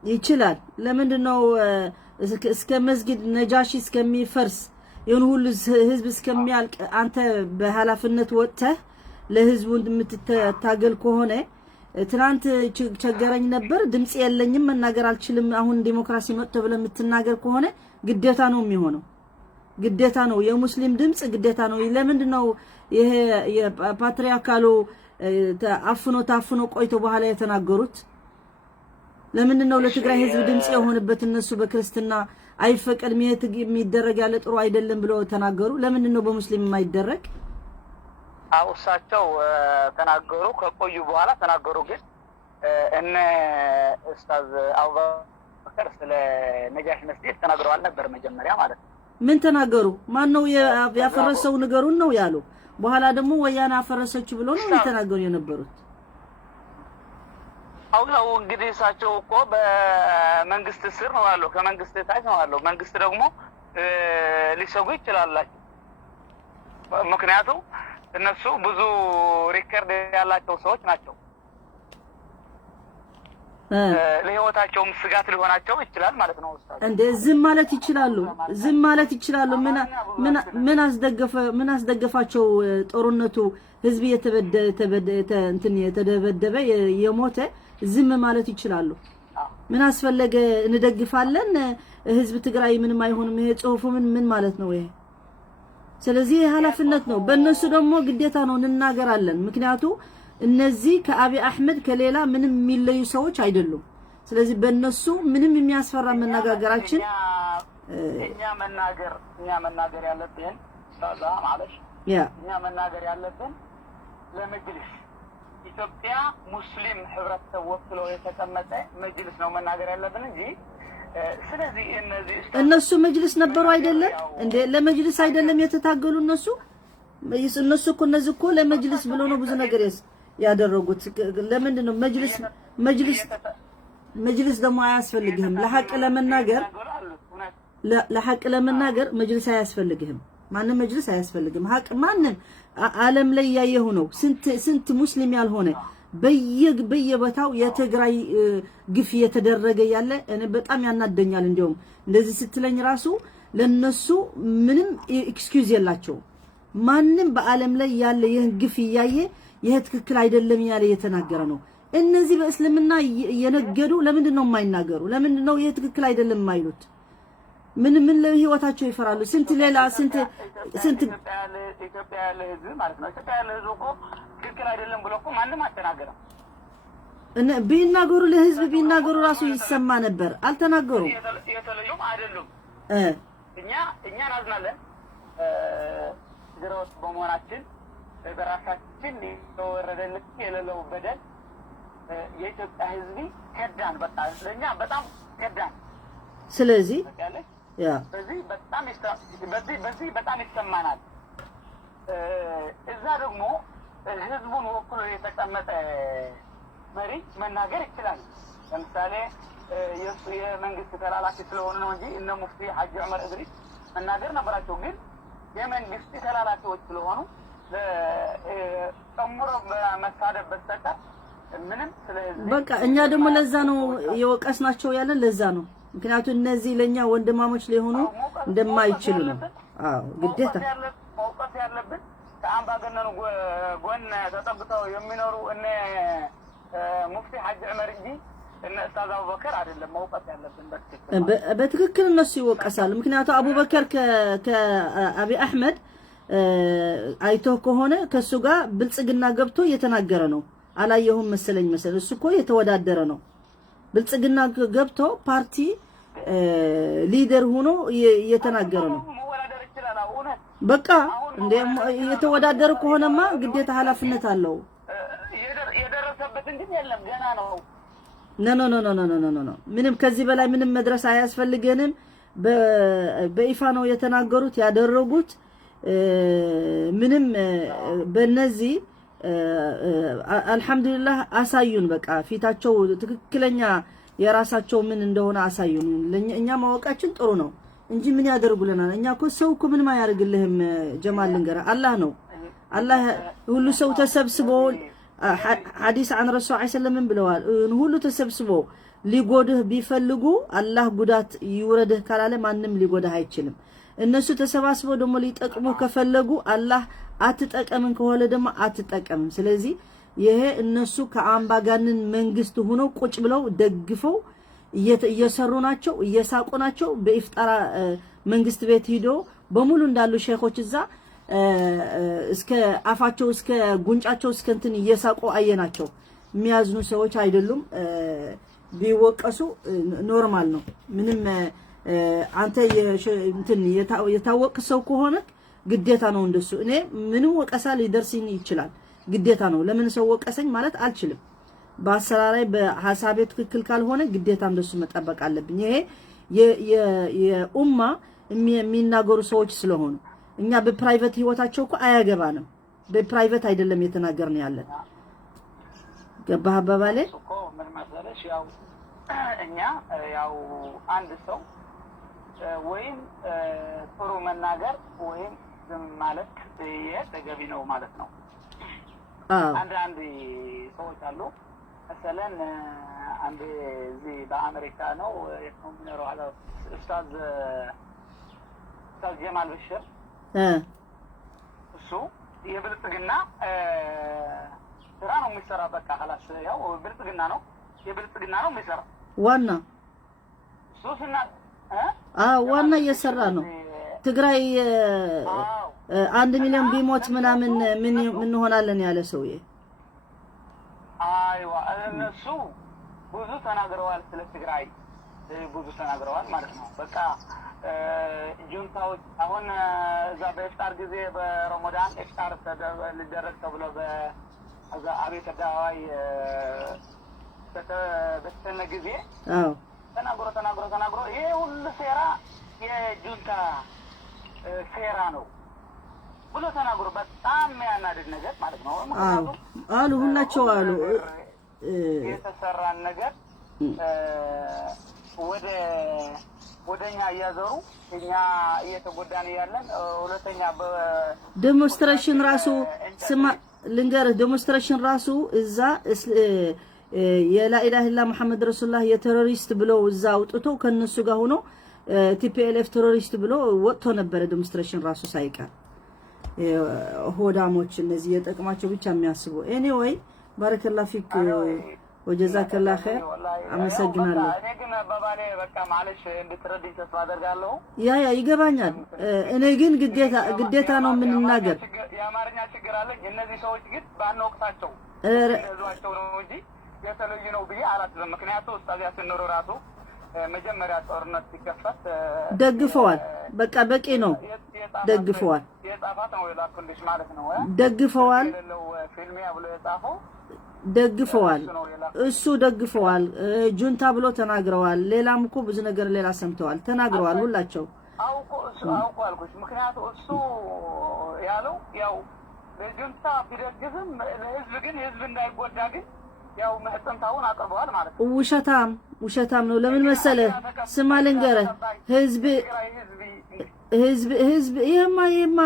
ይችላል። ለምንድን ነው እስከ መስጊድ ነጃሺ እስከሚፈርስ የሆነ ሁሉ ህዝብ እስከሚያልቅ አንተ በኃላፊነት ወጥተህ ለህዝቡ እንደምትታገል ከሆነ ትናንት ቸገረኝ ነበር ድምጽ የለኝም መናገር አልችልም አሁን ዲሞክራሲ መጥቶ ብለህ የምትናገር ከሆነ ግዴታ ነው የሚሆነው ግዴታ ነው የሙስሊም ድምጽ ግዴታ ነው ለምንድን ነው ይሄ የፓትሪያርካሉ ታፍኖ ቆይቶ በኋላ የተናገሩት ለምንድን ነው ለትግራይ ህዝብ ድምጽ የሆነበት እነሱ በክርስትና አይፈቀድም ይሄ የሚደረግ ያለ ጥሩ አይደለም ብለው ተናገሩ ለምንድን ነው በሙስሊም የማይደረግ አውሳቸው ተናገሩ ከቆዩ በኋላ ተናገሩ ግን እነ ኡስታዝ አቡበከር ስለ ነጃሽ መስጊድ ተናግረዋል ነበር መጀመሪያ ማለት ነው ምን ተናገሩ ማን ነው ያፈረሰው ነገሩን ነው ያሉ በኋላ ደግሞ ወያኔ አፈረሰች ብሎ ነው የተናገሩ የነበሩት አውላው እንግዲህ እሳቸው እኮ በመንግስት ስር ነው ያለው ከመንግስት ታች ነው ያለው መንግስት ደግሞ ሊሰጉ ይችላል ምክንያቱም እነሱ ብዙ ሪከርድ ያላቸው ሰዎች ናቸው ለህይወታቸውም ስጋት ሊሆናቸው ይችላል ማለት ነው ኡስታዝ እንደ ዝም ማለት ይችላሉ ምን አስደገፋቸው ጦርነቱ ህዝብ የተደበደበ የሞተ ዝም ማለት ይችላሉ ምን አስፈለገ እንደግፋለን ህዝብ ትግራይ ምንም አይሆንም ይሄ ጽሁፉ ምን ማለት ነው ይሄ ስለዚህ ኃላፊነት ነው በእነሱ ደግሞ ግዴታ ነው እንናገራለን ምክንያቱም እነዚህ ከአብይ አህመድ ከሌላ ምንም የሚለዩ ሰዎች አይደሉም ስለዚህ በእነሱ ምንም የሚያስፈራ መነጋገራችን እኛ መናገር ያለብን ኡስታዝ ማለሽ እኛ መናገር ያለብን ለመጅልስ ኢትዮጵያ ሙስሊም ህብረተሰብ ወክሎ የተቀመጠ መጅልስ ነው መናገር ያለብን እንጂ ስለዚህ እነሱ መጅልስ ነበሩ አይደለም እንዴ ለመጅልስ አይደለም የተታገሉ እነሱ እኮ እነዚህ እኮ ለመጅልስ ብሎ ነው ብዙ ነገር ያደረጉት ለምንድን ነው መጅልስ ደግሞ አያስፈልግህም ለሐቅ ለመናገር መጅልስ አያስፈልግህም ማንም መጅልስ አያስፈልግም ሐቅ ማንም ዓለም ላይ ያየው ነው ስንት ሙስሊም ያልሆነ በየቦታው የትግራይ ግፍ የተደረገ ያለ እኔ በጣም ያናደኛል እንደውም እንደዚህ ስትለኝ ራሱ ለነሱ ምንም ኤክስኪውዝ የላቸው ማንም በአለም ላይ ያለ ይህን ግፍ ያየ ይሄ ትክክል አይደለም ያለ የተናገረ ነው እነዚህ በእስልምና የነገዱ ለምንድን ነው የማይናገሩ ለምንድን ነው ይሄ ትክክል አይደለም የማይሉት ምን ለህይወታቸው ይፈራሉ ስንት ኢትዮጵያ ያለ ህዝብ ማለት ነው ኢትዮጵያ ያለ ህዝብ እኮ ትክክል አይደለም ብሎ እኮ ማንም አልተናገረም እና ቢናገሩ ለህዝብ ቢናገሩ ራሱ ይሰማ ነበር አልተናገሩ የተለዩም አይደሉም እኛ ናዝናለን ግሮስ በመሆናችን በራሳችን የተወረደልን የሌለው በደል የኢትዮጵያ ህዝብ ከዳን ለኛ በጣም ከዳን ስለዚህ በዚህ በጣም ይሰማናል እዛ ደግሞ ህዝቡን ወክሎ የተቀመጠ መሪ መናገር ይችላል ለምሳሌ የመንግስት ተላላኪ ስለሆነ ነው እንጂ እነ ሙፍቲ ሐጂ ዑመር እድሪስ መናገር ነበራቸው ግን የመንግስት ተላላኪዎች ስለሆኑ ተምሮ መሳደብ በስተቀር ምንም በቃ እኛ ደግሞ ለዛ ነው የወቀስናቸው ያለን ለዛ ነው ምክንያቱም እነዚህ ለኛ ወንድማሞች ሊሆኑ እንደማይችሉ ነው ግዴታ መውቀስ ያለብን ከአምባገነኑ ጎን ተጠብቀው የሚኖሩ እነ ሙፍቲ ሐጂ ዑመር እንጂ እነ ኡስታዝ አቡበከር አይደለም መውቀስ ያለብን በትክክል እነሱ ይወቀሳሉ ምክንያቱም አቡበከር ከአብይ አህመድ አይቶ ከሆነ ከሱ ጋር ብልጽግና ገብቶ እየተናገረ ነው አላየሁም መሰለኝ እሱ እኮ የተወዳደረ ነው ብልጽግና ገብቶ ፓርቲ ሊደር ሆኖ እየተናገረ ነው በቃ እንደ የተወዳደረ ከሆነማ ግዴታ ኃላፊነት አለው የደረሰበት እንጂ የለም ገና ነው ኖ ምንም ከዚህ በላይ ምንም መድረስ አያስፈልገንም በይፋ ነው የተናገሩት ያደረጉት ምንም በእነዚህ አልহামዱሊላህ አሳዩን በቃ ፊታቸው ትክክለኛ የራሳቸው ምን እንደሆነ አሳዩን እኛ ማወቃችን ጥሩ ነው እንጂ ምን ያደርጉልናል እኛ እኮ ሰው እኮ ምንም አያርግልህም ጀማል ልንገራ አላህ ነው አላህ ሁሉ ሰው ተሰብስቦ ሐዲስ عن رسول الله ሰለላሁ ዐለይሂ ብለዋል ሁሉ ተሰብስቦ ሊጎድህ ቢፈልጉ አላህ ጉዳት ይወረድህ ካላለ ማንም ሊጎድህ አይችልም እነሱ ተሰባስበው ደግሞ ሊጠቅሙ ከፈለጉ አላህ አትጠቀምን ከሆነ ደግሞ አትጠቀምም ስለዚህ ይሄ እነሱ ከአምባገነን መንግስት ሆነው ቁጭ ብለው ደግፈው እየሰሩ ናቸው፣ እየሳቁ ናቸው። በኢፍጣራ መንግስት ቤት ሄዶ በሙሉ እንዳሉ ሼኾች እዛ እስከ አፋቸው እስከ ጉንጫቸው እስከ እንትን እየሳቁ አየናቸው። የሚያዝኑ ሰዎች አይደሉም። ቢወቀሱ ኖርማል ነው። ምንም አንተ እንትን የታወቅ ሰው ከሆነ ግዴታ ነው እንደሱ። እኔ ምንም ወቀሳ ሊደርስኝ ይችላል፣ ግዴታ ነው። ለምን ሰው ወቀሰኝ ማለት አልችልም። በአሰራራይ በሐሳቤ ትክክል ካልሆነ ግዴታ እንደሱ መጠበቅ አለብኝ። ይሄ የኡማ የሚናገሩ ሰዎች ስለሆኑ እኛ በፕራይቬት ህይወታቸው እኮ አያገባንም። በፕራይቬት አይደለም የተናገርን ያለን። ገባህ አባባሌ? እኮ ምን መሰለሽ፣ ያው እኛ ያው አንድ ሰው ወይም ጥሩ መናገር ወይም ዝም ማለት ተገቢ ነው ማለት ነው። አንድ ሰዎች አሉ መሰለን አንድ እዚህ በአሜሪካ ነው የሚኖረው አለ ኡስታዝ ጀማል በሽር እሱ የብልጽግና ስራ ነው የሚሰራ። በቃ خلاص ያው ብልጽግና ነው የብልጽግና ነው የሚሰራ ዋና ሱስና ዋና እየሰራ ነው። ትግራይ 1 ሚሊዮን ቢሞት ምናምን ምን እንሆናለን ያለ ሰውዬ። አይዋ እነሱ ብዙ ተናግረዋል፣ ስለ ትግራይ ብዙ ተናግረዋል ማለት ነው። በቃ ጁንታዎች አሁን እዛ በኢፍጣር ጊዜ በረመዳን ኢፍጣር ሊደረግ ተብሎ በዛ አቤት አደባባይ በተነ ጊዜ ተናግሮ ይሄ ሁሉ ሴራ የጁንታ ሴራ ነው ብሎ ተናግሮ በጣም የሚያናድድ ነገር ማለት ነው። አሉ ሁላቸው አሉ የተሰራን ነገር ወደኛ እያዘሩ እኛ እየተጎዳን ያለን ሁለተኛ ዴሞንስትሬሽን ራሱ ስማ ልንገርህ፣ ዴሞንስትሬሽን ራሱ እዛ የላኢላሀ ኢላ መሐመድ ረሱላህ የቴሮሪስት ብለው እዛ አውጥቶ ከነሱ ጋር ሆኖ ቲፒኤልኤፍ ቴሮሪስት ብሎ ወጥቶ ነበር። ዴሞንስትሬሽን ራሱ ሳይቀር ሆዳሞች እነዚህ የጠቅማቸው ብቻ የሚያስቡ። ኤኒዌይ ባረከላሁ ፊክ ወጀዛከላሁ ኸይር። አመሰግናለሁ። እኔ ግን ባባሌ በቃ ማለት እንድትረዱኝ ተስፋ አደርጋለሁ። ያ ይገባኛል። እኔ ግን ግዴታ ነው የምንናገር። የአማርኛ ችግር አለኝ። እነዚህ ሰዎች ግን ባንወቅሳቸው እነዚያቸው ነው እንጂ የተለዩ ነው ብዬ አላስብም። ምክንያቱም ኡስታዝ ያስኖሩ ራሱ መጀመሪያ ጦርነት ሲከፈት ደግፈዋል። በቃ በቂ ነው። ደግፈዋል። የጻፋት ነው የላኩልሽ ማለት ነው። ደግፈዋል። ፊልሚያ ብሎ የጻፈው ደግፈዋል። እሱ ደግፈዋል። ጁንታ ብሎ ተናግረዋል። ሌላም እኮ ብዙ ነገር ሌላ ሰምተዋል፣ ተናግረዋል። ሁላቸው አውቆ አልኩሽ። ምክንያቱም እሱ ያለው ያው ለጁንታ ቢደግፍም ለህዝብ ግን ህዝብ እንዳይጎዳ ግን ያው መህተምታውን አቅርበዋል ማለት ነው። ውሸታም ነው። ለምን መሰለህ? ስማ ልንገርህ፣ ህዝብ ይሄማ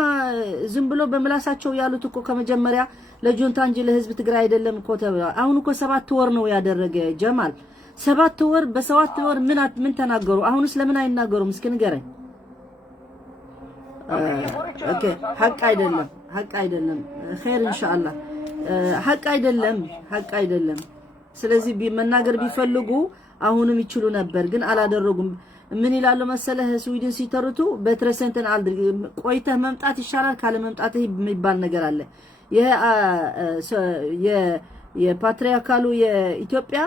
ዝም ብሎ በምላሳቸው ያሉት እኮ ከመጀመሪያ ለጁንታ እንጂ ለህዝብ ትግራይ አይደለም እኮ ተብሏል። አሁን እኮ 7 ወር ነው ያደረገ ጀማል። 7 ወር በ7 ወር ምን ተናገሩ? አሁንስ ለምን አይናገሩም? እስኪ ንገረኝ። ኦኬ ሐቅ አይደለም ኸይር ኢንሻአላህ ሐቅ አይደለም። ስለዚህ መናገር ቢፈልጉ አሁንም ይችሉ ነበር፣ ግን አላደረጉም። ምን ይላሉ መሰለህ? ስዊድን ሲተርቱ በትረሰንተን ቆይተህ መምጣት ይሻላል ካለ መምጣት የሚባል ነገር አለ። የፓትሪያርካሉ የኢትዮጵያ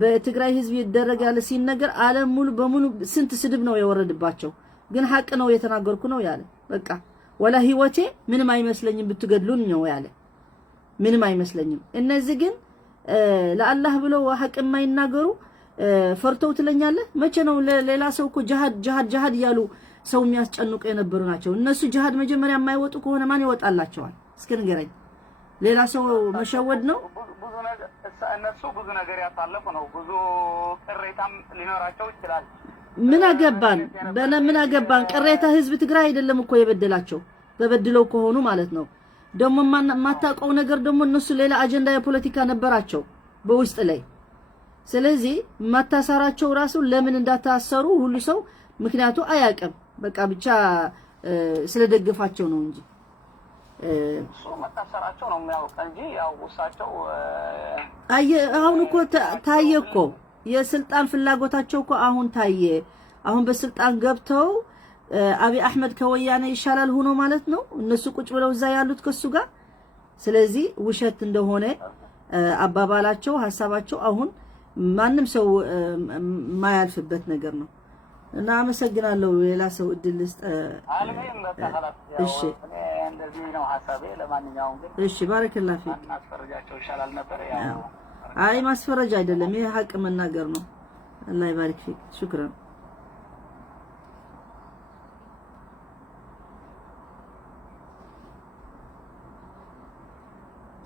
በትግራይ ህዝብ ይደረግ ያለ ሲነገር ዓለም ሙሉ በሙሉ ስንት ስድብ ነው የወረደባቸው። ግን ሐቅ ነው የተናገርኩ ነው ያለ። በቃ ወላ ህይወቴ ምንም አይመስለኝም ብትገድሉን ነው ያለ። ምንም አይመስለኝም። እነዚህ ግን ለአላህ ብለው ሐቅ የማይናገሩ ፈርተው ትለኛለህ። መቼ ነው ሌላ ሰው እኮ ጂሃድ እያሉ ሰው የሚያስጨንቁ የነበሩ ናቸው። እነሱ ጂሃድ መጀመሪያ የማይወጡ ከሆነ ማን ይወጣላቸዋል? እስኪ ንገረኝ። ሌላ ሰው መሸወድ ነው። እነሱ ብዙ ነገር ያሳለፉ ነው። ብዙ ቅሬታም ሊኖራቸው ይችላል። ምን አገባን? ቅሬታ ህዝብ ትግራይ አይደለም እኮ የበደላቸው። በበድለው ከሆኑ ማለት ነው። ደግሞ ማታውቀው ነገር ደግሞ እነሱ ሌላ አጀንዳ የፖለቲካ ነበራቸው በውስጥ ላይ። ስለዚህ ማታሰራቸው ራሱ ለምን እንዳታሰሩ ሁሉ ሰው ምክንያቱ አያውቅም። በቃ ብቻ ስለደገፋቸው ነው እንጂ እሱ መታሰራቸው ነው የሚያውቅ እንጂ ያው እሳቸው አሁን እኮ ታየ እኮ የስልጣን ፍላጎታቸው እኮ አሁን ታየ። አሁን በስልጣን ገብተው አብይ አህመድ ከወያኔ ይሻላል ሆኖ ማለት ነው እነሱ ቁጭ ብለው እዛ ያሉት ከሱ ጋር። ስለዚህ ውሸት እንደሆነ አባባላቸው ሐሳባቸው አሁን ማንም ሰው ማያልፍበት ነገር ነው። እና አመሰግናለሁ። ሌላ ሰው እድል ልስጥ። እሺ እንደዚህ ነው ሐሳቤ። ለማንኛውም ግን እሺ ባረከላህ ፊክ። ማስፈረጃቸው ይሻላል ነበር። ያው አይ ማስፈረጃ አይደለም፣ ይሄ ሀቅ መናገር ነው። አላህ ይባርክ ፊክ። ሹክራን።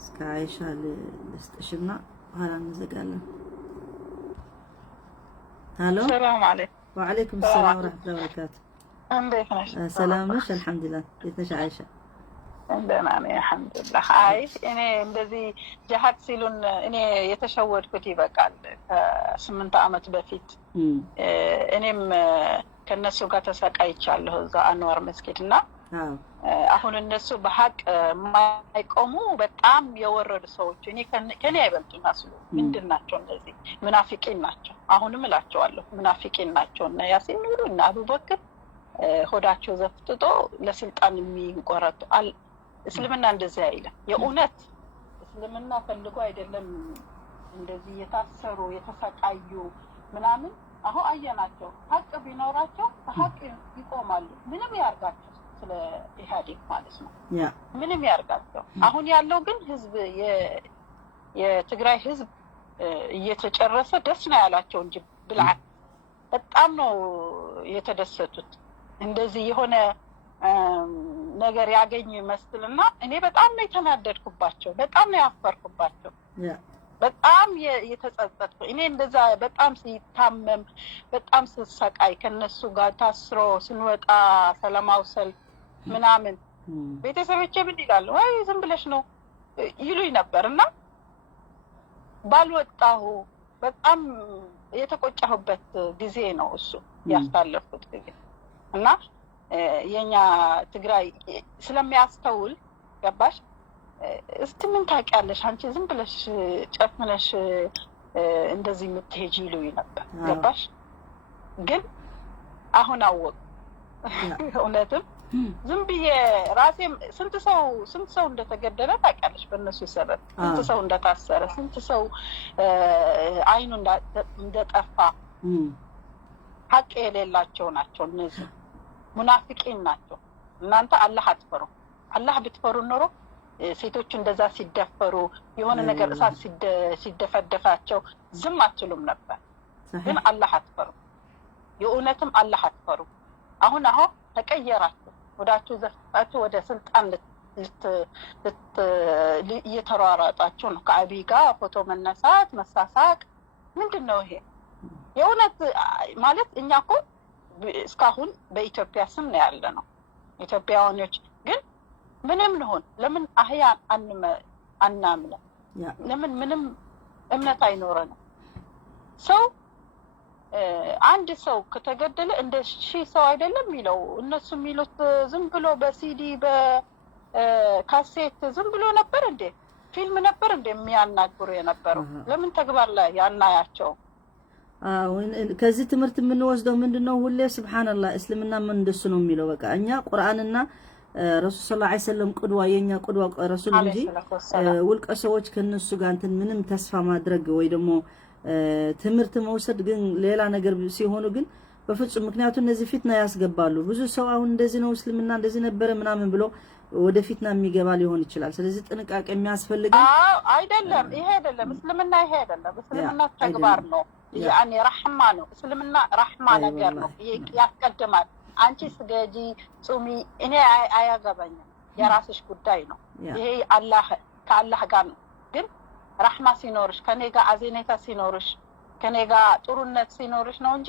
እስካይሻ ልስጥሽና ኋላ እንዘጋለን። ሄሎ ሰላም አለይኩም። ወአለይኩም ሰላም ወራህመቱላሂ ወበረካቱ። እንዴት ነሽ? ሰላም ነሽ? አልሐምዱሊላህ። እንዴት ነሽ አይሻ? እንደና ነኝ አልሐምዱሊላህ። አይ እኔ እንደዚህ ጀሃድ ሲሉን እኔ የተሸወድኩት ይበቃል። ከ8 ዓመት በፊት እኔም ከነሱ ጋር ተሰቃይቻለሁ እዛ አንዋር መስጊድና አሁን እነሱ በሐቅ የማይቆሙ በጣም የወረዱ ሰዎች እኔ ከኔ አይበልጡም። አስሉ ምንድን ናቸው? እንደዚህ ሙናፊቂን ናቸው። አሁንም እላቸዋለሁ ሙናፊቂን ናቸው። እና ያሲን ኑሩ እና አቡበክር ሆዳቸው ዘፍጥጦ ለስልጣን የሚንቆረጡ እስልምና እንደዚህ አይልም። የእውነት እስልምና ፈልጎ አይደለም እንደዚህ የታሰሩ የተሰቃዩ ምናምን። አሁን አየናቸው። ሐቅ ቢኖራቸው በሐቅ ይቆማሉ። ምንም ያርጋቸው ስለ ኢህአዴግ ማለት ነው ምንም ያርጋቸው። አሁን ያለው ግን ህዝብ የትግራይ ህዝብ እየተጨረሰ ደስ ነው ያላቸው እንጂ ብልዓት በጣም ነው የተደሰቱት። እንደዚህ የሆነ ነገር ያገኙ ይመስልና እኔ በጣም ነው የተናደድኩባቸው፣ በጣም ነው ያፈርኩባቸው፣ በጣም የተጸጸትኩ። እኔ እንደዛ በጣም ሲታመም በጣም ስሰቃይ ከነሱ ጋር ታስሮ ስንወጣ ሰላማዊ ሰልፍ ምናምን ቤተሰቦቼ ምን ይላሉ? ወይ ዝም ብለሽ ነው ይሉኝ ነበርና ባልወጣሁ በጣም የተቆጨሁበት ጊዜ ነው እሱ ያስተላለፍኩት ጊዜ። እና የኛ ትግራይ ስለሚያስተውል ገባሽ? እስቲ ምን ታውቂያለሽ አንቺ ዝም ብለሽ ጨፍነሽ እንደዚህ የምትሄጂ ይሉኝ ነበር ገባሽ? ግን አሁን አወቅ እውነትም ዝም ብዬ ራሴም ስንት ሰው እንደተገደለ ታውቂያለሽ? በእነሱ ሰበብ ስንት ሰው እንደታሰረ፣ ስንት ሰው አይኑ እንደጠፋ ሀቅ የሌላቸው ናቸው። እነዚህ ሙናፊቂን ናቸው። እናንተ አላህ አትፈሩ። አላህ ብትፈሩ ኖሮ ሴቶቹ እንደዛ ሲደፈሩ የሆነ ነገር እሳት ሲደፈደፋቸው ዝም አትሉም ነበር። ግን አላህ አትፈሩ። የእውነትም አላህ አትፈሩ። አሁን ተቀየራችሁ። ወዳችሁ ዘፍጣችሁ ወደ ስልጣን እየተሯሯጣችሁ ነው። ከአብይ ጋር ፎቶ መነሳት፣ መሳሳቅ ምንድን ነው ይሄ? የእውነት ማለት እኛ እኮ እስካሁን በኢትዮጵያ ስም ነው ያለ ነው ኢትዮጵያውያኖች። ግን ምንም ልሆን ለምን አህያ አናምነ? ለምን ምንም እምነት አይኖረንም? ሰው አንድ ሰው ከተገደለ እንደ 1000 ሰው አይደለም የሚለው። እነሱ የሚሉት ዝም ብሎ በሲዲ በካሴት ዝም ብሎ ነበር እንዴ? ፊልም ነበር እንዴ የሚያናግሩ የነበረው? ለምን ተግባር ላይ ያናያቸው? ከዚህ ትምህርት የምንወስደው ምንድነው? ሁሌ ሱብሃንአላህ እስልምና ምን እንደሱ ነው የሚለው። በቃ እኛ ቁርአንና ረሱል ሰለላሁ ዐለይሂ ወሰለም ቁድዋ የኛ ቁድዋ ረሱል እንጂ ውልቀ ሰዎች ከነሱ ጋር እንትን ምንም ተስፋ ማድረግ ወይ ደግሞ ትምህርት መውሰድ ግን ሌላ ነገር ሲሆኑ ግን በፍጹም። ምክንያቱም እነዚህ ፊትና ያስገባሉ። ብዙ ሰው አሁን እንደዚህ ነው እስልምና እንደዚህ ነበረ ምናምን ብሎ ወደ ፊትና የሚገባ ሊሆን ይችላል። ስለዚህ ጥንቃቄ የሚያስፈልግ አይደለም። ይሄ አይደለም እስልምና፣ ይሄ አይደለም እስልምና ተግባር ነው። ያኔ ረህማ ነው እስልምና። ረህማ ነገር ነው ያስቀድማል። አንቺ ስገጂ ጹሚ እኔ አያገባኝም፣ የራስሽ ጉዳይ ነው። ይሄ አላህ ከአላህ ጋር ነው። ግን ረህማ ሲኖርሽ ከኔ ጋር አዘኔታ ሲኖርሽ ከኔ ጋር ጥሩነት ሲኖርሽ ነው እንጂ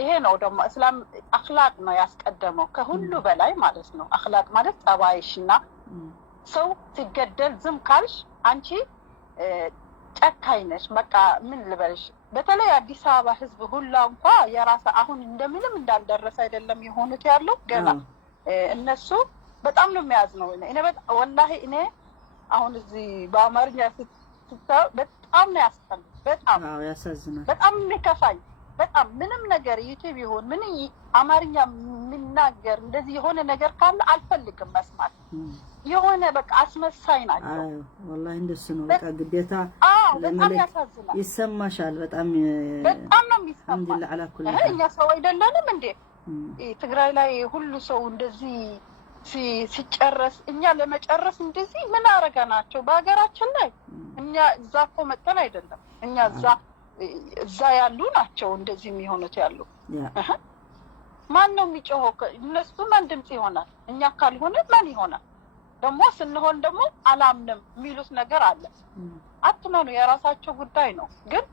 ይሄ ነው ደግሞ እስላም አኽላቅ ነው ያስቀደመው ከሁሉ በላይ ማለት ነው። አኽላቅ ማለት ጸባይሽና ሰው ሲገደል ዝም ካልሽ አንቺ ጨካኝ ነሽ። በቃ ምን ልበልሽ፣ በተለይ አዲስ አበባ ህዝብ ሁላ እንኳን የራስ አሁን እንደምንም እንዳልደረሰ አይደለም የሆኑት ያለው ገና እነሱ በጣም ነው የሚያዝነው። እኔ ወላሂ እኔ አሁን እዚህ በአማርኛ ስትታው በጣም ነው ያስጠላል። በጣም ያሳዝናል። በጣም የሚከፋኝ በጣም ምንም ነገር ዩቲዩብ ይሁን ምን አማርኛ የሚናገር እንደዚህ የሆነ ነገር ካለ አልፈልግም መስማት። የሆነ በቃ አስመሳይ ናቸው። ወላሂ እንደሱ ነው በቃ ግዴታ። በጣም ያሳዝናል። ይሰማሻል። በጣም ነው የሚሰማው። አልሐምዱሊላህ አላ ኩል እኛ ሰው አይደለንም እንዴ? ትግራይ ላይ ሁሉ ሰው እንደዚህ ሲጨረስ እኛ ለመጨረስ እንደዚህ ምን አረጋናቸው? በሀገራችን ላይ እኛ እዛ እኮ መጥተን አይደለም። እኛ እዛ ያሉ ናቸው እንደዚህ የሚሆኑት ያሉ። ማን ነው የሚጮኸው? እነሱ ማን ድምጽ ይሆናል? እኛ ካልሆነ ማን ይሆናል? ደግሞ ስንሆን ደግሞ አላምንም የሚሉት ነገር አለ። አትመኑ፣ የራሳቸው ጉዳይ ነው። ግን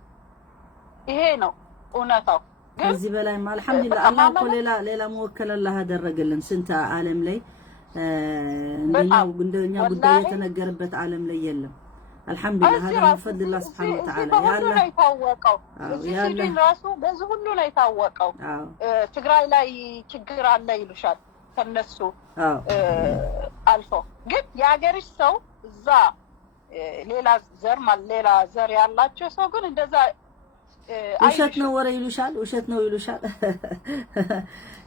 ይሄ ነው እውነታው። ከዚህ በላይ አልሐምዱሊላህ አላህ እኮ ሌላ መወከል አላህ አደረገልን። ስንት ዓለም ላይ እንደኛ ጉዳይ የተነገረበት ዓለም ላይ የለም። አልሐምዱሊላህ هذا من فضل الله سبحانه وتعالى ያ አላህ ይታወቀው። እዚህ ራሱ በዚህ ሁሉ ላይ ታወቀው። ትግራይ ላይ ችግር አለ ይሉሻል ከነሱ አልፎ። ግን የሀገርሽ ሰው እዛ ሌላ ዘር ያላቸው ሰው ግን እንደዛ ውሸት ነው ወሬ ይሉሻል። ውሸት ነው ይሉሻል።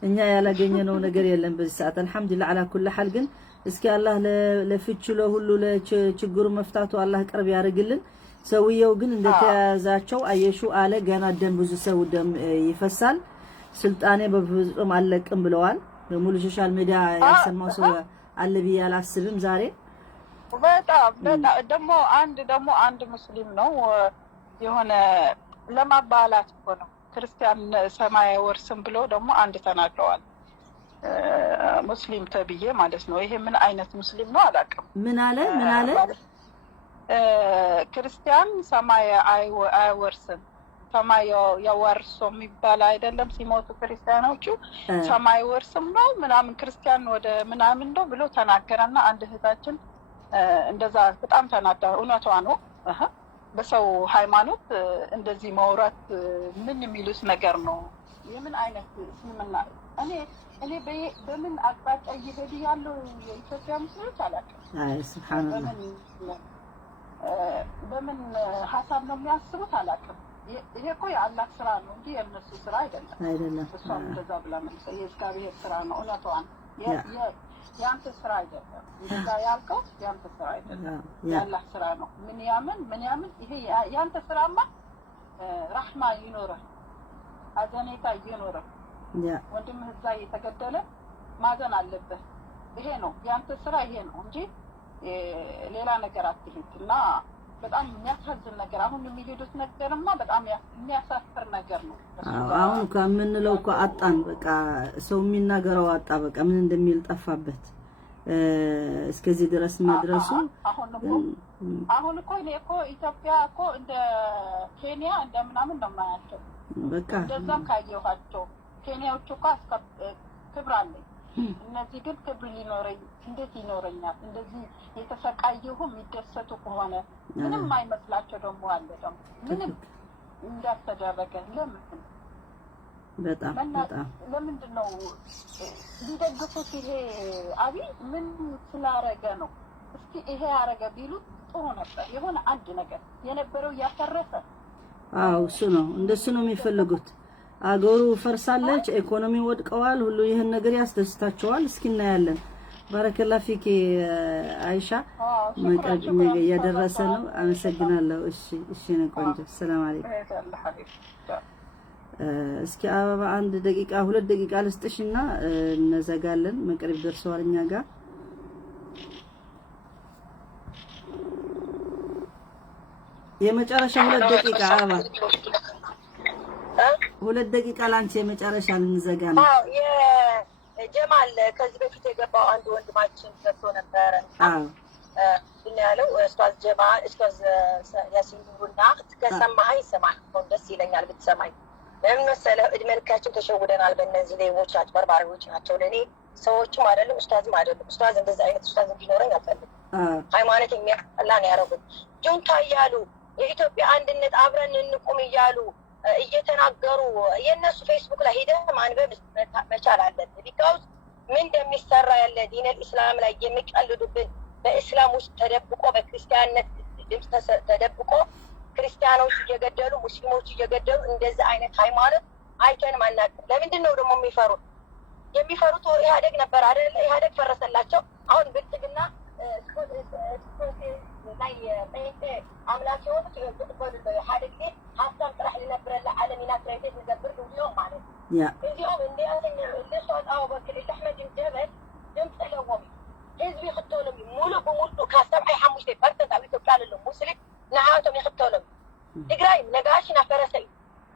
እኛ ያላገኘነው ነገር የለም በዚህ ሰዓት አልሐምዱሊላህ አላ ኩል ሐል። ግን እስኪ አላህ ለፍቹ ለሁሉ ለችግሩ መፍታቱ አላህ ቅርብ ያርግልን። ሰውየው ግን እንደተያዛቸው አየሹ አለ ገና ደም ብዙ ሰው ደም ይፈሳል። ስልጣኔ በፍጹም አለቅም ብለዋል። በሙሉ ሶሻል ሚዲያ ያሰማው ሰው አለ ብዬ አላስብም ዛሬ። በጣም ደግሞ አንድ ሙስሊም ነው የሆነ ለማባላት እኮ ነው ክርስቲያን ሰማይ አይወርስም ብሎ ደግሞ አንድ ተናግረዋል። ሙስሊም ተብዬ ማለት ነው። ይሄ ምን አይነት ሙስሊም ነው አላውቅም። ምን አለ ክርስቲያን ሰማይ አይወርስም፣ ሰማይ ያወርሶ የሚባል አይደለም። ሲሞቱ ክርስቲያኖቹ ሰማይ አይወርስም ነው ምናምን ክርስቲያን ወደ ምናምን ነው ብሎ ተናገረና አንድ እህታችን እንደዛ በጣም ተናዳ። እውነቷ ነው። በሰው ሃይማኖት እንደዚህ ማውራት ምን የሚሉት ነገር ነው? የምን አይነት እስልምና? እኔ በምን አቅጣጫ እየሄዱ ያለው የኢትዮጵያ ሙስሊሞች አላውቅም። ሱብሃንአላህ በምን ሀሳብ ነው የሚያስቡት አላውቅም። ይሄ እኮ የአላህ ስራ ነው እንጂ የእነሱ ስራ አይደለም። እሷም እንደዛ ብላ መልሰ የእግዚአብሔር ስራ ነው። እውነቷን ያንተ ስራ አይደለም። እንደዛ ያልከው ያንተ ስራ አይደለም፣ የአላህ ስራ ነው። ምን ያምን ይሄ ያንተ ስራማ ረህማ ይኖራል፣ አዘኔታ ይኖራል። ወንድምህ እዛ እየተገደለ ማዘን አለበት። ይሄ ነው ያንተ ስራ፣ ይሄ ነው እንጂ ሌላ ነገር አትሂድ። እና በጣም የሚያሳዝን ነገር አሁን የሚሄዱት ነገርማ በጣም የሚያሳፍር ነገር ነው። አሁን ከምንለው እኮ አጣን። በቃ ሰው የሚናገረው አጣ። በቃ ምን እንደሚል ጠፋበት። እስከዚህ ድረስ መድረሱ አሁን እኮ እኔ እኮ ኢትዮጵያ እኮ እንደ ኬንያ እንደ ምናምን ነው የማያቸው። በቃ እንደዛም ካየኋቸው ኬንያዎቹ እኮ ክብር አለኝ። እነዚህ ግን ክብር ሊኖረኝ እንዴት ይኖረኛል? እንደዚህ የተሰቃየሁ የሚደሰቱ ከሆነ ምንም አይመስላቸው ደግሞ አለ ደግሞ ምንም እንዳስተደረገ በጣም ለምንድን ነው ሊደግፉት? ይሄ አብይ ምን ስላረገ ነው? እስኪ ይሄ ያረገ ቢሉ ጥሩ ነበር። የሆነ አንድ ነገር የነበረው ያፈረሰ። እሱ ነው እንደሱ ነው የሚፈልጉት። አገሩ ፈርሳለች፣ ኢኮኖሚ ወድቀዋል። ሁሉ ይሄን ነገር ያስደስታቸዋል። እስኪ እናያለን። ባረከላ ፊክ አይሻ መቀደም እያደረሰ ነው። አመሰግናለሁ። እሺ ነው ቆንጆ። ሰላም አለይኩም። እስኪ አበባ 1 ደቂቃ 2 ደቂቃ ልስጥሽና እንዘጋለን። መቅረብ ደርሰዋል እኛ ጋር። የመጨረሻ 2 ደቂቃ አበባ 2 ደቂቃ ላንቺ የመጨረሻ ልንዘጋ ነው። ጀማል ከዚህ በፊት የገባው አንድ ወንድማችን ገብቶ ነበረ። እና ያለው ኡስታዝ ጀማል ኡስታዝ ያሲኑና ከሰማኸኝ ስማኝ፣ ደስ ይለኛል ብትሰማኝ። ለምን መሰለህ እድሜ ልካችን ተሸውደናል በእነዚህ ሌቦች፣ አጭበርባሪዎች ናቸው። ለእኔ ሰዎችም አይደለም ኡስታዝም አይደለም። ኡስታዝ እንደዚህ አይነት ኡስታዝ እንዲኖረኝ አልፈልግም። ሃይማኖት የሚያስጠላ ነው ያደረጉት። ጁንታ እያሉ የኢትዮጵያ አንድነት አብረን እንቁም እያሉ እየተናገሩ የእነሱ ፌስቡክ ላይ ሄደህ ማንበብ መቻል አለብህ። ቢካውዝ ምን እንደሚሰራ ያለ ዲን الاسلام ላይ የሚቀልዱብን በእስላም ውስጥ ተደብቆ በክርስቲያንነት ድምፅ ተደብቆ ክርስቲያኖች እየገደሉ ሙስሊሞች እየገደሉ እንደዚህ አይነት ሃይማኖት አይተንም አናውቅም። ለምንድን ነው ደግሞ የሚፈሩት? ኢህአዴግ ነበር አይደል? ኢህአዴግ ፈረሰላቸው። አሁን ብልጽግና ላይ ጴንጤ አምላክ የሆኑት ይወጥበሉ ኢህአዴግ ግን ሀሳብ ጥራሕ ሊነብረላ ዓለሚና ትራይቴት ንገብር ድውዮም ማለት እዚኦም እንዲያተኛ ለሰጣው በክል አሕመድ ጀበል ድምፅ ለዎም ህዝቢ ይኽተሎም ሙሉ በሙሉ ከሰብዓይ ሓሙሽተ ፐርሰንት ኣብ ኢትዮጵያ ዘሎ ሙስሊም ንዓቶም ይኽተሎም። ትግራይ ነጋሽና ፈረሰይ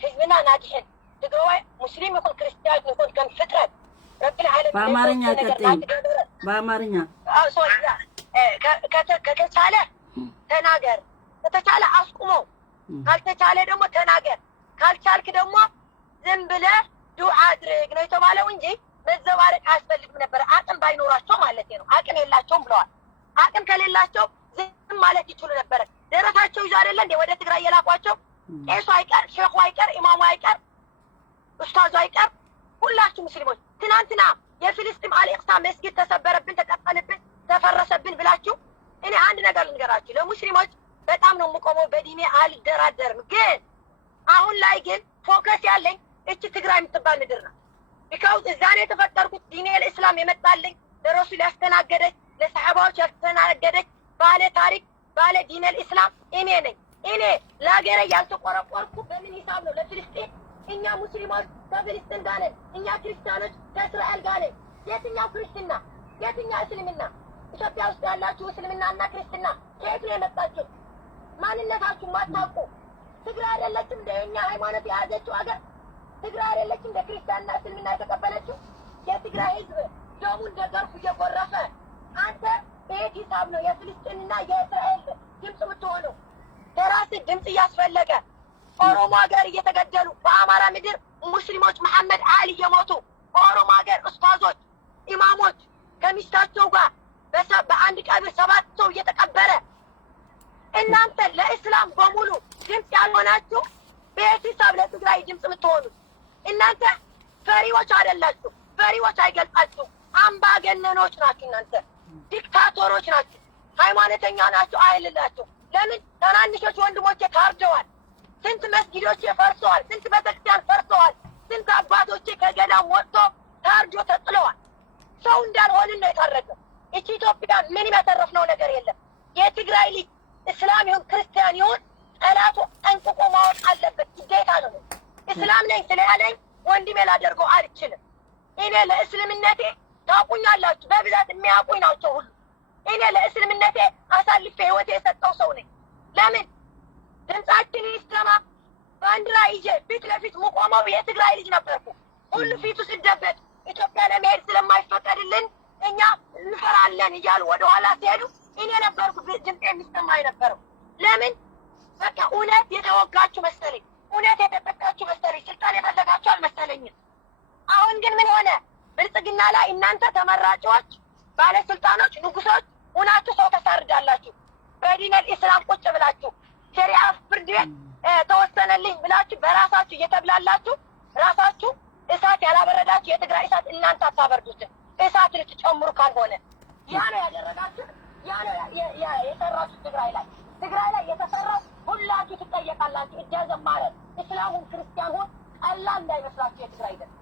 ህዝብና ናድሕን ትግራዋይ ሙስሊም ይኹን ክርስቲያን ይኹን ከም ፍጥረት ረቢ العالمين በአማርኛ ቀጥይ። በአማርኛ ከተቻለ ተናገር፣ ከተቻለ አስቁመው፣ ካልተቻለ ደግሞ ተናገር፣ ካልቻልክ ደግሞ ዝም ብለህ ዱዓ አድርግ ነው የተባለው እንጂ መዘባረቅ አያስፈልግም ነበር። አቅም ባይኖራቸው ማለት ነው። አቅም የላቸውም ብለዋል። አቅም ከሌላቸው ዝም ማለት ይችሉ ነበር። ደረታቸው ይዞ አይደለ እንደ ወደ ትግራይ የላኳቸው ቄሱ አይቀር፣ ሼኹ አይቀር፣ ኢማሙ አይቀር፣ ኡስታዙ አይቀር፣ ሁላችሁ ሙስሊሞች ትናንትና የፍልስጤም አልእቅሳ መስጊድ ተሰበረብን፣ ተቀጠልብን፣ ተፈረሰብን ብላችሁ እኔ አንድ ነገር ልንገራችሁ። ለሙስሊሞች በጣም ነው የምቆመው፣ በዲኔ አልደራደርም። ግን አሁን ላይ ግን ፎከስ ያለኝ እቺ ትግራይ የምትባል ምድር ነው። ቢካውዝ እዛ ነው የተፈጠርኩት። ዲኔ الاسلام የመጣልኝ ለረሱል ያስተናገደች ለሰሃባዎች ያስተናገደች ባለ ታሪክ ባለ ዲኔ الاسلام እኔ ነኝ። እኔ ለሀገሬ ያልተቆረቆርኩ በምን ሂሳብ ነው ለፍልስጤም? እኛ ሙስሊሞች ከፍልስጤም ጋር ነን፣ እኛ ክርስቲያኖች ከእስራኤል ጋር ነን። የትኛው ክርስትና የትኛው እስልምና? ኢትዮጵያ ውስጥ ያላችሁ እስልምናና ክርስትና ከየት ነው የመጣችሁት? ማንነታችሁ ማታውቁ ትግራይ አይደለችም እንደ እኛ ሃይማኖት የያዘችው ሀገር? ትግራይ አይደለችም እንደ ክርስቲያንና እስልምና የተቀበለችው? የትግራይ ህዝብ ደሙን ደገርፉ እየጎረፈ አንተ በየት ሂሳብ ነው የፍልስጤንና የእስራኤል ድምፅ የምትሆነው? ለራስህ ድምፅ እያስፈለገ ኦሮሞ ሀገር እየተገደሉ በአማራ ምድር ሙስሊሞች መሐመድ አሊ እየሞቱ በኦሮሞ ሀገር ኡስታዞች ኢማሞች ከሚስታቸው ጋር በአንድ ቀብር 7 ሰው እየተቀበረ እናንተ ለእስላም በሙሉ ድምፅ ያልሆናችሁ በየት ሂሳብ ለትግራይ ድምፅ የምትሆኑት? እናንተ ፈሪዎች አይደላችሁ። ፈሪዎች አይገልጻችሁ። አምባገነኖች ናችሁ። እናንተ ዲክታቶሮች ናችሁ። ሃይማኖተኛ ናችሁ አይልላችሁ። ለምን ትናንሾች ወንድሞቼ ታርደዋል። ስንት መስጊዶቼ ፈርሰዋል። ስንት ቤተክርስቲያን ፈርሰዋል። ስንት አባቶቼ ከገዳም ወጥቶ ታርጆ ተጥለዋል። ሰው እንዳልሆንን ነው የታረገው። እቺ ኢትዮጵያ ምን ያተረፍነው ነገር የለም። የትግራይ ልጅ እስላም ይሁን ክርስቲያን ይሁን ጠላቱ ጠንቅቆ ማወቅ አለበት፣ ግዴታ ነው። እስላም ነኝ ስለያለኝ ወንድሜ ላደርገው አልችልም። እኔ ለእስልምነቴ ታውቁኛላችሁ፣ በብዛት የሚያውቁኝ ናቸው ሁሉ። እኔ ለእስልምነቴ አሳልፌ ህይወቴ የሰጠው ሰው ነኝ። ለምን ድምጻችን ይሰማ ባንዲራ ይዤ ፊት ለፊት መቆመው የትግራይ ልጅ ነበርኩ። ሁሉ ፊቱ ሲደበቅ ኢትዮጵያ ለመሄድ ስለማይፈቀድልን እኛ እንፈራለን እያሉ ወደኋላ ሲሄዱ እኔ ነበርኩ ድምፅ የሚሰማ የነበረው። ለምን በቃ እውነት የተወጋችሁ መሰለኝ፣ እውነት የተጠቃችሁ መሰለኝ፣ ስልጣን የፈለጋችሁ አልመሰለኝም። አሁን ግን ምን ሆነ? ብልጽግና ላይ እናንተ ተመራጮች፣ ባለስልጣኖች፣ ንጉሶች ሁናችሁ ሰው ተሳርዳላችሁ። በዲን الاسلام ቁጭ ብላችሁ ሸሪዓ ፍርድ ቤት ተወሰነልኝ ብላችሁ በራሳችሁ እየተብላላችሁ ራሳችሁ እሳት ያላበረዳችሁ የትግራይ እሳት እናንተ አታበርዱትም። እሳት ልትጨምሩ ካልሆነ ያ ነው ያደረጋችሁ፣ ያ ነው የሰራችሁ ትግራይ ላይ የተሰራው ሁላችሁ ትጠየቃላችሁ። እጃዘም ማለት እስላሙን ክርስቲያኑን ቀላል እንዳይመስላችሁ። የትግራይ ደም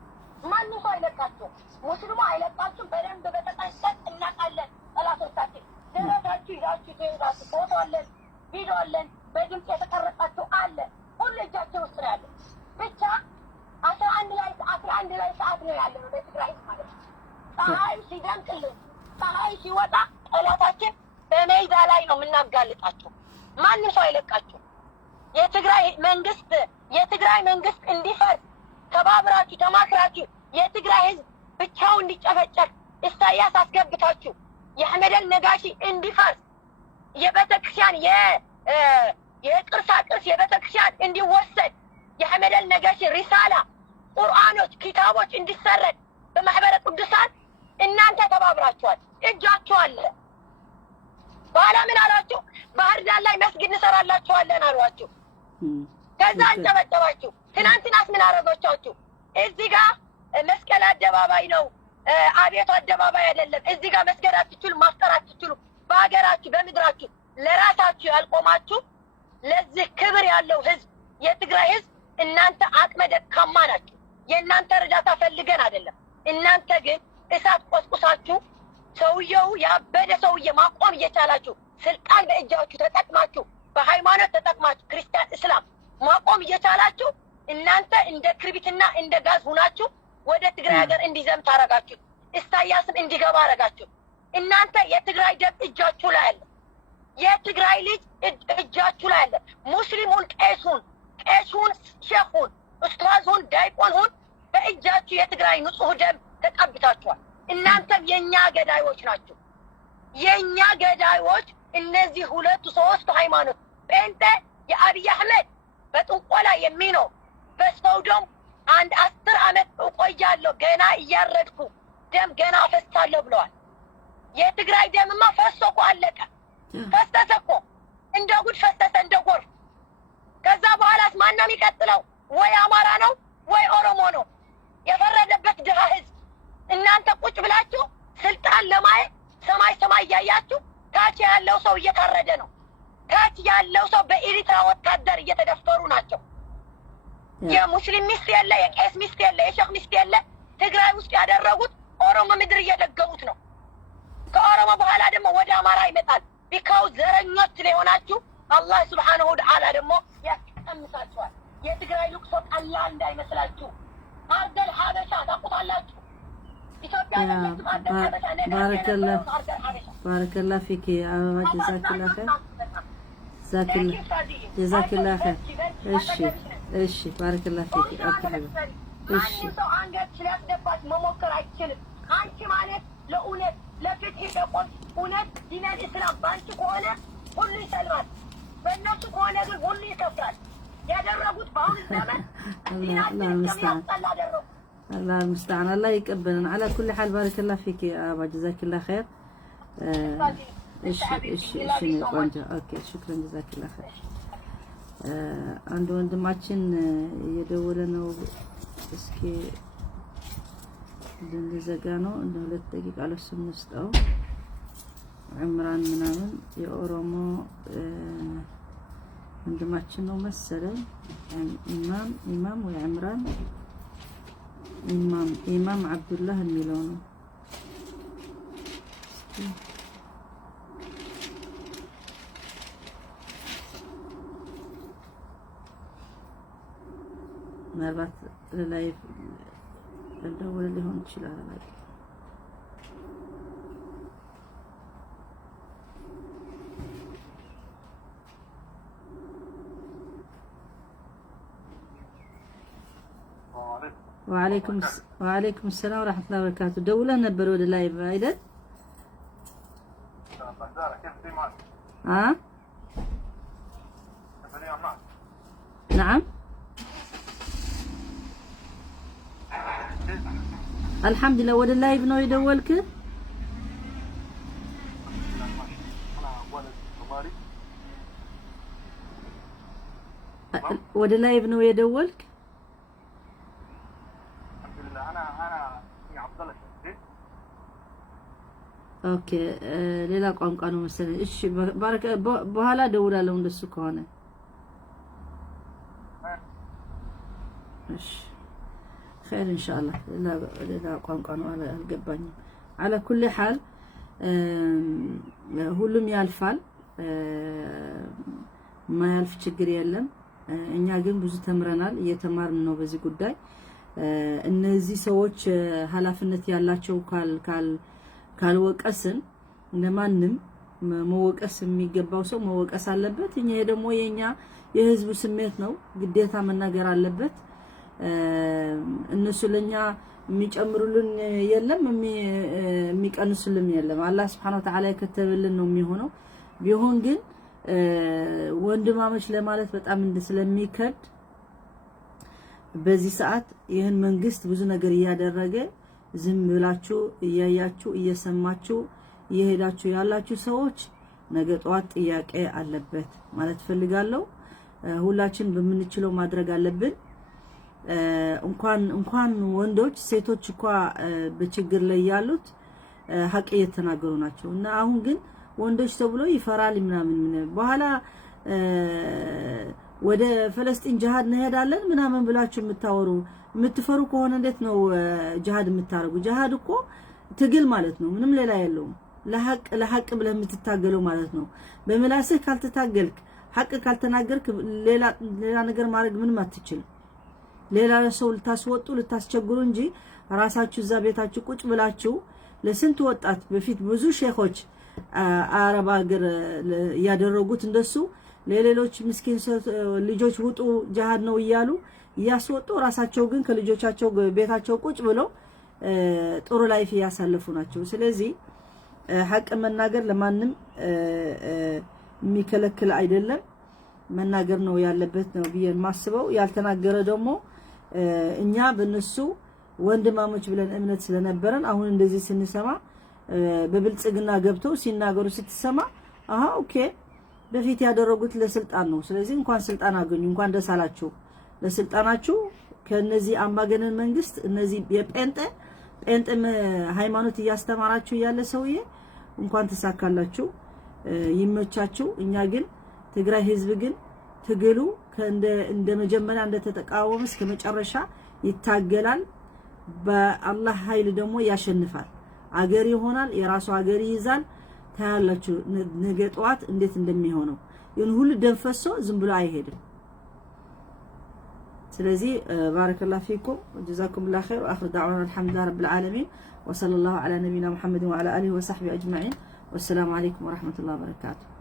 ማንም ሰው አይለቃችሁ፣ ሙስሊሙ አይለቃችሁ። በደንብ በተጠንቀቅ እናውቃለን። ጠላቶቻችን ደረታችሁ ይዛችሁ ትሄዳችሁ። ፎቶ አለን፣ ቪዲዮ አለን፣ በድምፅ የተቀረጻችሁ አለ። ሁሉ እጃቸው ውስጥ ነው ያለው። ብቻ 11 ላይ ሰዓት ነው ያለው በትግራይ ማለት ነው። ፀሐይ ሲደምቅልን ፀሐይ ሲወጣ ጠላታችን በሜዳ ላይ ነው የምናጋልጣቸው። ማንም ሰው አይለቃችሁ። የትግራይ መንግስት እንዲፈርስ ተባብራችሁ ተማክራችሁ የትግራይ ህዝብ ብቻው እንዲጨፈጨፍ ኢሳያስ አስገብታችሁ የአህመድ ነጋሺ እንዲፈርስ የቤተክርስቲያን የቅርሳቅርስ የቤተክርስቲያን እንዲወሰድ የአህመድ ነጋሺ ሪሳላ ቁርአኖች ኪታቦች እንዲሰረድ በማህበረ ቅዱሳን እናንተ ተባብራችኋል። እጃችሁ አለ። በኋላ ምን አላችሁ? ባህር ዳር ላይ መስጊድ እንሰራላችኋለን አሏችሁ። ከዛ አንጨበጨባችሁ። ትናንትናስ ምን አረጋችሁ? እዚህ ጋር መስቀል አደባባይ ነው አቤቱ አደባባይ አይደለም። እዚህ ጋር መስገድ አትችሉ፣ ማፍጠር አትችሉ። በሀገራችሁ በምድራችሁ ለራሳችሁ ያልቆማችሁ ለዚህ ክብር ያለው ህዝብ የትግራይ ህዝብ እናንተ አቅመ ደካማ ናችሁ። የእናንተ እርዳታ ፈልገን አይደለም። እናንተ ግን እሳት ቆስቁሳችሁ ሰውየው ያበደ ሰውዬ ማቆም እየቻላችሁ ስልጣን በእጃችሁ ተጠቅማችሁ በሃይማኖት ተጠቅማችሁ ክርስቲያን እስላም ማቆም እየቻላችሁ እናንተ እንደ ክርቢትና እንደ ጋዝ ሁናችሁ ወደ ትግራይ ሀገር እንዲዘምት አረጋችሁ። ኢሳያስም እንዲገባ አረጋችሁ። እናንተ የትግራይ ደም እጃችሁ ላይ አለ። የትግራይ ልጅ እጃችሁ ላይ አለ። ሙስሊሙን ቄሱን ሼኹን ኡስታዙን ዳይቆንሁን በእጃችሁ የትግራይ ንጹህ ደም ተቀብታችኋል። እናንተም የኛ ገዳዮች ናችሁ። የኛ ገዳዮች እነዚህ ሁለቱ ሶስቱ ሃይማኖት ጴንጤ የአብይ አህመድ በጥንቆላ የሚኖር በሰውዶም አንድ 10 ዓመት እቆያለሁ ገና እያረድኩ ደም ገና ፈሳለሁ ብለዋል። የትግራይ ደምማ ፈሶ እኮ አለቀ። ፈሰሰ እኮ እንደ ጉድ ፈሰሰ እንደ ጎርፍ። ከዛ በኋላስ ማን ነው የሚቀጥለው? ወይ አማራ ነው ወይ ኦሮሞ ነው የፈረደበት ድሃ ህዝብ። እናንተ ቁጭ ብላችሁ ስልጣን ለማየት ሰማይ እያያችሁ ታች ያለው ሰው እየታረደ ነው። ታች ያለው ሰው በኤሪትራ ወታደር እየተደፈሩ ናቸው። የሙስሊም ሚስት የለ፣ የቄስ ሚስት የለ፣ የሼክ ሚስት የለ። ትግራይ ውስጥ ያደረጉት ኦሮሞ ምድር እየደገሙት ነው። ከኦሮሞ በኋላ ደግሞ ወደ አማራ ይመጣል። ቢካው ዘረኞች ስለሆናችሁ አላህ ሱብሓነሁ ወተዓላ ደግሞ ያስቀምሳችኋል። የትግራይ ልቅሶ ቀላል እንዳይመስላችሁ። አርደል ሀበሻ ታውቁታላችሁ። ኢትዮጵያ ለምትም አርደል ሀበሻ ባረከላህ ፊክ አበባ ጀዛኪላህ ኸይር ጀዛኪላህ ኸይር። እሺ ባረከላህ ፊክ አትሐብ። እሺ ሰው አንገት ስለያስደፋች መሞከር አይችልም። አንቺ ማለት ለእውነት ለፍትህ ተቆም እውነት ዲነል እስላም ባንቺ ከሆነ ሁሉ ይሰልማል፣ በእነሱ ከሆነ ግን ሁሉ ይከፍራል። ያደረጉት በአሁኑ ዘመን ዲናችን የሚያስጠላ አደረጉ። الله المستعان الله يقبلنا على كل حال. بارك الله فيك يا أبا جزاك الله خير. ايش ቆንጆ ኦኬ شكرا جزاك الله خير. አንድ ወንድማችን እየደወለ ነው። እስኪ ልንዘጋ ነው። እንደ 2 ደቂቃ ለሱም እንስጠው። ዕምራን ምናምን የኦሮሞ ወንድማችን ነው መሰለኝ። ኢማም ወይ ዕምራን ኢማም አብዱላህ የሚለው ነው። ምናልባት ላይቭ እንደወለ ሊሆን ይችላል። وعليكم السلام ورحمة الله وبركاته. دولة نبر ولا لايف አይደል? نعم الحمد لله. ወደ ላይቭ ነው የደወልክ? ወደ ላይቭ ነው የደወልክ? ኦኬ ሌላ ቋንቋ ነው መሰለኝ። እሺ ባረከ በኋላ ደውላለሁ እንደሱ ከሆነ። እሺ خير ان شاء الله. ሌላ ቋንቋ ነው አልገባኝም። على كل حال ሁሉም ያልፋል። ማያልፍ ችግር የለም። እኛ ግን ብዙ ተምረናል፣ እየተማርን ነው በዚህ ጉዳይ። እነዚህ ሰዎች ኃላፊነት ያላቸው ካልወቀስን ለማንም መወቀስ የሚገባው ሰው መወቀስ አለበት። እኛ ደግሞ የኛ የህዝቡ ስሜት ነው፣ ግዴታ መናገር አለበት። እነሱ ለኛ የሚጨምሩልን የለም፣ የሚቀንሱልን የለም። አላህ Subhanahu Wa Ta'ala ከተበልን ነው የሚሆነው። ቢሆን ግን ወንድማሞች ለማለት በጣም ስለሚከድ በዚህ ሰዓት ይህን መንግስት ብዙ ነገር እያደረገ ዝም ብላችሁ እያያችሁ እየሰማችሁ እየሄዳችሁ ያላችሁ ሰዎች ነገ ጧት ጥያቄ አለበት ማለት ፈልጋለሁ። ሁላችን በምንችለው ማድረግ አለብን። እንኳን ወንዶች ሴቶች እንኳን በችግር ላይ ያሉት ሀቅ እየተናገሩ ናቸው። እና አሁን ግን ወንዶች ተብሎ ይፈራል ምናምን በኋላ ወደ ፍልስጤም ጂሃድ እንሄዳለን ምናምን ብላችሁ የምትፈሩ ከሆነ እንዴት ነው ጂሃድ የምታረጉ? ጂሃድ እኮ ትግል ማለት ነው፣ ምንም ሌላ የለውም። ለሐቅ ብለህ የምትታገለው ማለት ነው። በመላስህ ካልተታገልክ ሐቅ ካልተናገርክ ሌላ ነገር ማድረግ ምንም አትችልም። ሌላ ሰው ልታስወጡ ልታስቸግሩ እንጂ ራሳችሁ እዛ ቤታችሁ ቁጭ ብላችሁ ለስንት ወጣት በፊት ብዙ ሼኾች አረብ ሀገር ያደረጉት እንደሱ ለሌሎች ምስኪን ልጆች ውጡ ጂሃድ ነው እያሉ ያስወጡ ራሳቸው ግን ከልጆቻቸው ቤታቸው ቁጭ ብለው ጥሩ ላይፍ ያሳለፉ ናቸው። ስለዚህ ሐቅ መናገር ለማንም የሚከለክል አይደለም፣ መናገር ነው ያለበት ነው ብዬ ማስበው። ያልተናገረ ደግሞ እኛ በነሱ ወንድማሞች ብለን እምነት ስለነበረን አሁን እንደዚህ ስንሰማ በብልጽግና ገብተው ሲናገሩ ስትሰማ ኦኬ በፊት ያደረጉት ለስልጣን ነው። ስለዚህ እንኳን ስልጣን አገኙ፣ እንኳን ደስ አላችሁ ለስልጣናችሁ። ከነዚህ አምባገነን መንግስት እነዚህ የጴንጤ ሃይማኖት እያስተማራችሁ ያለ ሰውዬ እንኳን ተሳካላችሁ፣ ይመቻችሁ። እኛ ግን ትግራይ ህዝብ ግን ትግሉ እንደ መጀመሪያ እንደተጠቃወመ እስከ መጨረሻ ይታገላል። በአላህ ኃይል ደግሞ ያሸንፋል። አገር ይሆናል፣ የራሱ አገር ይይዛል። ታያላችሁ ነገ ጧት እንዴት እንደሚሆነው። ይሁን ሁሉ ደንፈሶ ዝም ብሎ አይሄድም። ስለዚህ ባረከላሁ ፊኩም ወጀዛኩሙላሁ ኸይር ወአኽሩ ዳዕዋና አልሐምዱሊላሂ ረብል ዓለሚን ወሰለላሁ ዐላ ነቢይና ሙሐመድ ወዐላ አሊሂ ወሰሕቢሂ አጅመዒን ወሰላሙ ዐለይኩም ወረሕመቱላሂ ወበረካቱሁ።